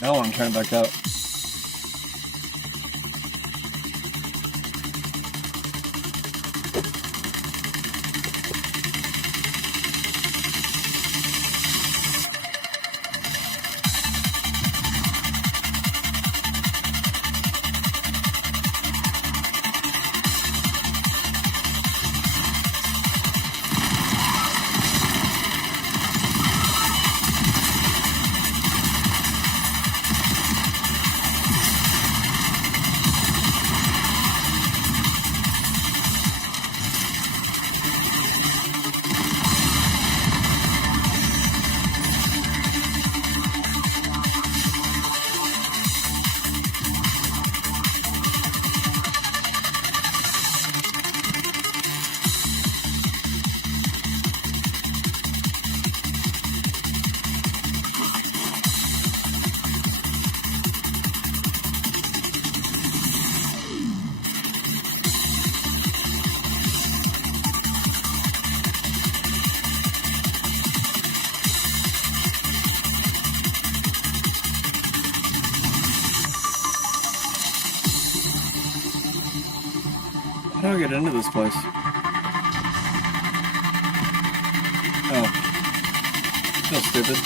I want to turn it back up. How do I get into this place? Oh. Feels stupid.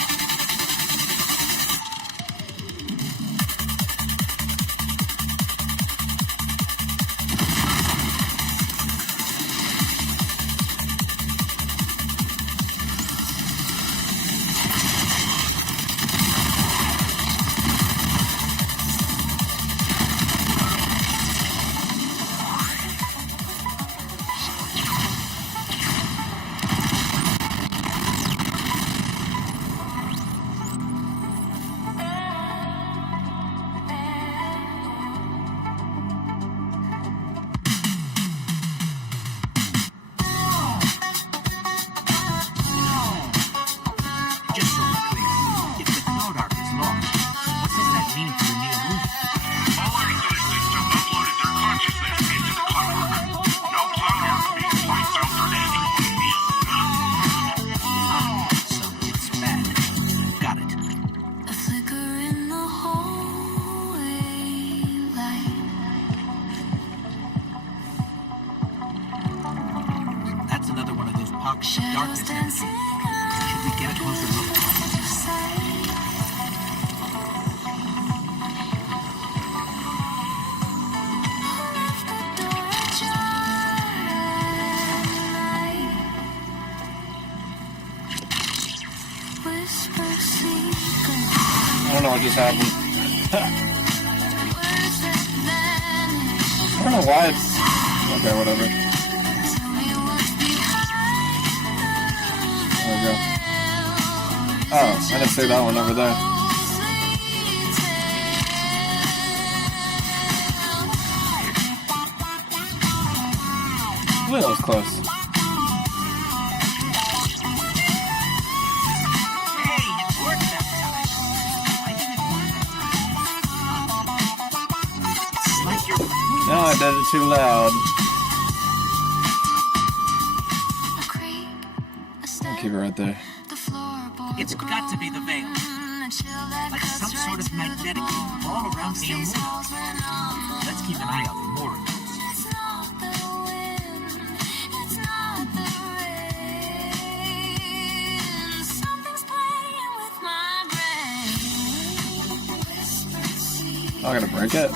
Darkness energy. Should we get a closer look? I don't know what just happened. I don't know why it's... Okay, whatever. There we go. Oh, I didn't see that one over there. Ooh, that was close. No, I did it too loud. I'll keep it right there. It's got to be the veil. Like some sort of magnetic loop all around the moon. Let's keep an eye out for more of those. I'm gonna break it.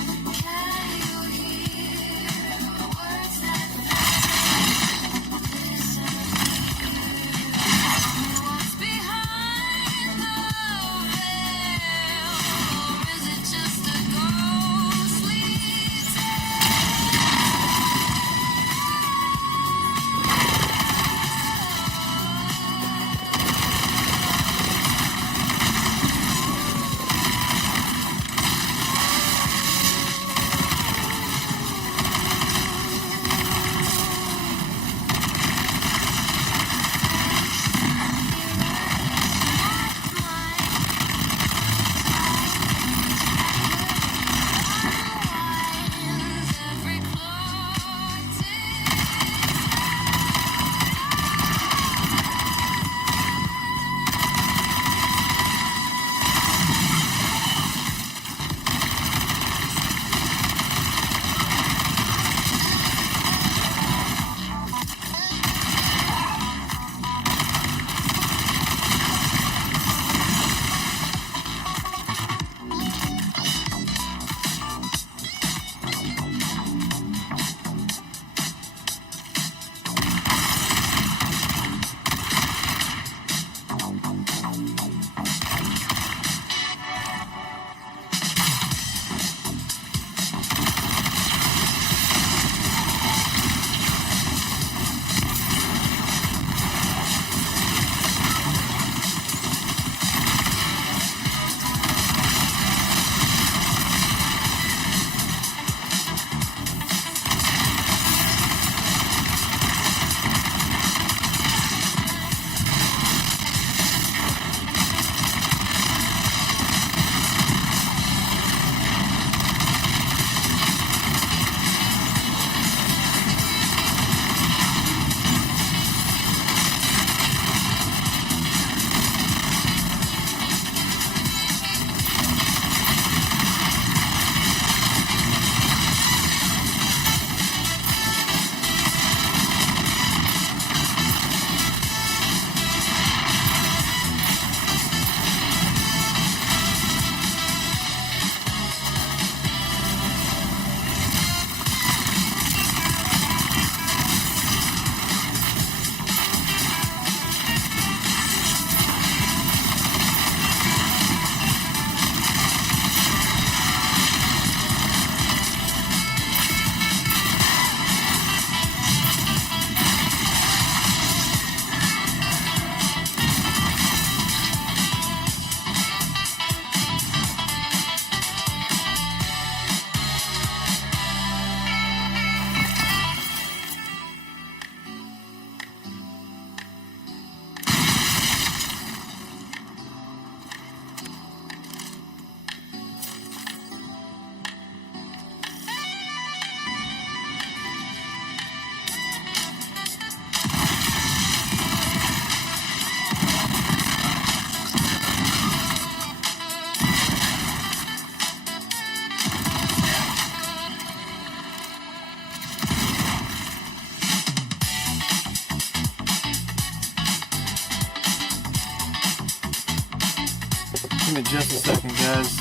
Just a second, guys.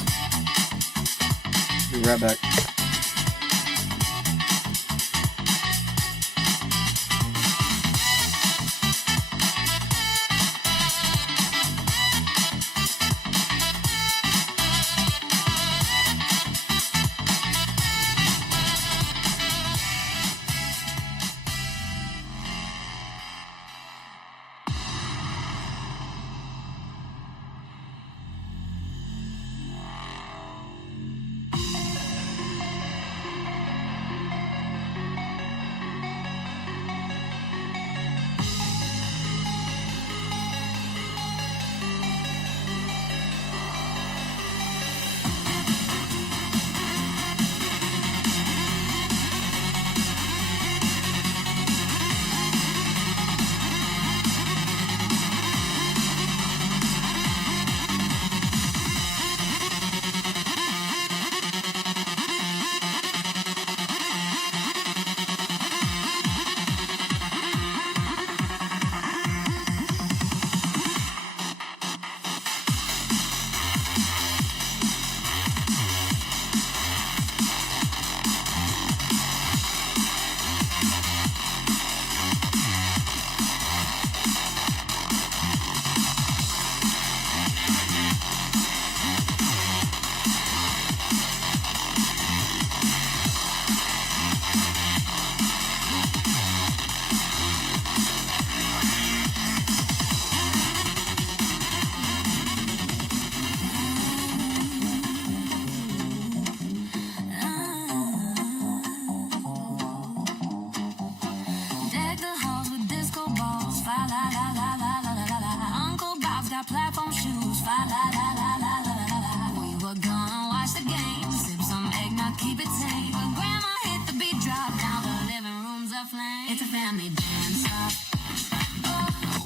Be right back.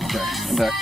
Okay, I'm back.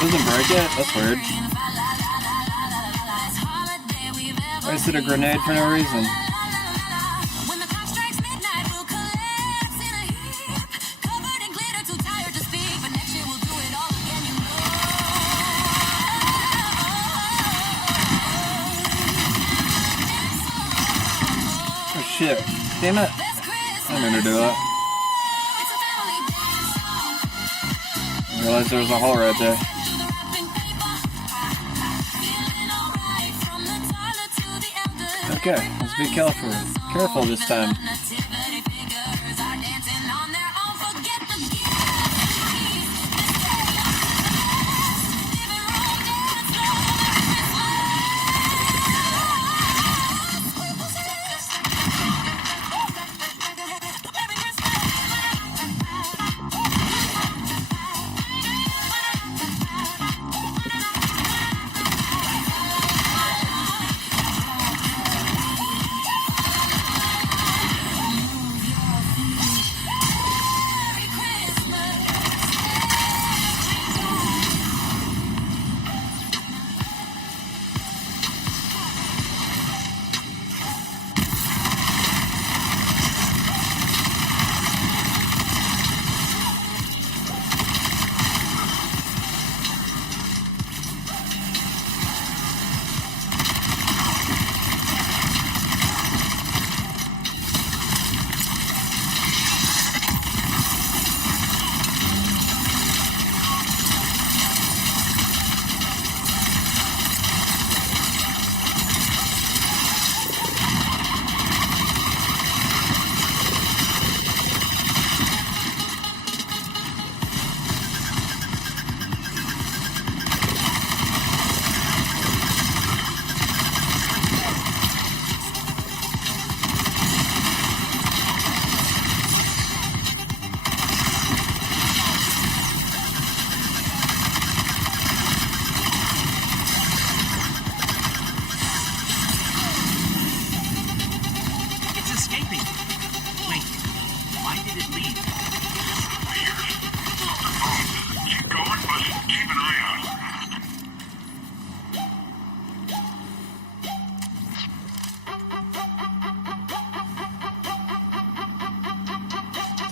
Doesn't break it? That's weird. I just hit a grenade for no reason. Oh shit. Damn it. I didn't mean to do that. I realized there was a hole right there. Okay, let's be careful this time.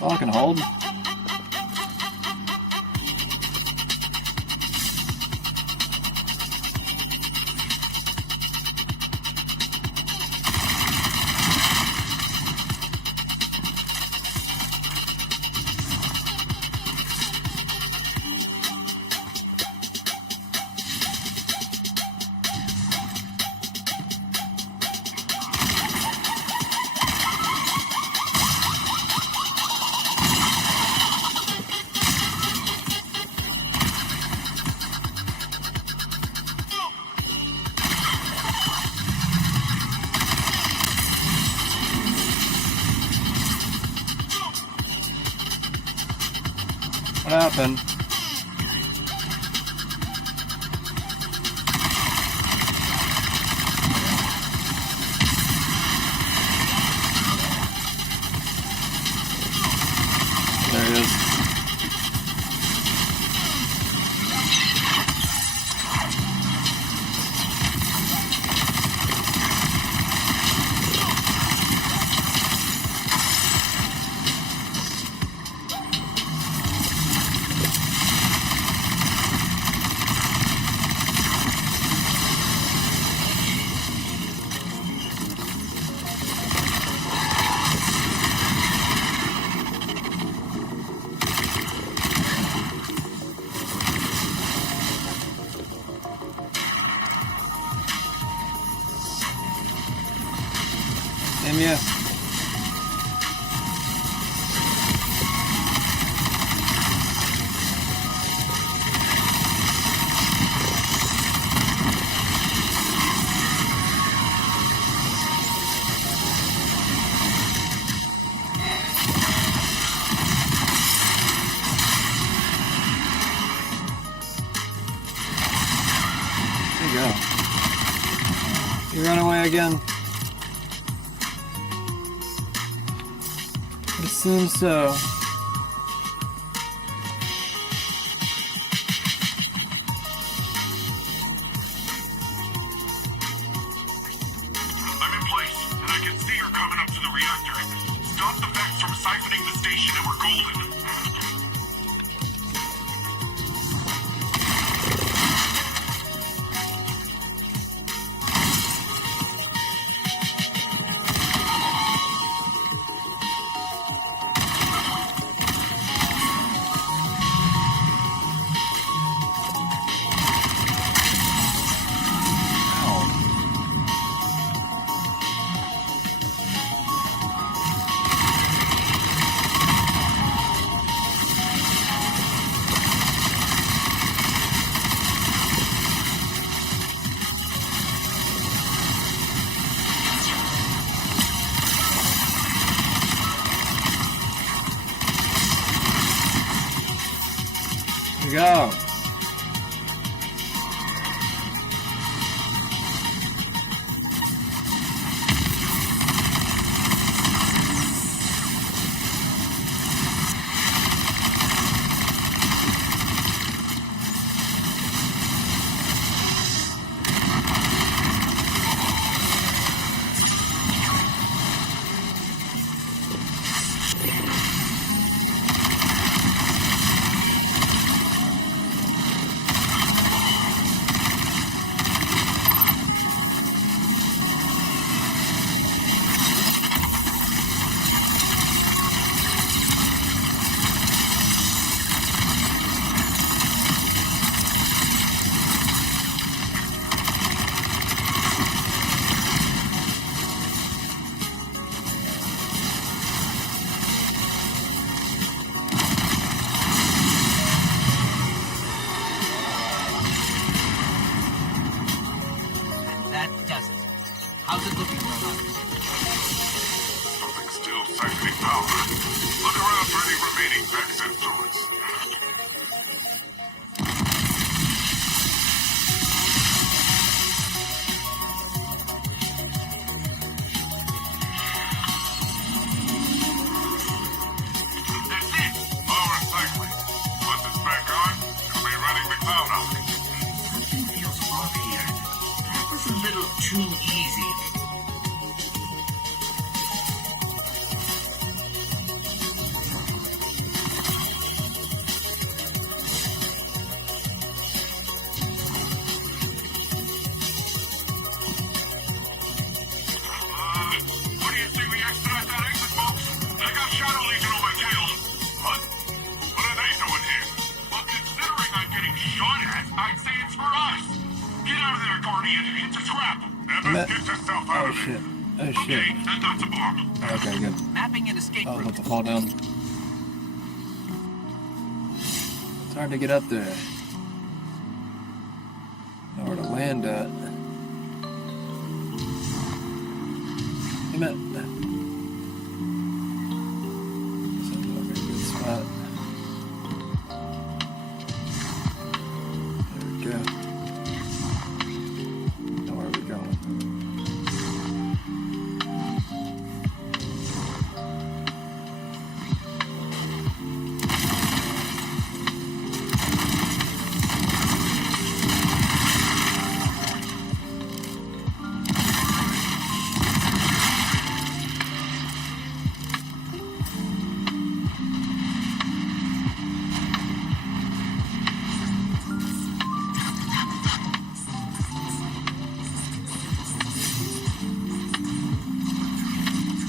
All I can hold. What happened? There he is. Yeah. There you go. You run away again. It seems so. I'm in place, and I can see her coming up to the reactor. Stop the vents from siphoning the station and we're golden. Go. How's it looking, Roland? Something's still siphoning power. Look around for any remaining Vex influence. That's it! Power cycling. Once it's back on, you'll be running the cloud out. Something feels off here. That was a little too easy. Guardian, it's a trap. Never get yourself out of shit. it. Oh shit. Okay, and that's a bomb. Okay, good. Mapping an escape Oh, route. about to fall down. It's hard to get up there. Know where to land at. Damn it. This is not a very good spot. There we go. Now where are we going?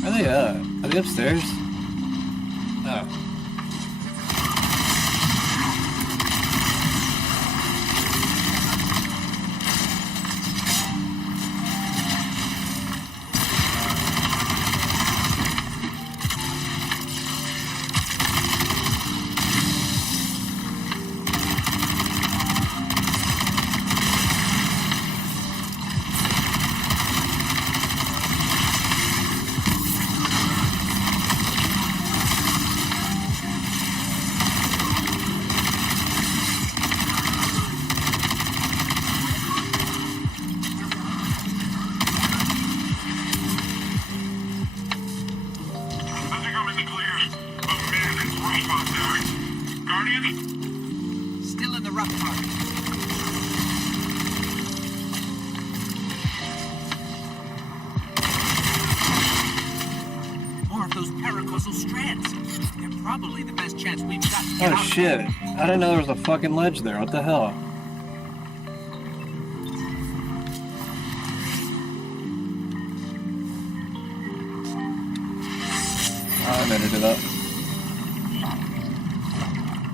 Are they upstairs? Oh. Still in the rough part. More of those paracausal strands. They're probably the best chance we've got to get Oh out. shit. I didn't know there was a fucking ledge there. What the hell? I made it to that.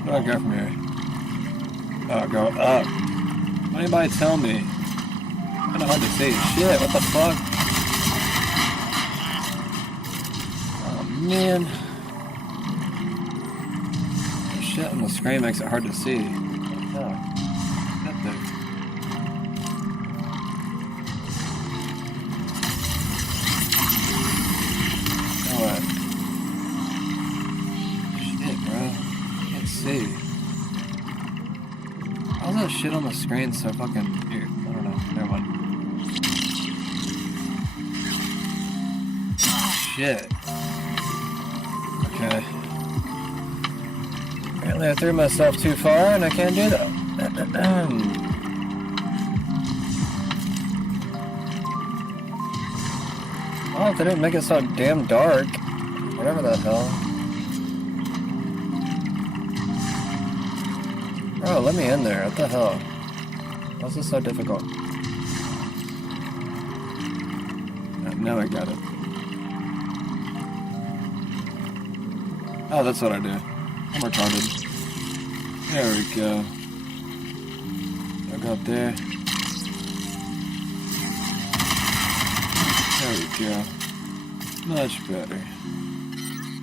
Where do I go from here? Oh, go up. Anybody tell me? Kinda hard to see. Shit, what the fuck? Oh man. The shit on the screen makes it hard to see. What the hell? Up there. Now what? Shit, bro. Can't see. How's that shit on the screen so fucking weird? I don't know. Never mind. Shit. Okay. Apparently I threw myself too far and I can't do that. Oh, if they didn't make it so damn dark. Whatever the hell. Bro, let me in there. What the hell? Why's this so difficult? Now I got it. Oh, that's what I do. I'm retarded. There we go. I got there. There we go. Much better.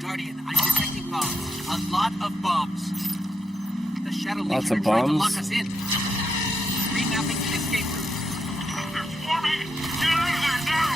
Guardian, I'm detecting bombs. A lot of bombs. The shadow Lots leader of tried to bombs? lock us in. Remapping the escape route. They're forming! Get out of there now!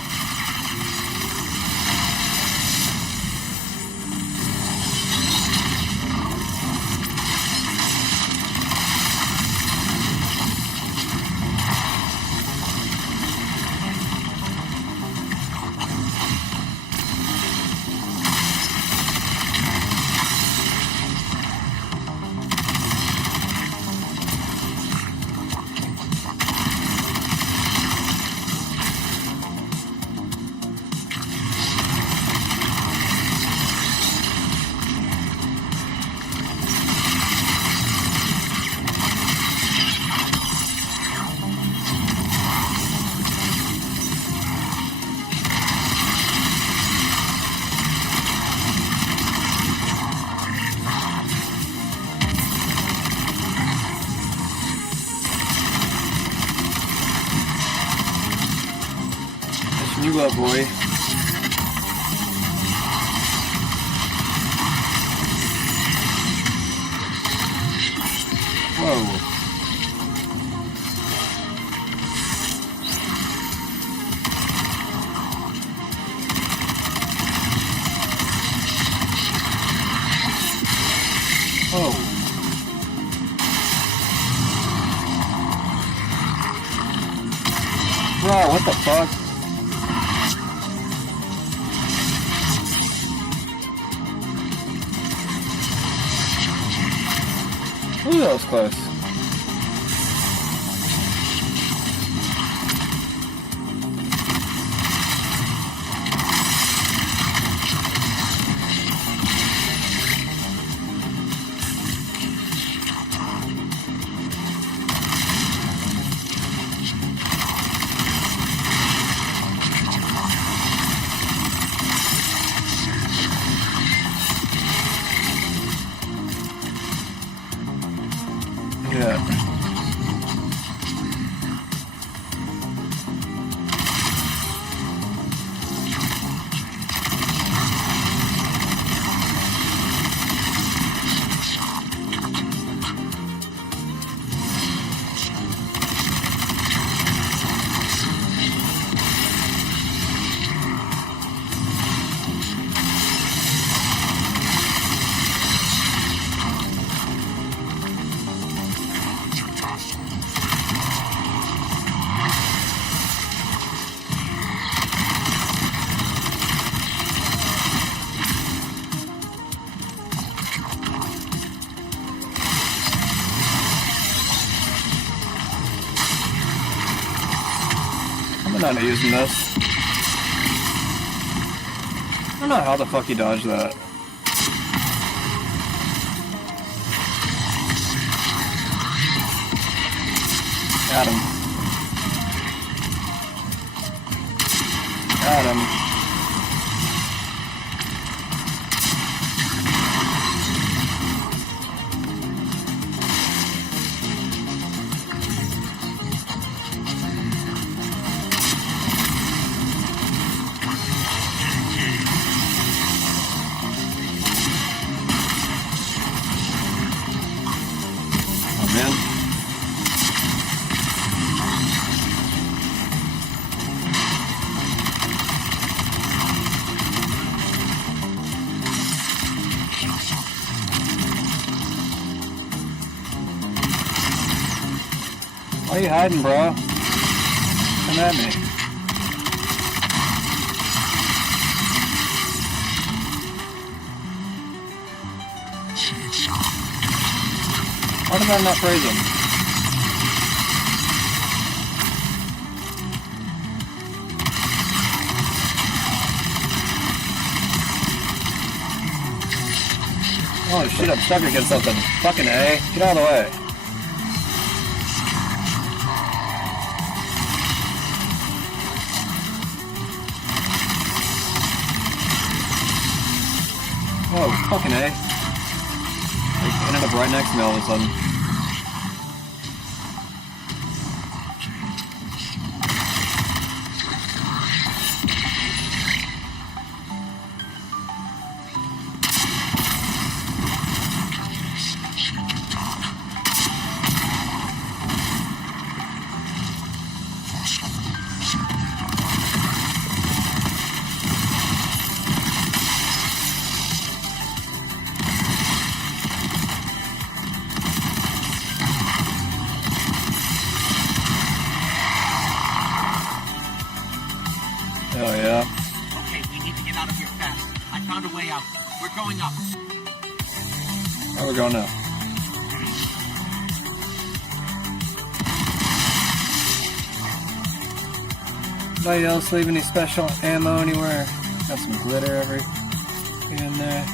You up, boy? Whoa. Oh. Bro, what the fuck? Ooh, that was close. Yeah. I'm not using this. I don't know how the fuck he dodged that. Got him. Got him. Why are you hiding, bro? Come at me. Why did I not praise him? Oh shit, I'm stuck against something. Fucking A. Get out of the way. Oh, fucking A. I ended up right next to me all of a sudden. Oh yeah. Okay, we need to get out of here fast. I found a way out. We're going up. Where are we going now? Anybody else leave any special ammo anywhere? Got some glitter every here and there.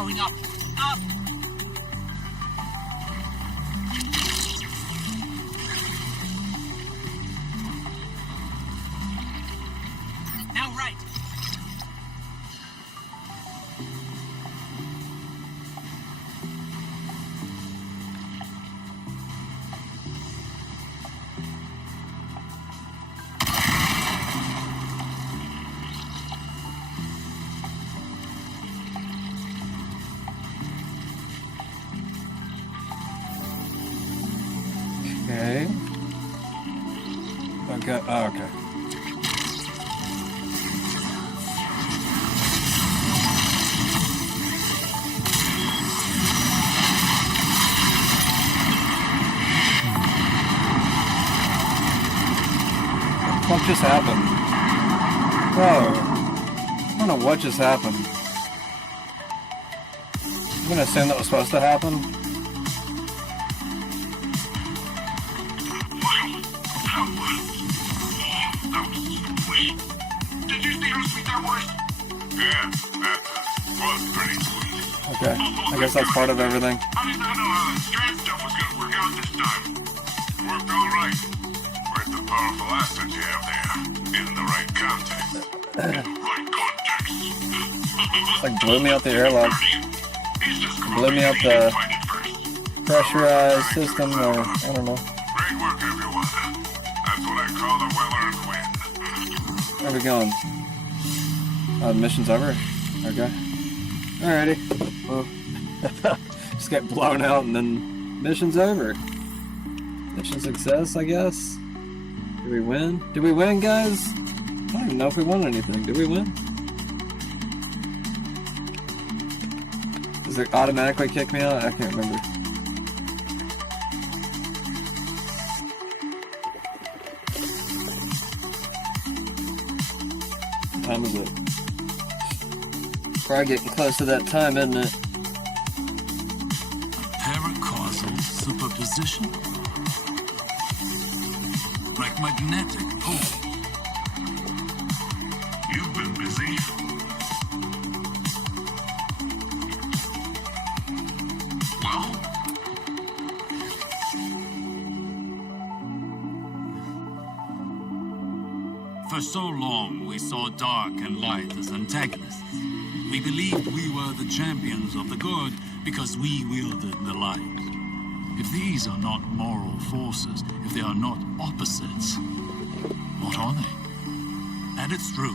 going up. Up! Now right. Okay. Okay. Oh, okay. What just happened? Bro. I don't know what just happened. I'm gonna assume that was supposed to happen. Did you see how sweet that was? Yeah, that was pretty sweet. Okay. I guess that's part of everything. I did not know how that strand stuff was gonna work out this time. Worked all right. With the powerful assets you have there. In the right context. In the right context. It's like blew me out the airlock. Blew me out the pressurized system, or I don't know. Great work, everyone. That's what I call a well-earned win. Where are we going? The mission's over? Okay. Alrighty. Well, just get blown out and then mission's over. Mission success, I guess? Did we win? Did we win, guys? I don't even know if we won anything. Did we win? Does it automatically kick me out? I can't remember. What time is it? Probably getting close to that time, isn't it? Paracausal superposition? Like magnetic pull. You've been busy. Well? For so long, we saw dark and light as antagonists. We believed we were the champions of the good because we wielded the light. If these are not moral forces, if they are not opposites, what are they? At its root,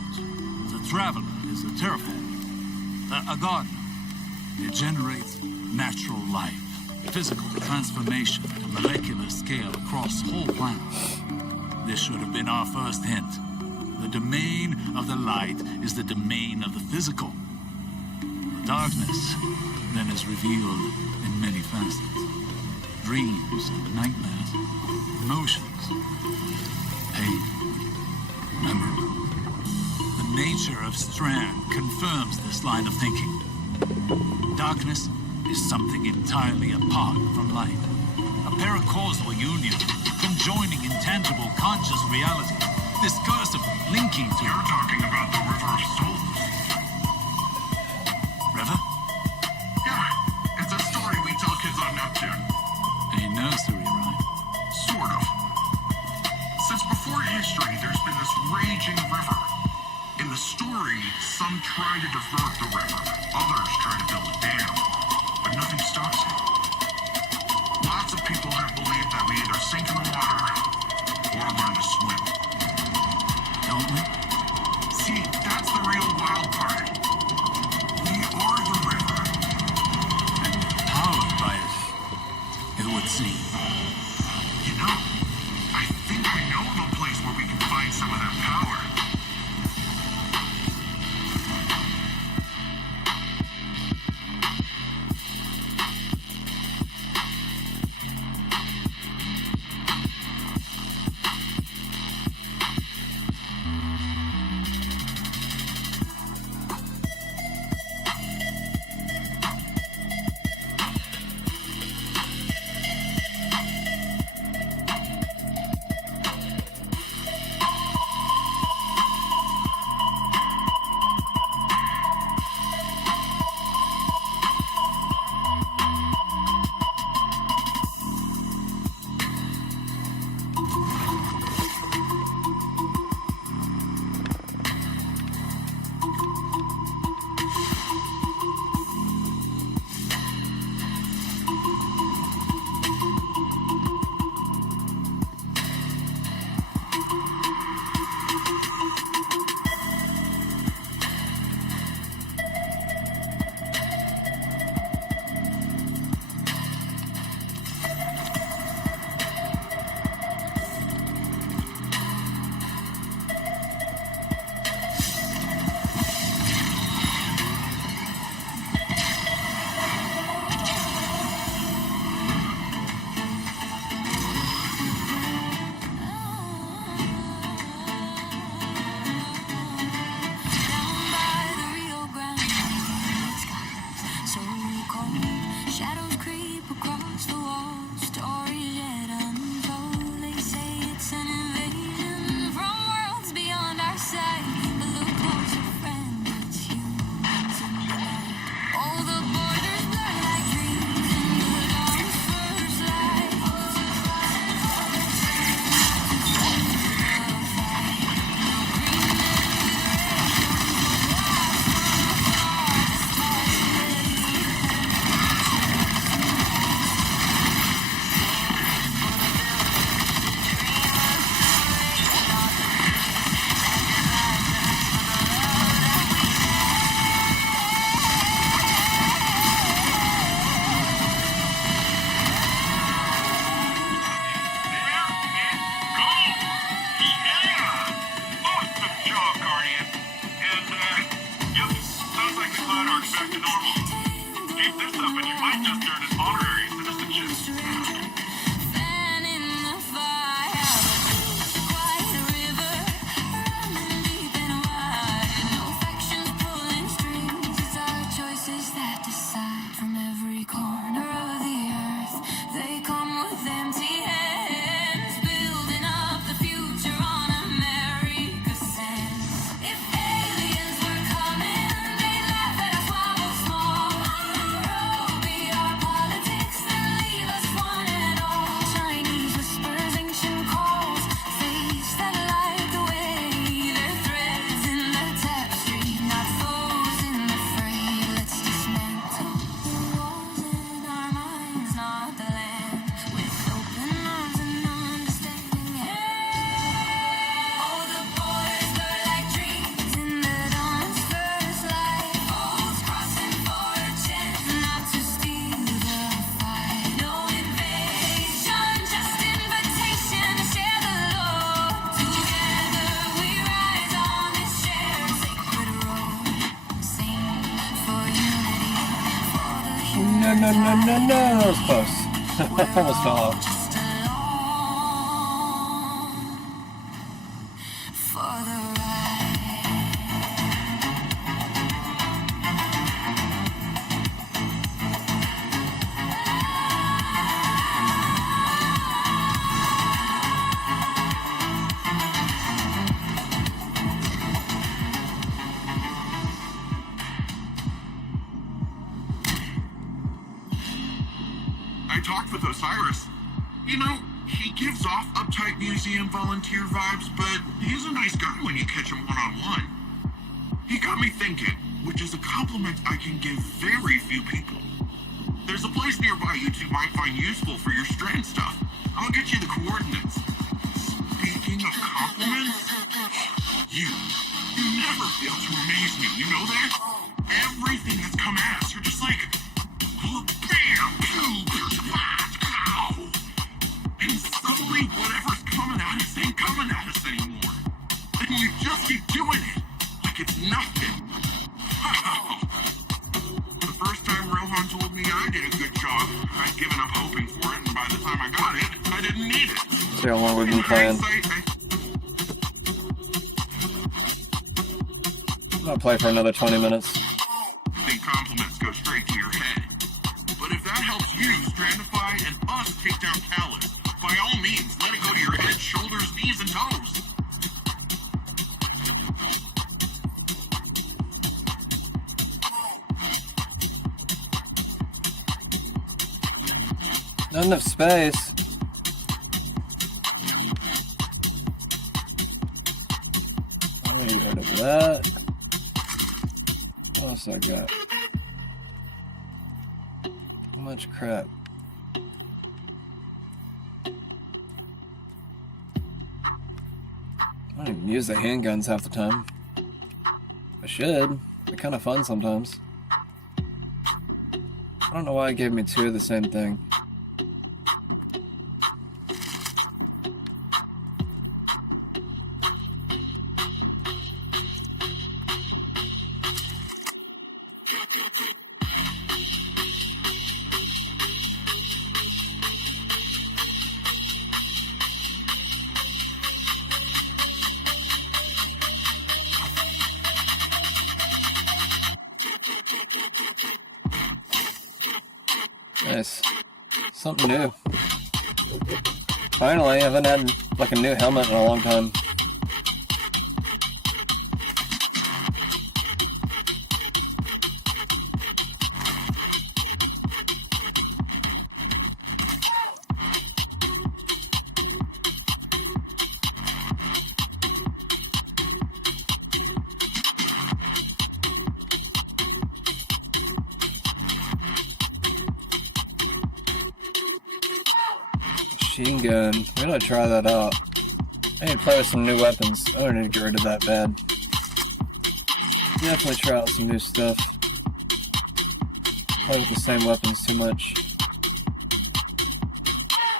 the traveler is a terraformer, a gardener. It generates natural life, physical transformation at a molecular scale across whole planets. This should have been our first hint. The domain of the light is the domain of the physical. The darkness then is revealed in many facets. Dreams and nightmares, emotions, pain, memory. The nature of Strand confirms this line of thinking. Darkness is something entirely apart from light. A paracausal union, conjoining intangible conscious reality, discursively linking to... You're talking about the River of Souls. River? Yeah, it's a story we tell kids on Neptune. A nursery rhyme. Sort of. Since before history, there's been this raging river. In the story, some try to divert the river, others try to build a dam, but nothing stops it. Lots of people have believed that we either sink in the water or learn to swim. Don't we? See, that's the real wild part. We are the river. And powered by it would seem. You know, I think I know of a place where we can find some of that power. stuff, and you might just earn his honorary citizenship. That decide from every corner of the earth. They come with empty hands, building up the future on America's sand. If aliens were coming, they'd laugh at us while we're small. Be our politics and leave us one and all. Chinese whispers, ancient calls, face that light the way. They're threads in the tapestry, not foes in the fray. Let's dismantle the walls in our minds, not the land. With open arms and understanding hands. Oh, the borders blur like dreams in the dawn's first light. Foes crossing for a chance not to steal the fight. No invasion, just invitation to share the load. Together we rise on this shared sacred road. Sing for unity, for the No, that was close. Almost fell off. for the ride. I talked with Osiris. You know, he gives off uptight museum volunteer vibes, but he's a nice guy when you catch him one-on-one. He got me thinking, which is a compliment I can give very few people. There's a place nearby you two might find useful for your strand stuff. I'll get you the coordinates. Speaking of compliments, you never fail to amaze me, you know that? Everything that's come at us, you're just like, oh, bam, pew, pow. And suddenly whatever's coming at us ain't coming at us anymore. And we just keep doing it like it's nothing. The first time Rohan told me I did a good job, I'd given up hoping for it, and by the time I got it, I didn't need it. See how long we've been playing. I'll play for another 20 minutes. Think compliments go straight to your head. But if that helps you strandify and us take down Callus, by all means, let it go to your head, shoulders, knees, and toes. Not enough space. I need to get rid of that. What else I got? Too much crap. I don't even use the handguns half the time. I should. They're kind of fun sometimes. I don't know why it gave me two of the same thing. Nice. Something new. Finally, I haven't had like a new helmet in a long time. Machine gun. We're gonna try that out. I need to play with some new weapons. I don't need to get rid of that bad. Definitely try out some new stuff. Play with the same weapons too much.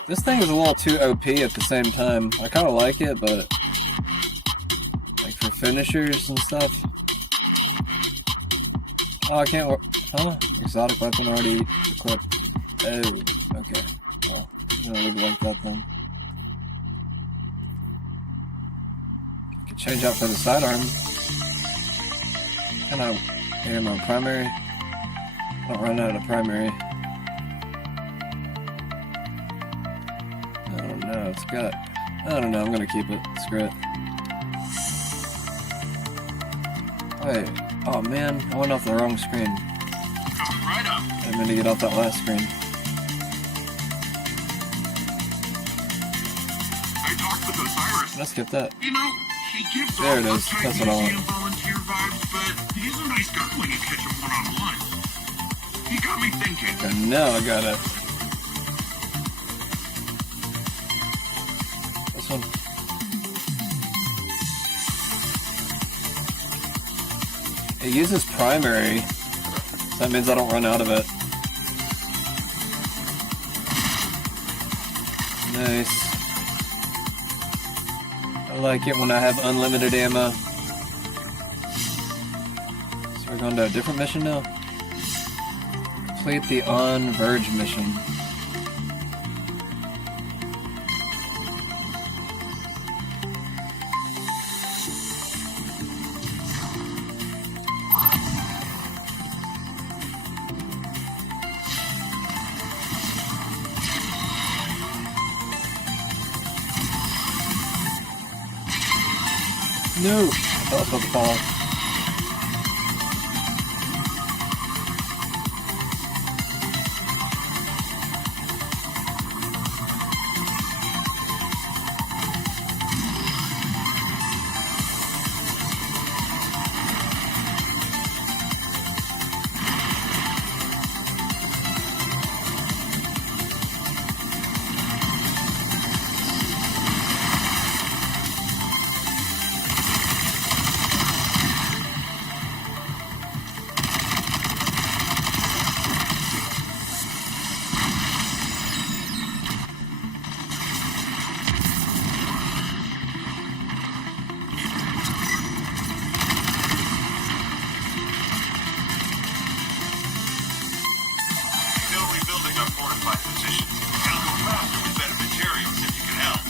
This thing is a little too OP at the same time. I kinda like it, but like for finishers and stuff. Oh, I can't Huh? Exotic weapon already equipped. Oh, okay. Well, I'm gonna leave it like that then. Can change out for the sidearm. Can I ammo primary? I don't run out of primary. I don't know, it's got... I don't know, I'm gonna keep it. Screw it. Wait, oh man, I went off the wrong screen. Coming right up. I meant to get off that last screen. I talked with Osiris. Can I skip that? You know, he gives There it off is, uptight that's what I museum want. volunteer vibes, but he's a nice guy when you catch him one-on-one. He got me thinking. Okay, now I got it. This one. It uses primary, so that means I don't run out of it. Nice. I like it when I have unlimited ammo. So we're going to a different mission now? Complete the On Verge mission. No! I thought I was about to fall off. Still rebuilding our fortified position. It'll go faster with better materials if you can help.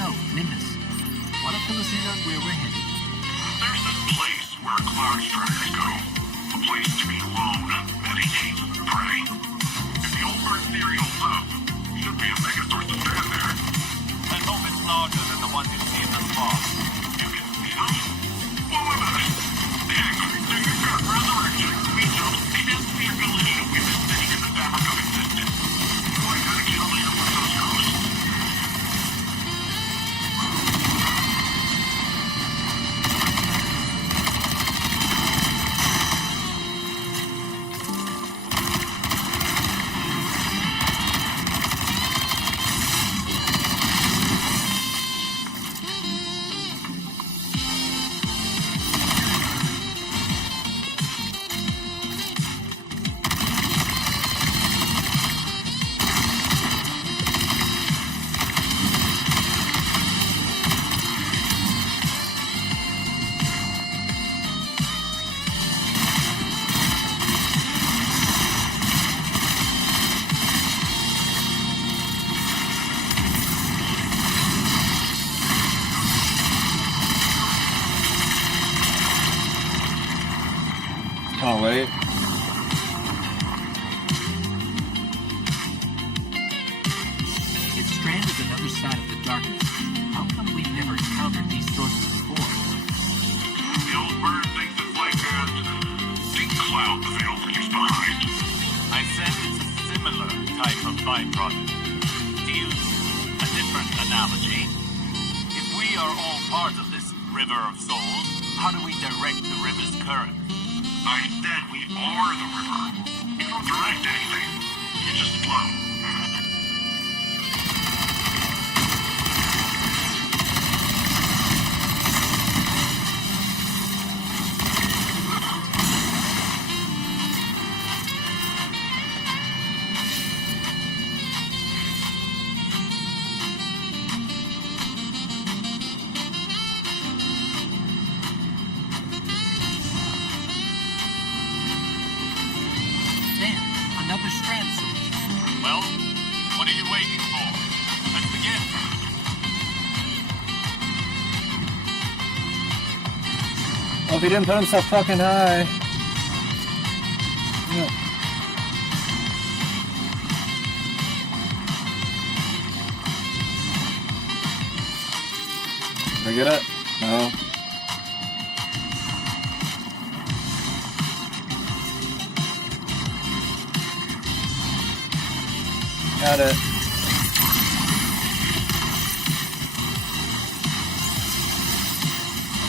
So, Nimbus, want to fill us in on where we're headed? There's this place where cloud strikers go. A place to be alone, meditate, pray. If the old bird theory holds up, should be a megasource to stand there. I hope it's larger than the ones you've seen thus far. You can see them? Well, wait a minute. Heck, you've got resurrection, angels, and the ability to witness the in the fabric of existence. So I gotta get later with those ghosts. Oh, wait. If Strand is another side of the darkness, how come we've never encountered these sources before? The old bird thinks it's like a big cloud the veil leaves behind. I said it's a similar type of byproduct. To use a different analogy, if we are all part of this river of souls, how do we direct the river's current? I said we are the river. You don't direct anything. You just flow. Another Strand source. Well, what are you waiting for? Let's begin. Well, if he didn't put himself fucking high. Yeah. Did I get it? No. Got it.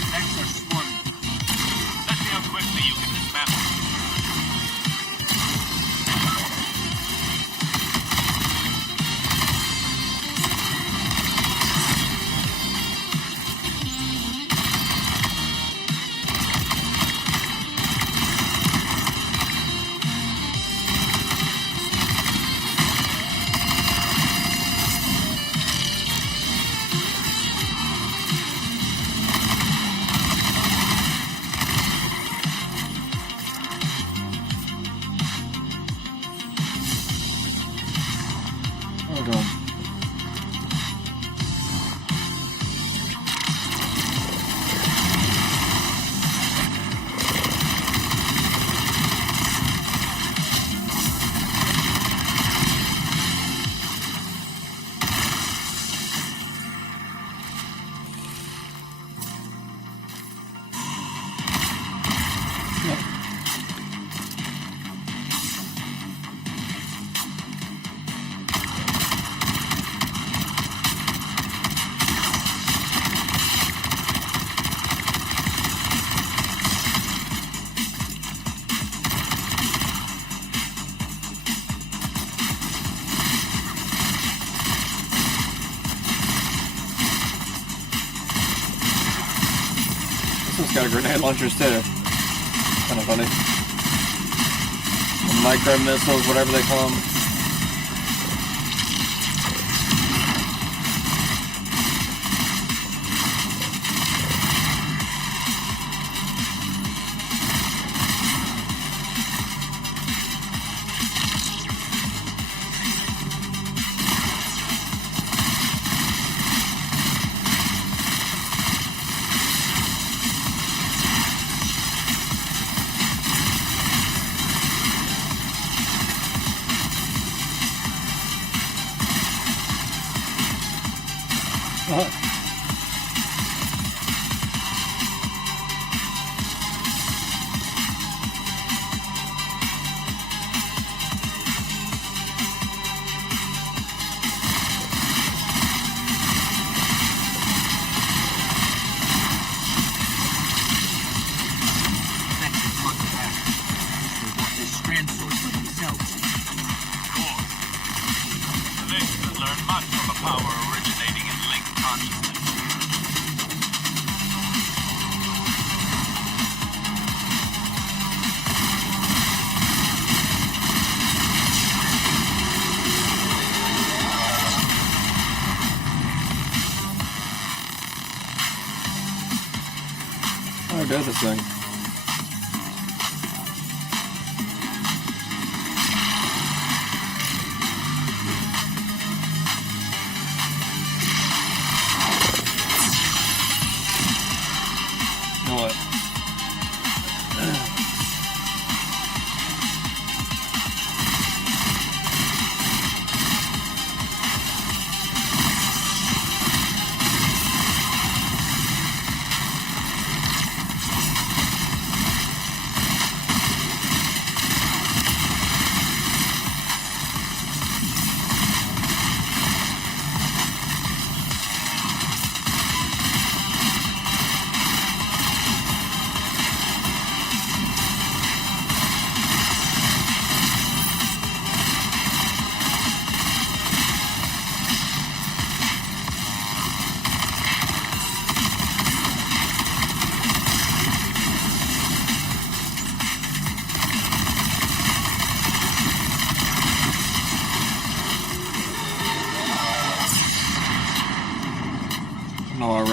Next are swarming. Let's see how quickly you can dismantle. Hold on. This one's got a grenade launchers too. Kind of funny. Micro missiles, whatever they call them. Strand source for themselves. Cool. They could learn much from a power originating in linked consciousness. Oh, go this thing. What?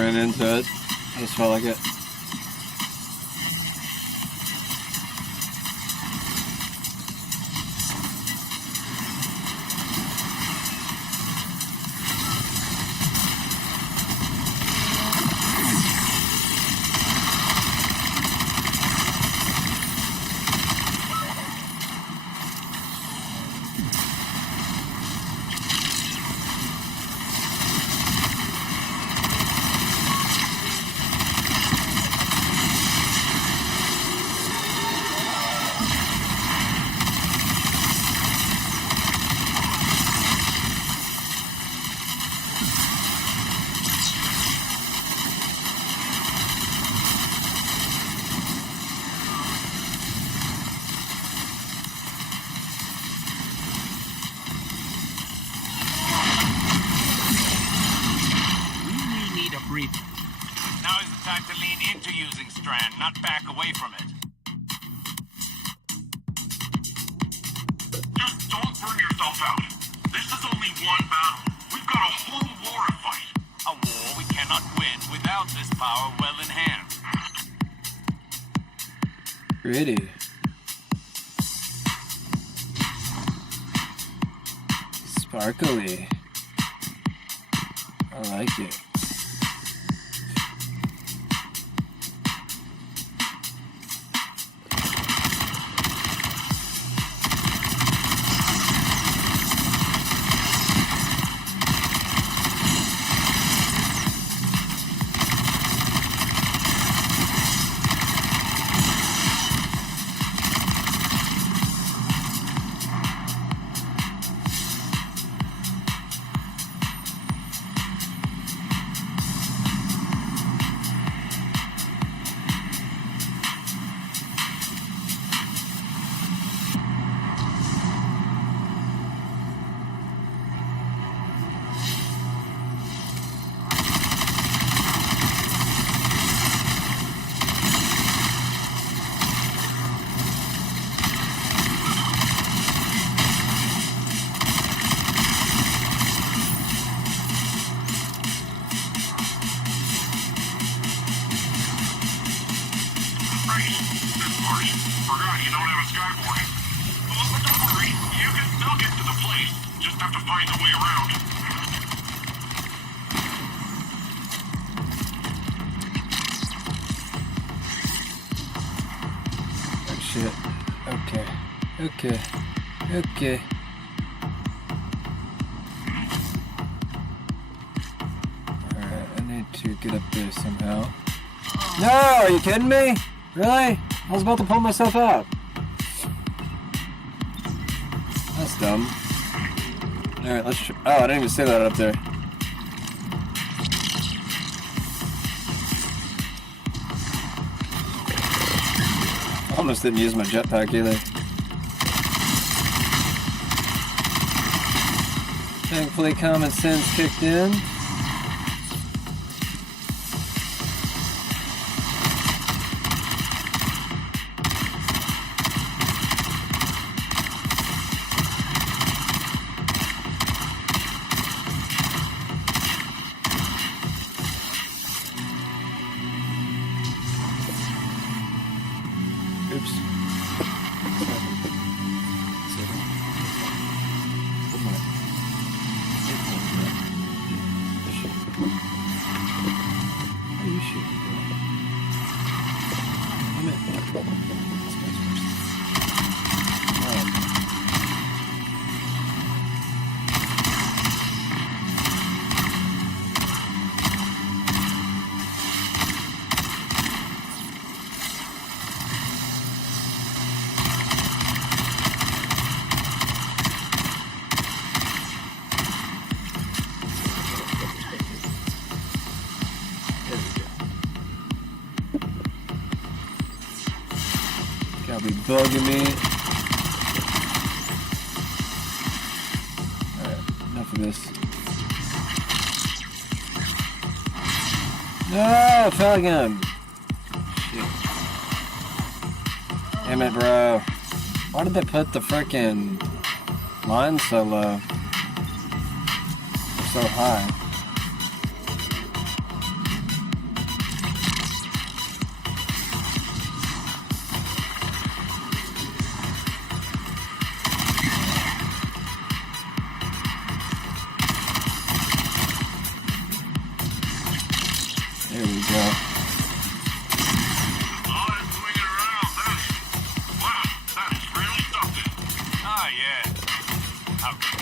running into it. I just felt like it. Now is the time to lean into using Strand, not back away from it. Just don't burn yourself out. This is only one battle. We've got a whole war to fight. A war we cannot win without this power well in hand. Pretty. Sparkly. I like it. Forgot you don't have a skyboard. But don't worry, you can still get to the place. Just have to find the way around. Oh shit. Okay. Okay. Okay. Alright, I need to get up there somehow. No, are you kidding me? Really? I was about to pull myself out. That's dumb. Alright, let's try. Oh, I didn't even say that up there. Almost didn't use my jetpack either. Thankfully, common sense kicked in. Oops. Gotta be bugging me. Alright, enough of this. No, I fell again. Shit. Damn it, bro. Why did they put the frickin' line so low? So high.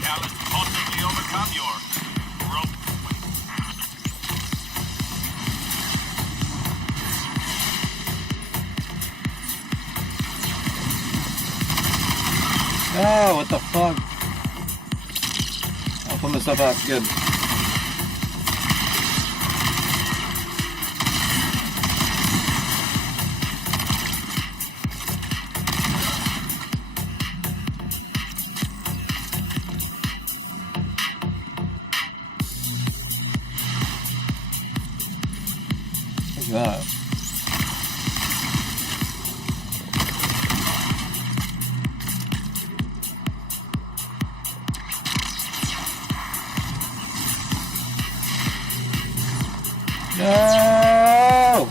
talent to possibly overcome your rope. Oh, what the fuck? I'll put myself out. Good. What's that? No!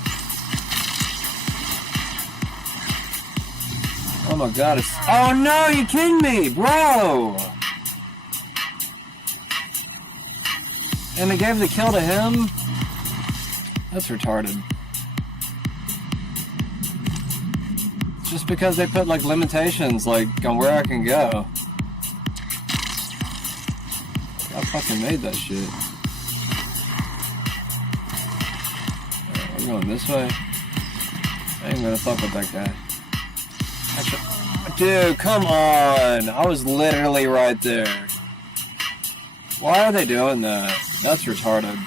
Oh my god, it's... Oh no, you kidding me, bro! And they gave the kill to him? That's retarded. Just because they put like limitations like on where I can go. I fucking made that shit. Alright, we're going this way. I ain't gonna fuck with that guy. Dude, come on! I was literally right there. Why are they doing that? That's retarded.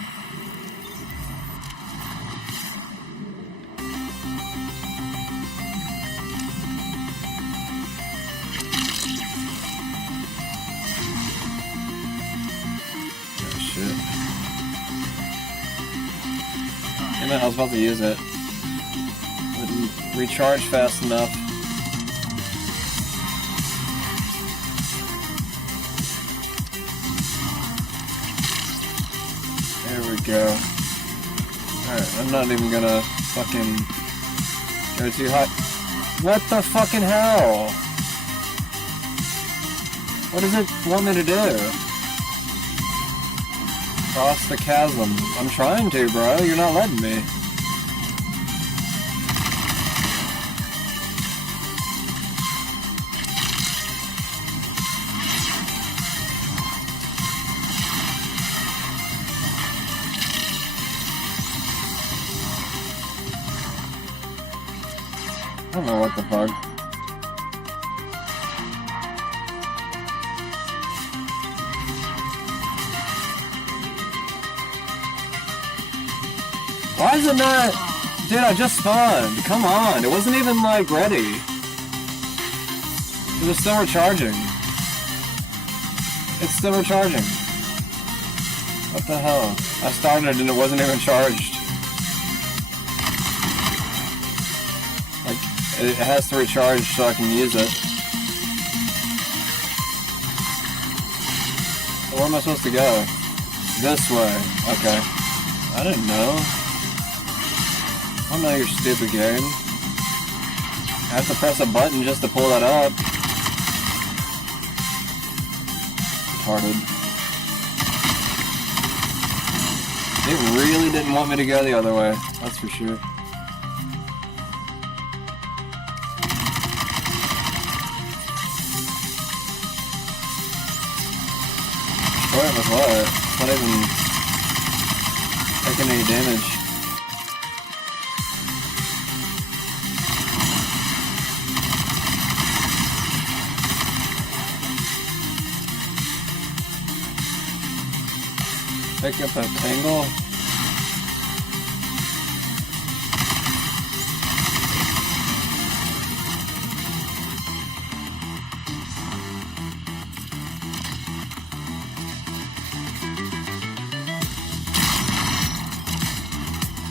Oh shit. Damn it, I was about to use it. Wouldn't recharge fast enough. There we go. Alright, I'm not even gonna fucking go too high. What the fucking hell? What does it want me to do? Cross the chasm. I'm trying to, bro. You're not letting me. I don't know what the fuck. Why is it not? Dude, I just spawned. Come on. It wasn't even like ready. It was still recharging. It's still recharging. What the hell? I started and it wasn't even charged. It has to recharge so I can use it. Where am I supposed to go? This way. Okay. I didn't know. I don't know your stupid game. I have to press a button just to pull that up. Retarded. It really didn't want me to go the other way. That's for sure. What with what? It's not even taking any damage. Pick up a tangle.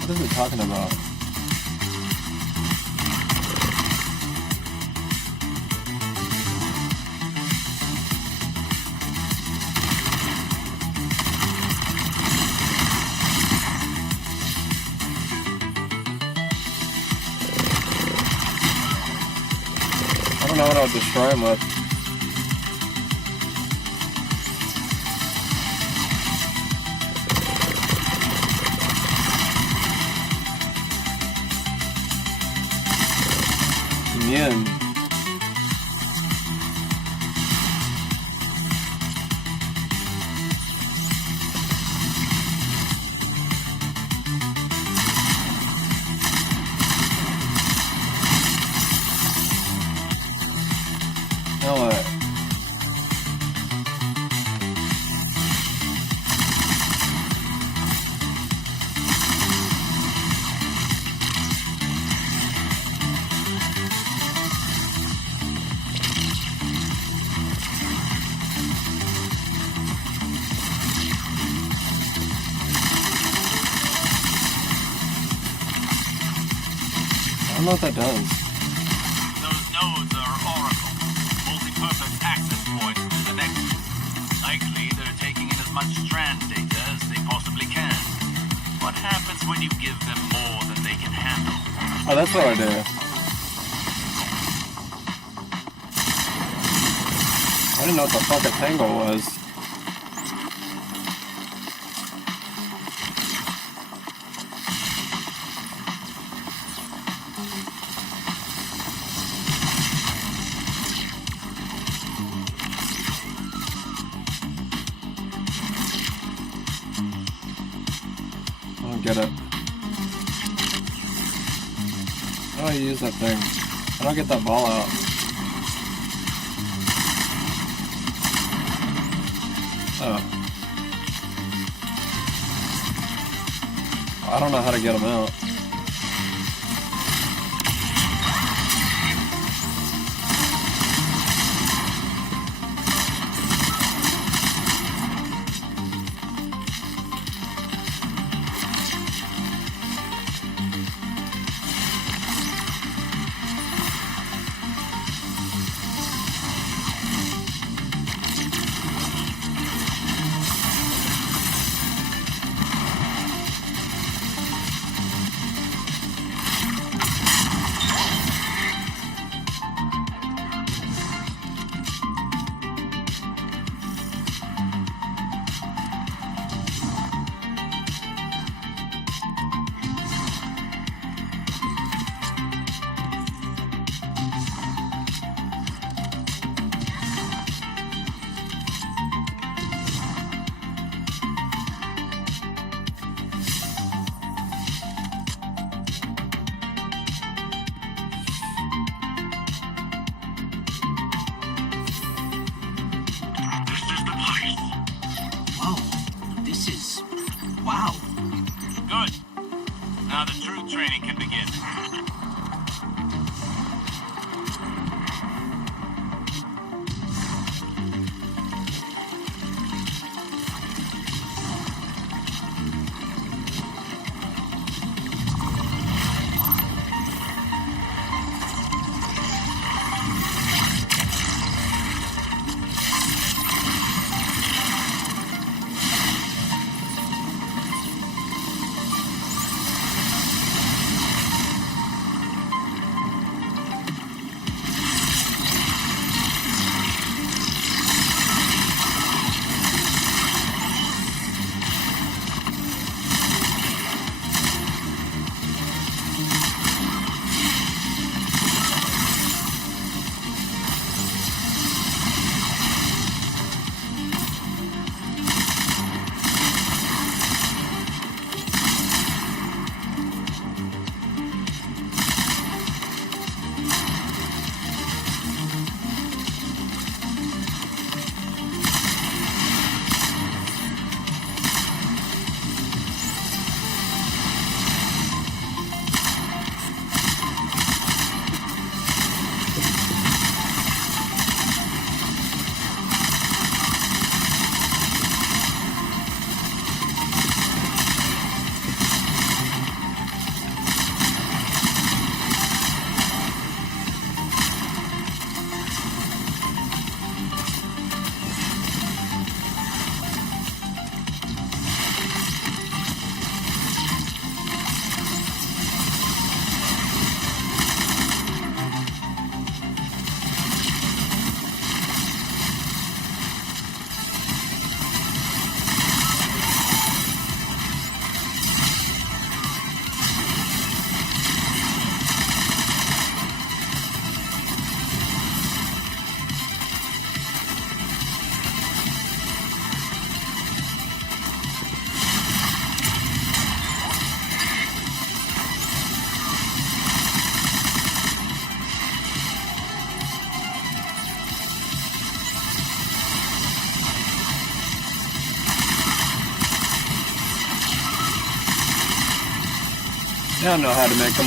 What is it talking about? I don't know what I'll destroy him with. Immune. know what that does. Those nodes are Oracle, multi-purpose access points to the Nexus. Likely they're taking in as much strand data as they possibly can. What happens when you give them more than they can handle? Oh, that's what I do. I didn't know what the fuck a tangle was. I don't get it. How do I use that thing? How do I get that ball out? Oh. I don't know how to get them out. Wow. Good. Now the true training can begin. I don't know how to make them.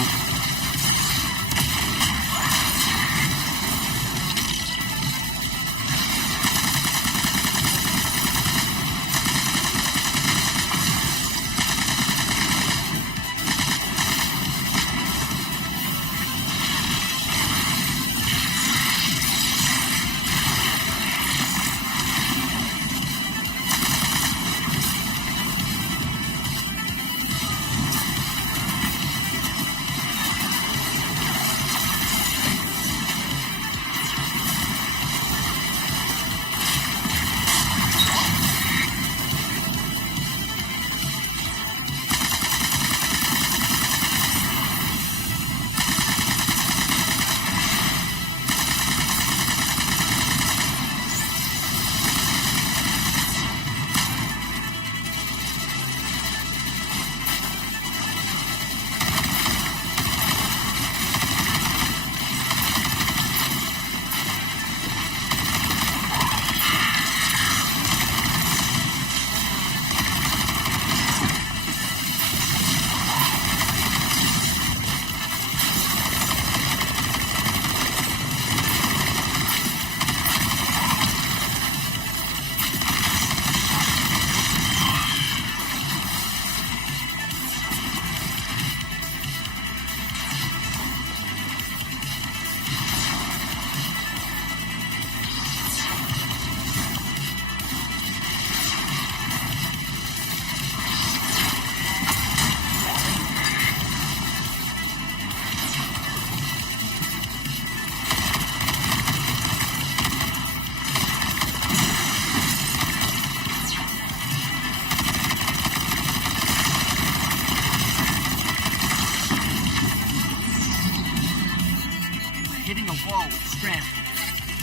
hitting a wall with strand.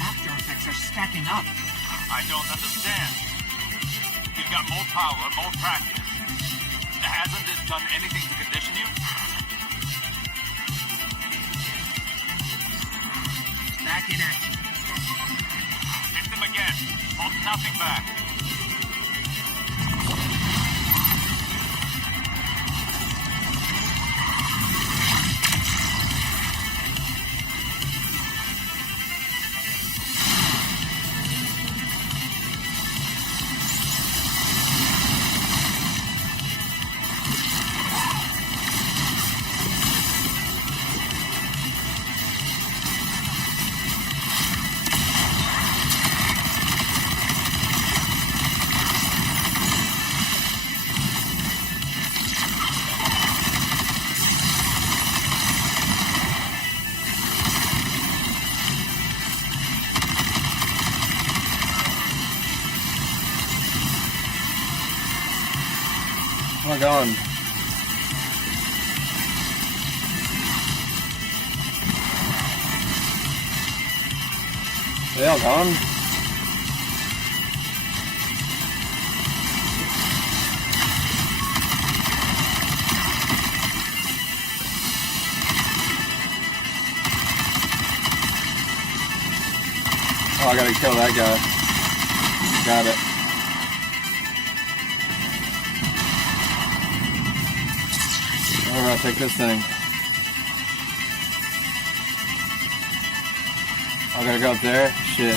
After effects are stacking up. I don't understand. You've got more power, more practice. Hasn't this done anything to condition you? Back in action. Hit them again. Hold nothing back. Oh my god. They all gone? Oh, I gotta kill that guy. Got it. Alright, take this thing. I gotta go up there? Shit.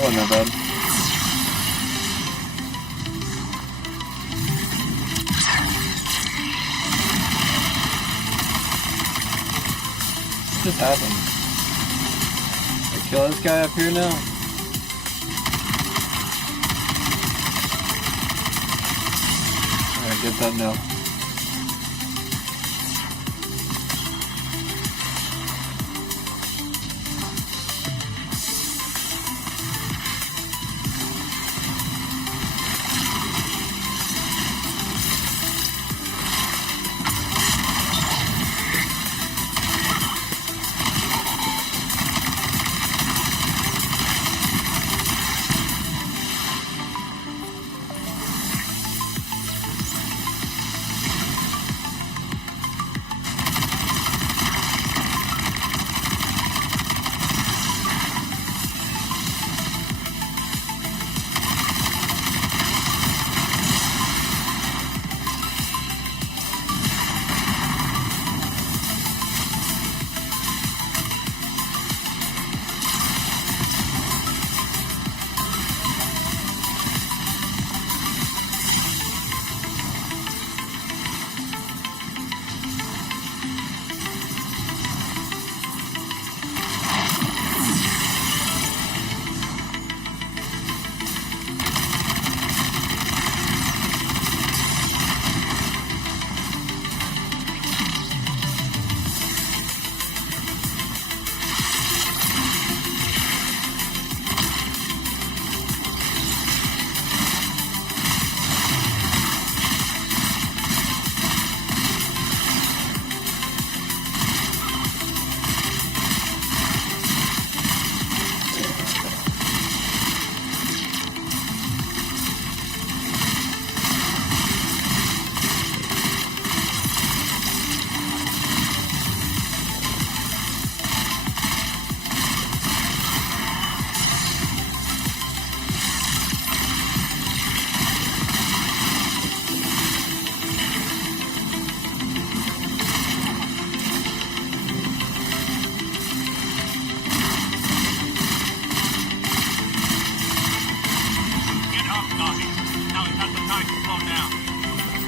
Oh, not bad. What just happened? I kill this guy up here now? Alright, get that now.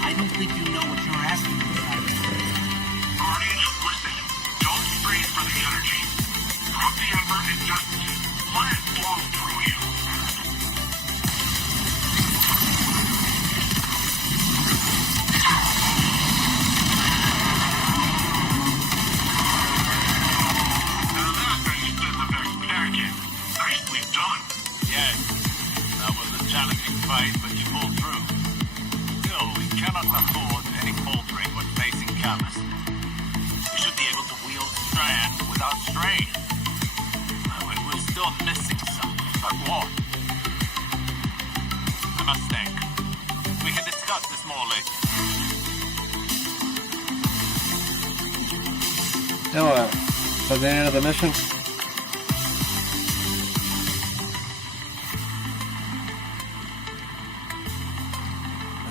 I don't think you know what you're asking for. Guardians, listen. Don't strain for the energy. Drop the effort and just let it flow through you. Now that I spent the next packet. Nicely done. Yes. fight, but you pulled through. Still, we cannot afford any faltering when facing Camus. You should be able to wield Strand without strain. We're still missing something, but what? I must think. We can discuss this more later. Now what? So the end of the mission?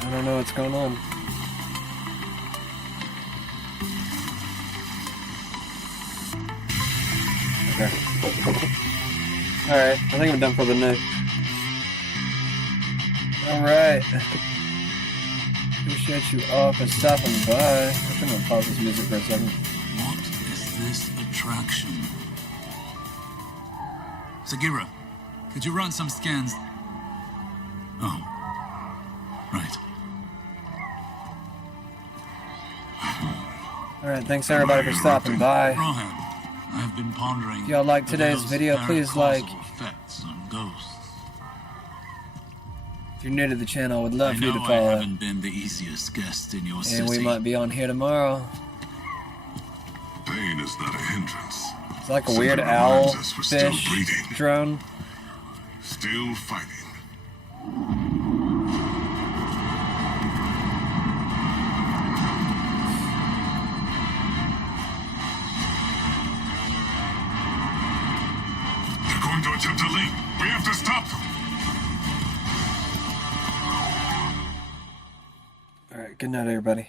I don't know what's going on. Okay. Alright, I think I'm done for the night. Alright. Appreciate you all for stopping by. I'm gonna pause this music for a second. What is this attraction? Sagira, could you run some scans? Oh. Right. Alright, thanks everybody for stopping by. Rohan, I've been pondering. If y'all like today's video, please like. Effects on ghosts. If you're new to the channel, I would love I for you to know follow. I haven't been the easiest guest in your city. And we might be on here tomorrow. Pain is not a hindrance. It's like a weird owl fish drone. Still fighting. They're going to attempt to leap. We have to stop them. Alright, good night everybody.